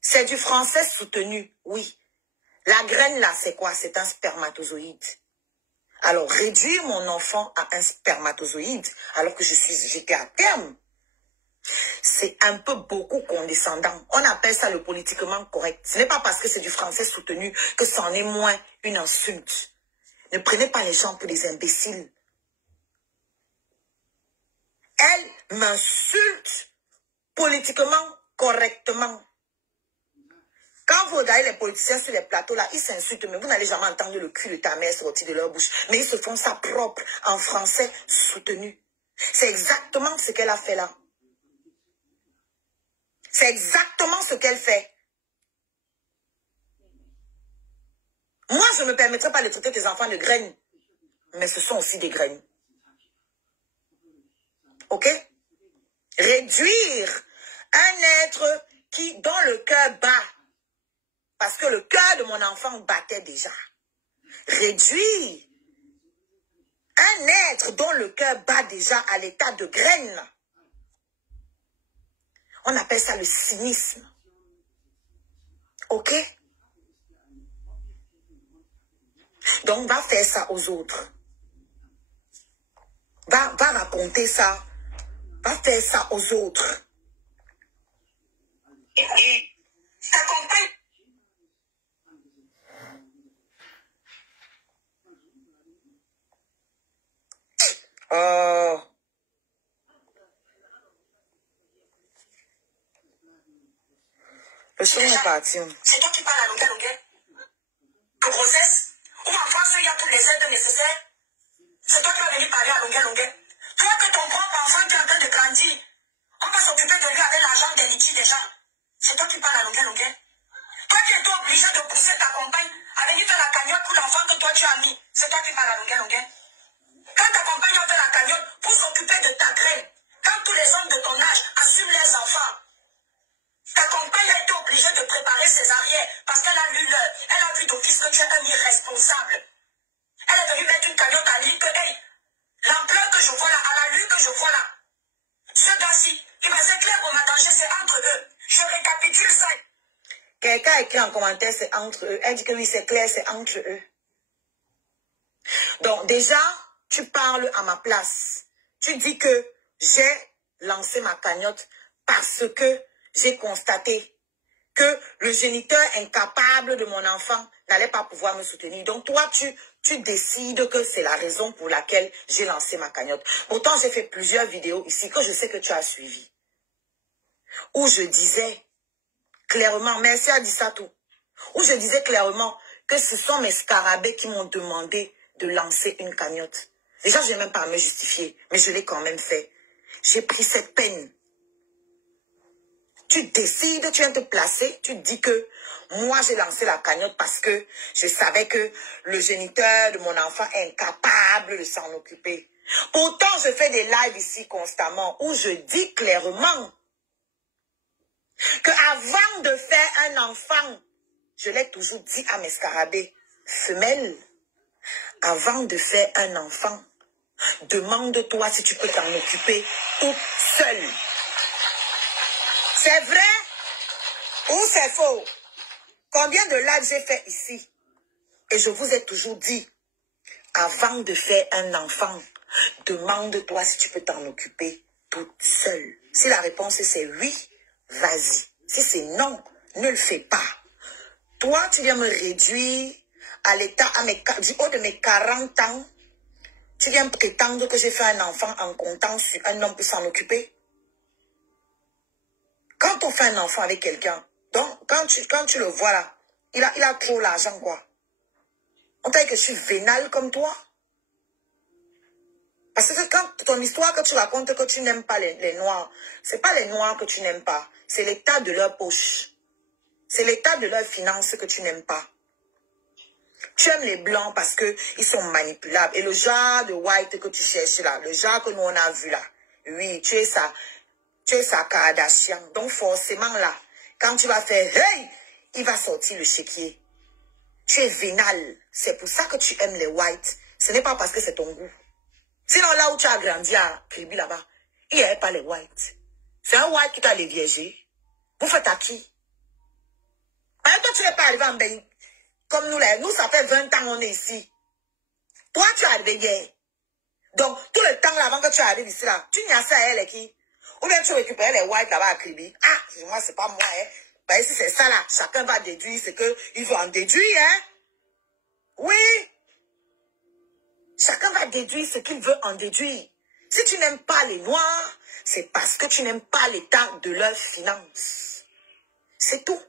C'est du français soutenu, oui. La graine là, c'est quoi? C'est un spermatozoïde. Alors, réduire mon enfant à un spermatozoïde, alors que j'étais à terme, c'est un peu beaucoup condescendant. On appelle ça le politiquement correct. Ce n'est pas parce que c'est du français soutenu que c'en est moins une insulte. Ne prenez pas les gens pour des imbéciles. Elle m'insulte politiquement correctement. Quand vous regardez les politiciens sur les plateaux là, ils s'insultent, mais vous n'allez jamais entendre le cul de ta mère sortir de leur bouche. Mais ils se font ça propre, en français soutenu. C'est exactement ce qu'elle a fait là. C'est exactement ce qu'elle fait. Moi, je ne me permettrai pas de traiter tes enfants de graines. Mais ce sont aussi des graines. Ok? Réduire un être qui, dont le cœur bat. Parce que le cœur de mon enfant battait déjà. Réduire un être dont le cœur bat déjà à l'état de graine. On appelle ça le cynisme. Ok? Donc, va faire ça aux autres. Va raconter ça. Va faire ça aux autres. Ta compagne. Oh. Le son est parti. C'est toi qui parles à longueur. De grossesse. Ou en France, il y a toutes les aides nécessaires. C'est toi qui vas venir parler à longueur. Toi que ton propre enfant qui est en train de grandir, on va s'occuper de lui avec l'argent des litiges déjà. C'est toi qui parles à longueur. Toi qui es obligé de pousser ta compagne à venir faire la cagnotte pour l'enfant que toi tu as mis. C'est toi qui parles à longueur. Quand ta compagne a fait la cagnotte pour s'occuper de ta graine, quand tous les hommes de ton âge assument leurs enfants, ta compagne a été obligée de préparer ses arrières parce qu'elle a lu l'heure. Elle a vu d'office que tu es un irresponsable. Elle est venue mettre une cagnotte à lui que, hey, l'ampleur que je vois là, à la lue que je vois là, ce gars-ci, il va s'éclairer au danger, c'est entre eux. Je récapitule ça. Quelqu'un a écrit en commentaire, c'est entre eux. Elle dit que oui, c'est clair, c'est entre eux. Donc, déjà, tu parles à ma place. Tu dis que j'ai lancé ma cagnotte parce que j'ai constaté que le géniteur incapable de mon enfant n'allait pas pouvoir me soutenir. Donc, toi, tu décides que c'est la raison pour laquelle j'ai lancé ma cagnotte. Pourtant, j'ai fait plusieurs vidéos ici que je sais que tu as suivies. Où je disais clairement, merci à Dissatou, où je disais clairement que ce sont mes scarabées qui m'ont demandé de lancer une cagnotte. Déjà, je n'ai même pas à me justifier, mais je l'ai quand même fait. J'ai pris cette peine. Tu décides, tu viens te placer, tu dis que moi, j'ai lancé la cagnotte parce que je savais que le géniteur de mon enfant est incapable de s'en occuper. Pourtant, je fais des lives ici constamment où je dis clairement que avant de faire un enfant, je l'ai toujours dit à mes scarabées, femelles, avant de faire un enfant, demande-toi si tu peux t'en occuper toute seule. C'est vrai ou c'est faux? Combien de lives j'ai fait ici? Et je vous ai toujours dit, avant de faire un enfant, demande-toi si tu peux t'en occuper toute seule. Si la réponse c'est oui, vas-y. Si c'est non, ne le fais pas. Toi, tu viens me réduire à l'état, du haut de mes 40 ans, tu viens prétendre que j'ai fait un enfant en comptant sur un homme pour s'en occuper. Quand on fait un enfant avec quelqu'un, donc quand tu le vois là, il a trop l'argent quoi. On t'a dit que je suis vénale comme toi. Parce que quand ton histoire que tu racontes que tu n'aimes pas les noirs, c'est pas les noirs que tu n'aimes pas, c'est l'état de leur poche. C'est l'état de leurs finances que tu n'aimes pas. Tu aimes les blancs parce qu'ils sont manipulables. Et le genre de white que tu cherches là, le genre que nous on a vu là, oui, tu es sa Kardashian. Donc forcément là, quand tu vas faire hey, il va sortir le chéquier. Tu es vénal. C'est pour ça que tu aimes les whites. Ce n'est pas parce que c'est ton goût. Sinon là où tu as grandi à Kribi là-bas, il n'y avait pas les whites. C'est un white qui t'a déviégé. Vous faites à qui? Toi, tu n'es pas arrivé en Belgique. Comme nous, là, nous, ça fait 20 ans on est ici. Toi, tu es arrivé hier. Donc, tout le temps là, avant que tu arrives ici, là, tu n'y as ça à elle qui? Ou bien tu récupères les whites là-bas à Kribi. Ah, moi, c'est pas moi, hein. Ben, si c'est ça là, chacun va déduire ce qu'il veut en déduire, hein. Oui. Chacun va déduire ce qu'il veut en déduire. Si tu n'aimes pas les noirs, c'est parce que tu n'aimes pas l'état de leurs finances. C'est tout.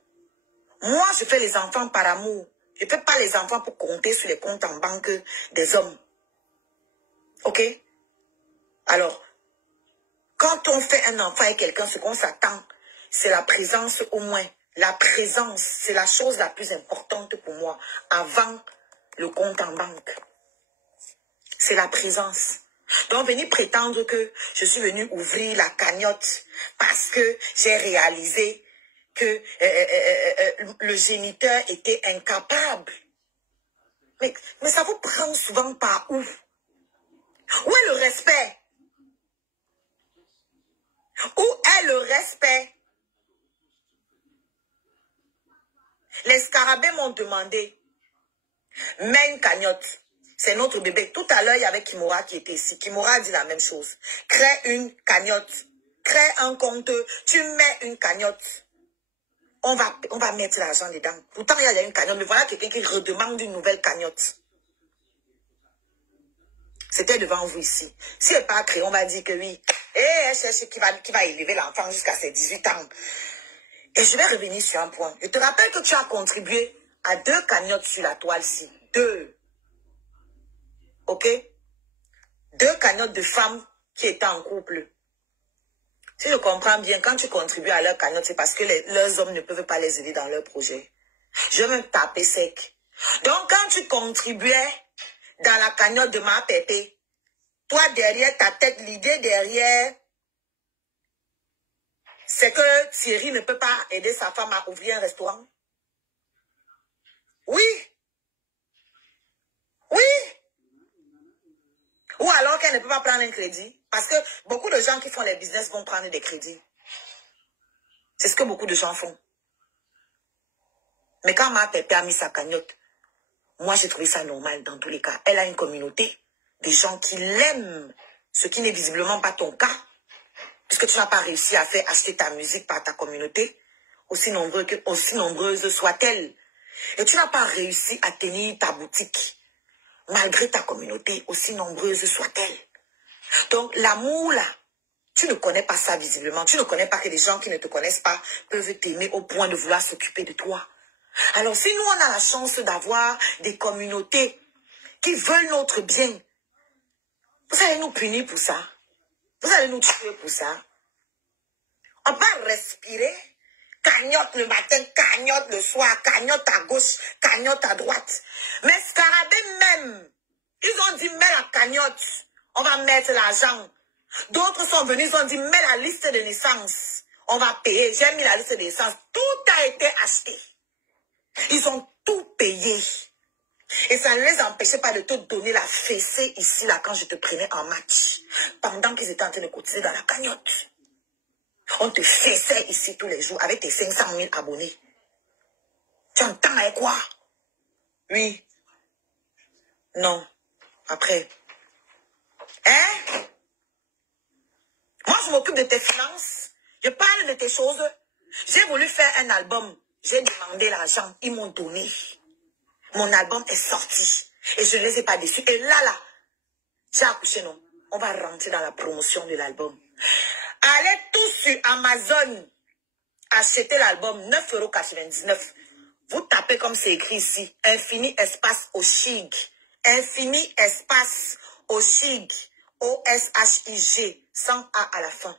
Moi, je fais les enfants par amour. Je ne fais pas les enfants pour compter sur les comptes en banque des hommes. Ok? Alors, quand on fait un enfant avec quelqu'un, ce qu'on s'attend, c'est la présence au moins La présence, c'est la chose la plus importante pour moi avant le compte en banque. C'est la présence. Donc, venir prétendre que je suis venue ouvrir la cagnotte parce que j'ai réalisé que le géniteur était incapable. Mais ça vous prend souvent par où? Où est le respect? Où est le respect? Les scarabées m'ont demandé, mets une cagnotte. C'est notre bébé. Tout à l'heure, il y avait Kimura qui était ici. Kimura a dit la même chose. Crée une cagnotte. Crée un compte. Tu mets une cagnotte. On va mettre l'argent dedans. Pourtant, il y a une cagnotte. Mais voilà quelqu'un qui redemande une nouvelle cagnotte. C'était devant vous ici. Si elle n'est pas créée, on va dire que oui. Et elle cherche qui va élever l'enfant jusqu'à ses 18 ans. Et je vais revenir sur un point. Je te rappelle que tu as contribué à 2 cagnottes sur la toile-ci. 2. Ok? 2 cagnottes de femmes qui étaient en couple. Si je comprends bien, quand tu contribues à leur cagnotte, c'est parce que leurs hommes ne peuvent pas les aider dans leur projet. Je vais me taper sec. Donc, quand tu contribuais dans la cagnotte de ma pépé, toi, derrière ta tête, l'idée derrière, c'est que Thierry ne peut pas aider sa femme à ouvrir un restaurant. Oui. Oui. Ou alors qu'elle ne peut pas prendre un crédit. Parce que beaucoup de gens qui font les business vont prendre des crédits. C'est ce que beaucoup de gens font. Mais quand ma pépé a mis sa cagnotte, moi j'ai trouvé ça normal dans tous les cas. Elle a une communauté, des gens qui l'aiment, ce qui n'est visiblement pas ton cas. Puisque tu n'as pas réussi à faire acheter ta musique par ta communauté, aussi nombreuse soit-elle. Et tu n'as pas réussi à tenir ta boutique, malgré ta communauté, aussi nombreuse soit-elle. Donc, l'amour, là, tu ne connais pas ça visiblement. Tu ne connais pas que les gens qui ne te connaissent pas peuvent t'aimer au point de vouloir s'occuper de toi. Alors, si nous, on a la chance d'avoir des communautés qui veulent notre bien, vous allez nous punir pour ça. Vous allez nous tuer pour ça. On va respirer. Cagnotte le matin, cagnotte le soir, cagnotte à gauche, cagnotte à droite. Mais Scarabée même, ils ont dit, mets la cagnotte, on va mettre l'argent. D'autres sont venus, ils ont dit, mets la liste de naissance, on va payer. J'ai mis la liste de naissance, tout a été acheté. Ils ont tout payé. Et ça ne les empêchait pas de te donner la fessée ici, là, quand je te prenais en match. Pendant qu'ils étaient en train de cotiser dans la cagnotte. On te fessait ici tous les jours avec tes 500 000 abonnés. Tu entends avec quoi? Oui. Non. Après. Hein? Moi, je m'occupe de tes finances. Je parle de tes choses. J'ai voulu faire un album. J'ai demandé l'argent. Ils m'ont donné. Mon album est sorti. Et je ne les ai pas déçus. Et là, j'ai accouché, non? On va rentrer dans la promotion de l'album. Allez tous sur Amazon. Achetez l'album 9,99 €. Vous tapez comme c'est écrit ici. Infini espace Oshig. Infini espace Oshig. O-S-H-I-G. Sans A à la fin.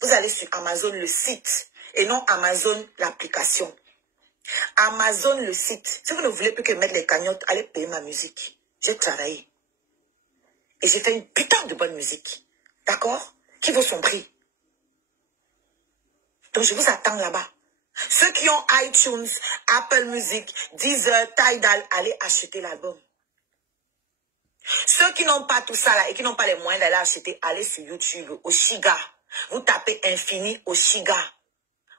Vous allez sur Amazon le site. Et non Amazon l'application. Amazon le site. Si vous ne voulez plus que mettre les cagnottes, allez payer ma musique. J'ai travaillé. Et j'ai fait une putain de bonne musique. D'accord? Qui vaut son prix. Donc je vous attends là-bas. Ceux qui ont iTunes, Apple Music, Deezer, Tidal, allez acheter l'album. Ceux qui n'ont pas tout ça là et qui n'ont pas les moyens d'aller acheter, allez sur YouTube, Oshiga. Vous tapez Infini Oshiga.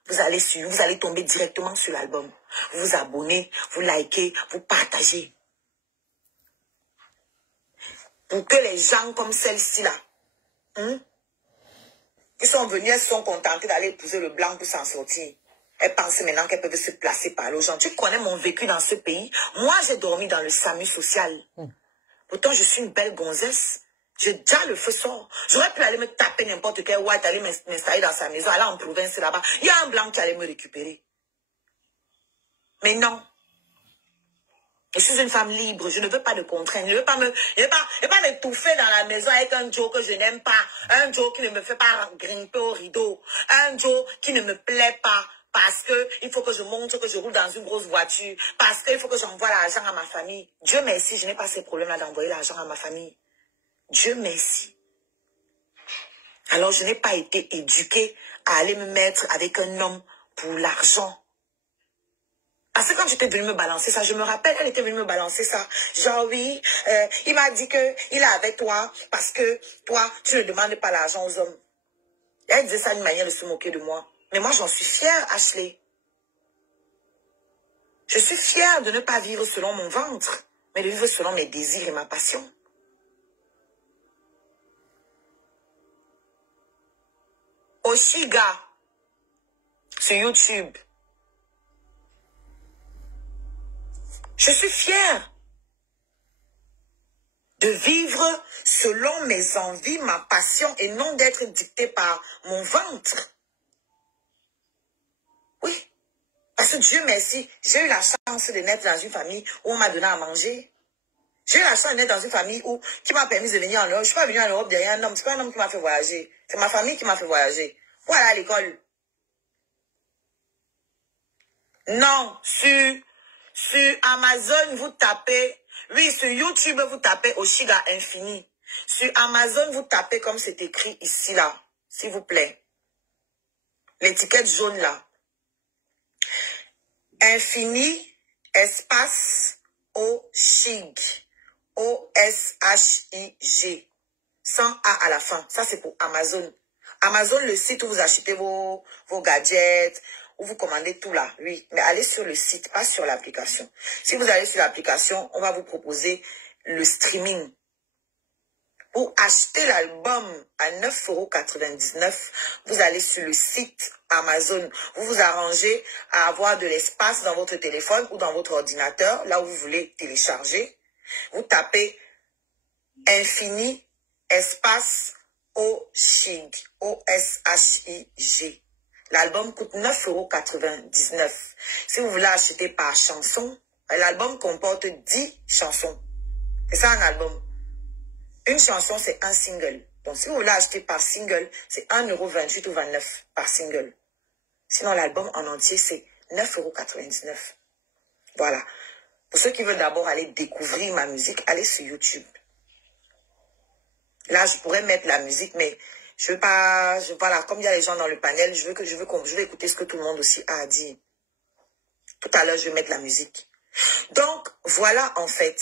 Vous allez tomber directement sur l'album. Vous vous abonnez, vous likez, vous partagez. Pour que les gens comme celle-ci là, qui sont venus, elles sont contentées d'aller épouser le blanc pour s'en sortir. Elles pensent maintenant qu'elles peuvent se placer par les gens. Tu connais mon vécu dans ce pays. Moi, j'ai dormi dans le SAMU social. Pourtant, je suis une belle gonzesse. J'ai déjà le feu sort. J'aurais pu aller me taper n'importe quel white, aller m'installer dans sa maison, aller en province là-bas. Il y a un blanc qui allait me récupérer. Mais non. Je suis une femme libre, je ne veux pas de contraintes. Je ne veux pas m'étouffer dans la maison avec un Joe que je n'aime pas. Un Joe qui ne me fait pas grimper au rideau. Un Joe qui ne me plaît pas. parce que il faut que je montre que je roule dans une grosse voiture, parce qu'il faut que j'envoie l'argent à ma famille. Dieu merci, je n'ai pas ces problèmes-là d'envoyer l'argent à ma famille. Dieu merci. Alors, je n'ai pas été éduquée à aller me mettre avec un homme pour l'argent. Parce que quand j'étais venue me balancer ça, je me rappelle, elle était venue me balancer ça. Genre, oui, il m'a dit qu'il est avec toi parce que toi, tu ne demandes pas l'argent aux hommes. Et elle disait ça d'une manière de se moquer de moi. Mais moi, j'en suis fière, Ashley. Je suis fière de ne pas vivre selon mon ventre, mais de vivre selon mes désirs et ma passion. Oshiga, sur YouTube. Je suis fière de vivre selon mes envies, ma passion et non d'être dictée par mon ventre. Oui, parce que Dieu merci, j'ai eu la chance de naître dans une famille où on m'a donné à manger. J'ai eu la chance de naître dans une famille qui m'a permis de venir en Europe. Je ne suis pas venue en Europe derrière un homme, c'est pas un homme qui m'a fait voyager. C'est ma famille qui m'a fait voyager. Voilà à l'école. Non, sur Amazon, vous tapez, oui, sur YouTube, vous tapez Oshiga Infini. Sur Amazon, vous tapez comme c'est écrit ici, là, s'il vous plaît. L'étiquette jaune, là. Infini, espace, Oshig. O-S-H-I-G. Sans A à la fin. Ça, c'est pour Amazon. Amazon, le site où vous achetez vos gadgets, où vous commandez tout là, oui. Mais allez sur le site, pas sur l'application. Si vous allez sur l'application, on va vous proposer le streaming. Pour acheter l'album à 9,99 €, vous allez sur le site Amazon. Vous vous arrangez à avoir de l'espace dans votre téléphone ou dans votre ordinateur, là où vous voulez télécharger. Vous tapez Infini, espace, Oshig, O-S-H-I-G. L'album coûte 9,99 €. Si vous voulez acheter par chanson, l'album comporte 10 chansons. C'est ça un album. Une chanson, c'est un single. Donc, si vous voulez acheter par single, c'est 1,28 € ou 29 € par single. Sinon, l'album en entier, c'est 9,99 €. Voilà. Pour ceux qui veulent d'abord aller découvrir ma musique, allez sur YouTube. Là, je pourrais mettre la musique, mais je veux pas, voilà, comme il y a les gens dans le panel, je veux écouter ce que tout le monde aussi a à dire. Tout à l'heure, je vais mettre la musique. Donc, voilà, en fait.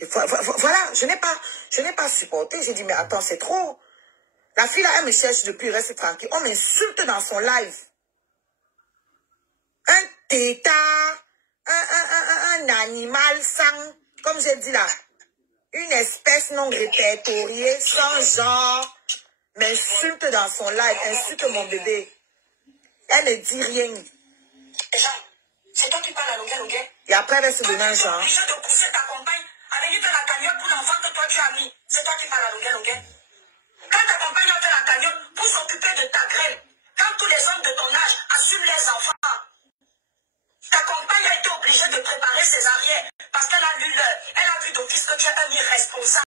Voilà, je n'ai pas supporté. J'ai dit, mais attends, c'est trop. La fille là, elle me cherche depuis, reste tranquille. On m'insulte dans son live. Un tétard, un animal sans, comme j'ai dit là, une espèce non répertoriée, sans genre, m'insulte dans son live, insulte mon bébé. Elle ne dit rien. C'est toi qui parles à Loguet. Et après, elle va se donner un genre. Obligé de pousser ta compagne à venir faire la cagnotte pour l'enfant que toi tu as mis. C'est toi qui parles à Loguet. Quand ta compagne a fait la cagnotte pour s'occuper de ta graine, quand tous les hommes de ton âge assument les enfants, ta compagne a été obligée de préparer ses arrières parce qu'elle a vu d'office que tu es un irresponsable.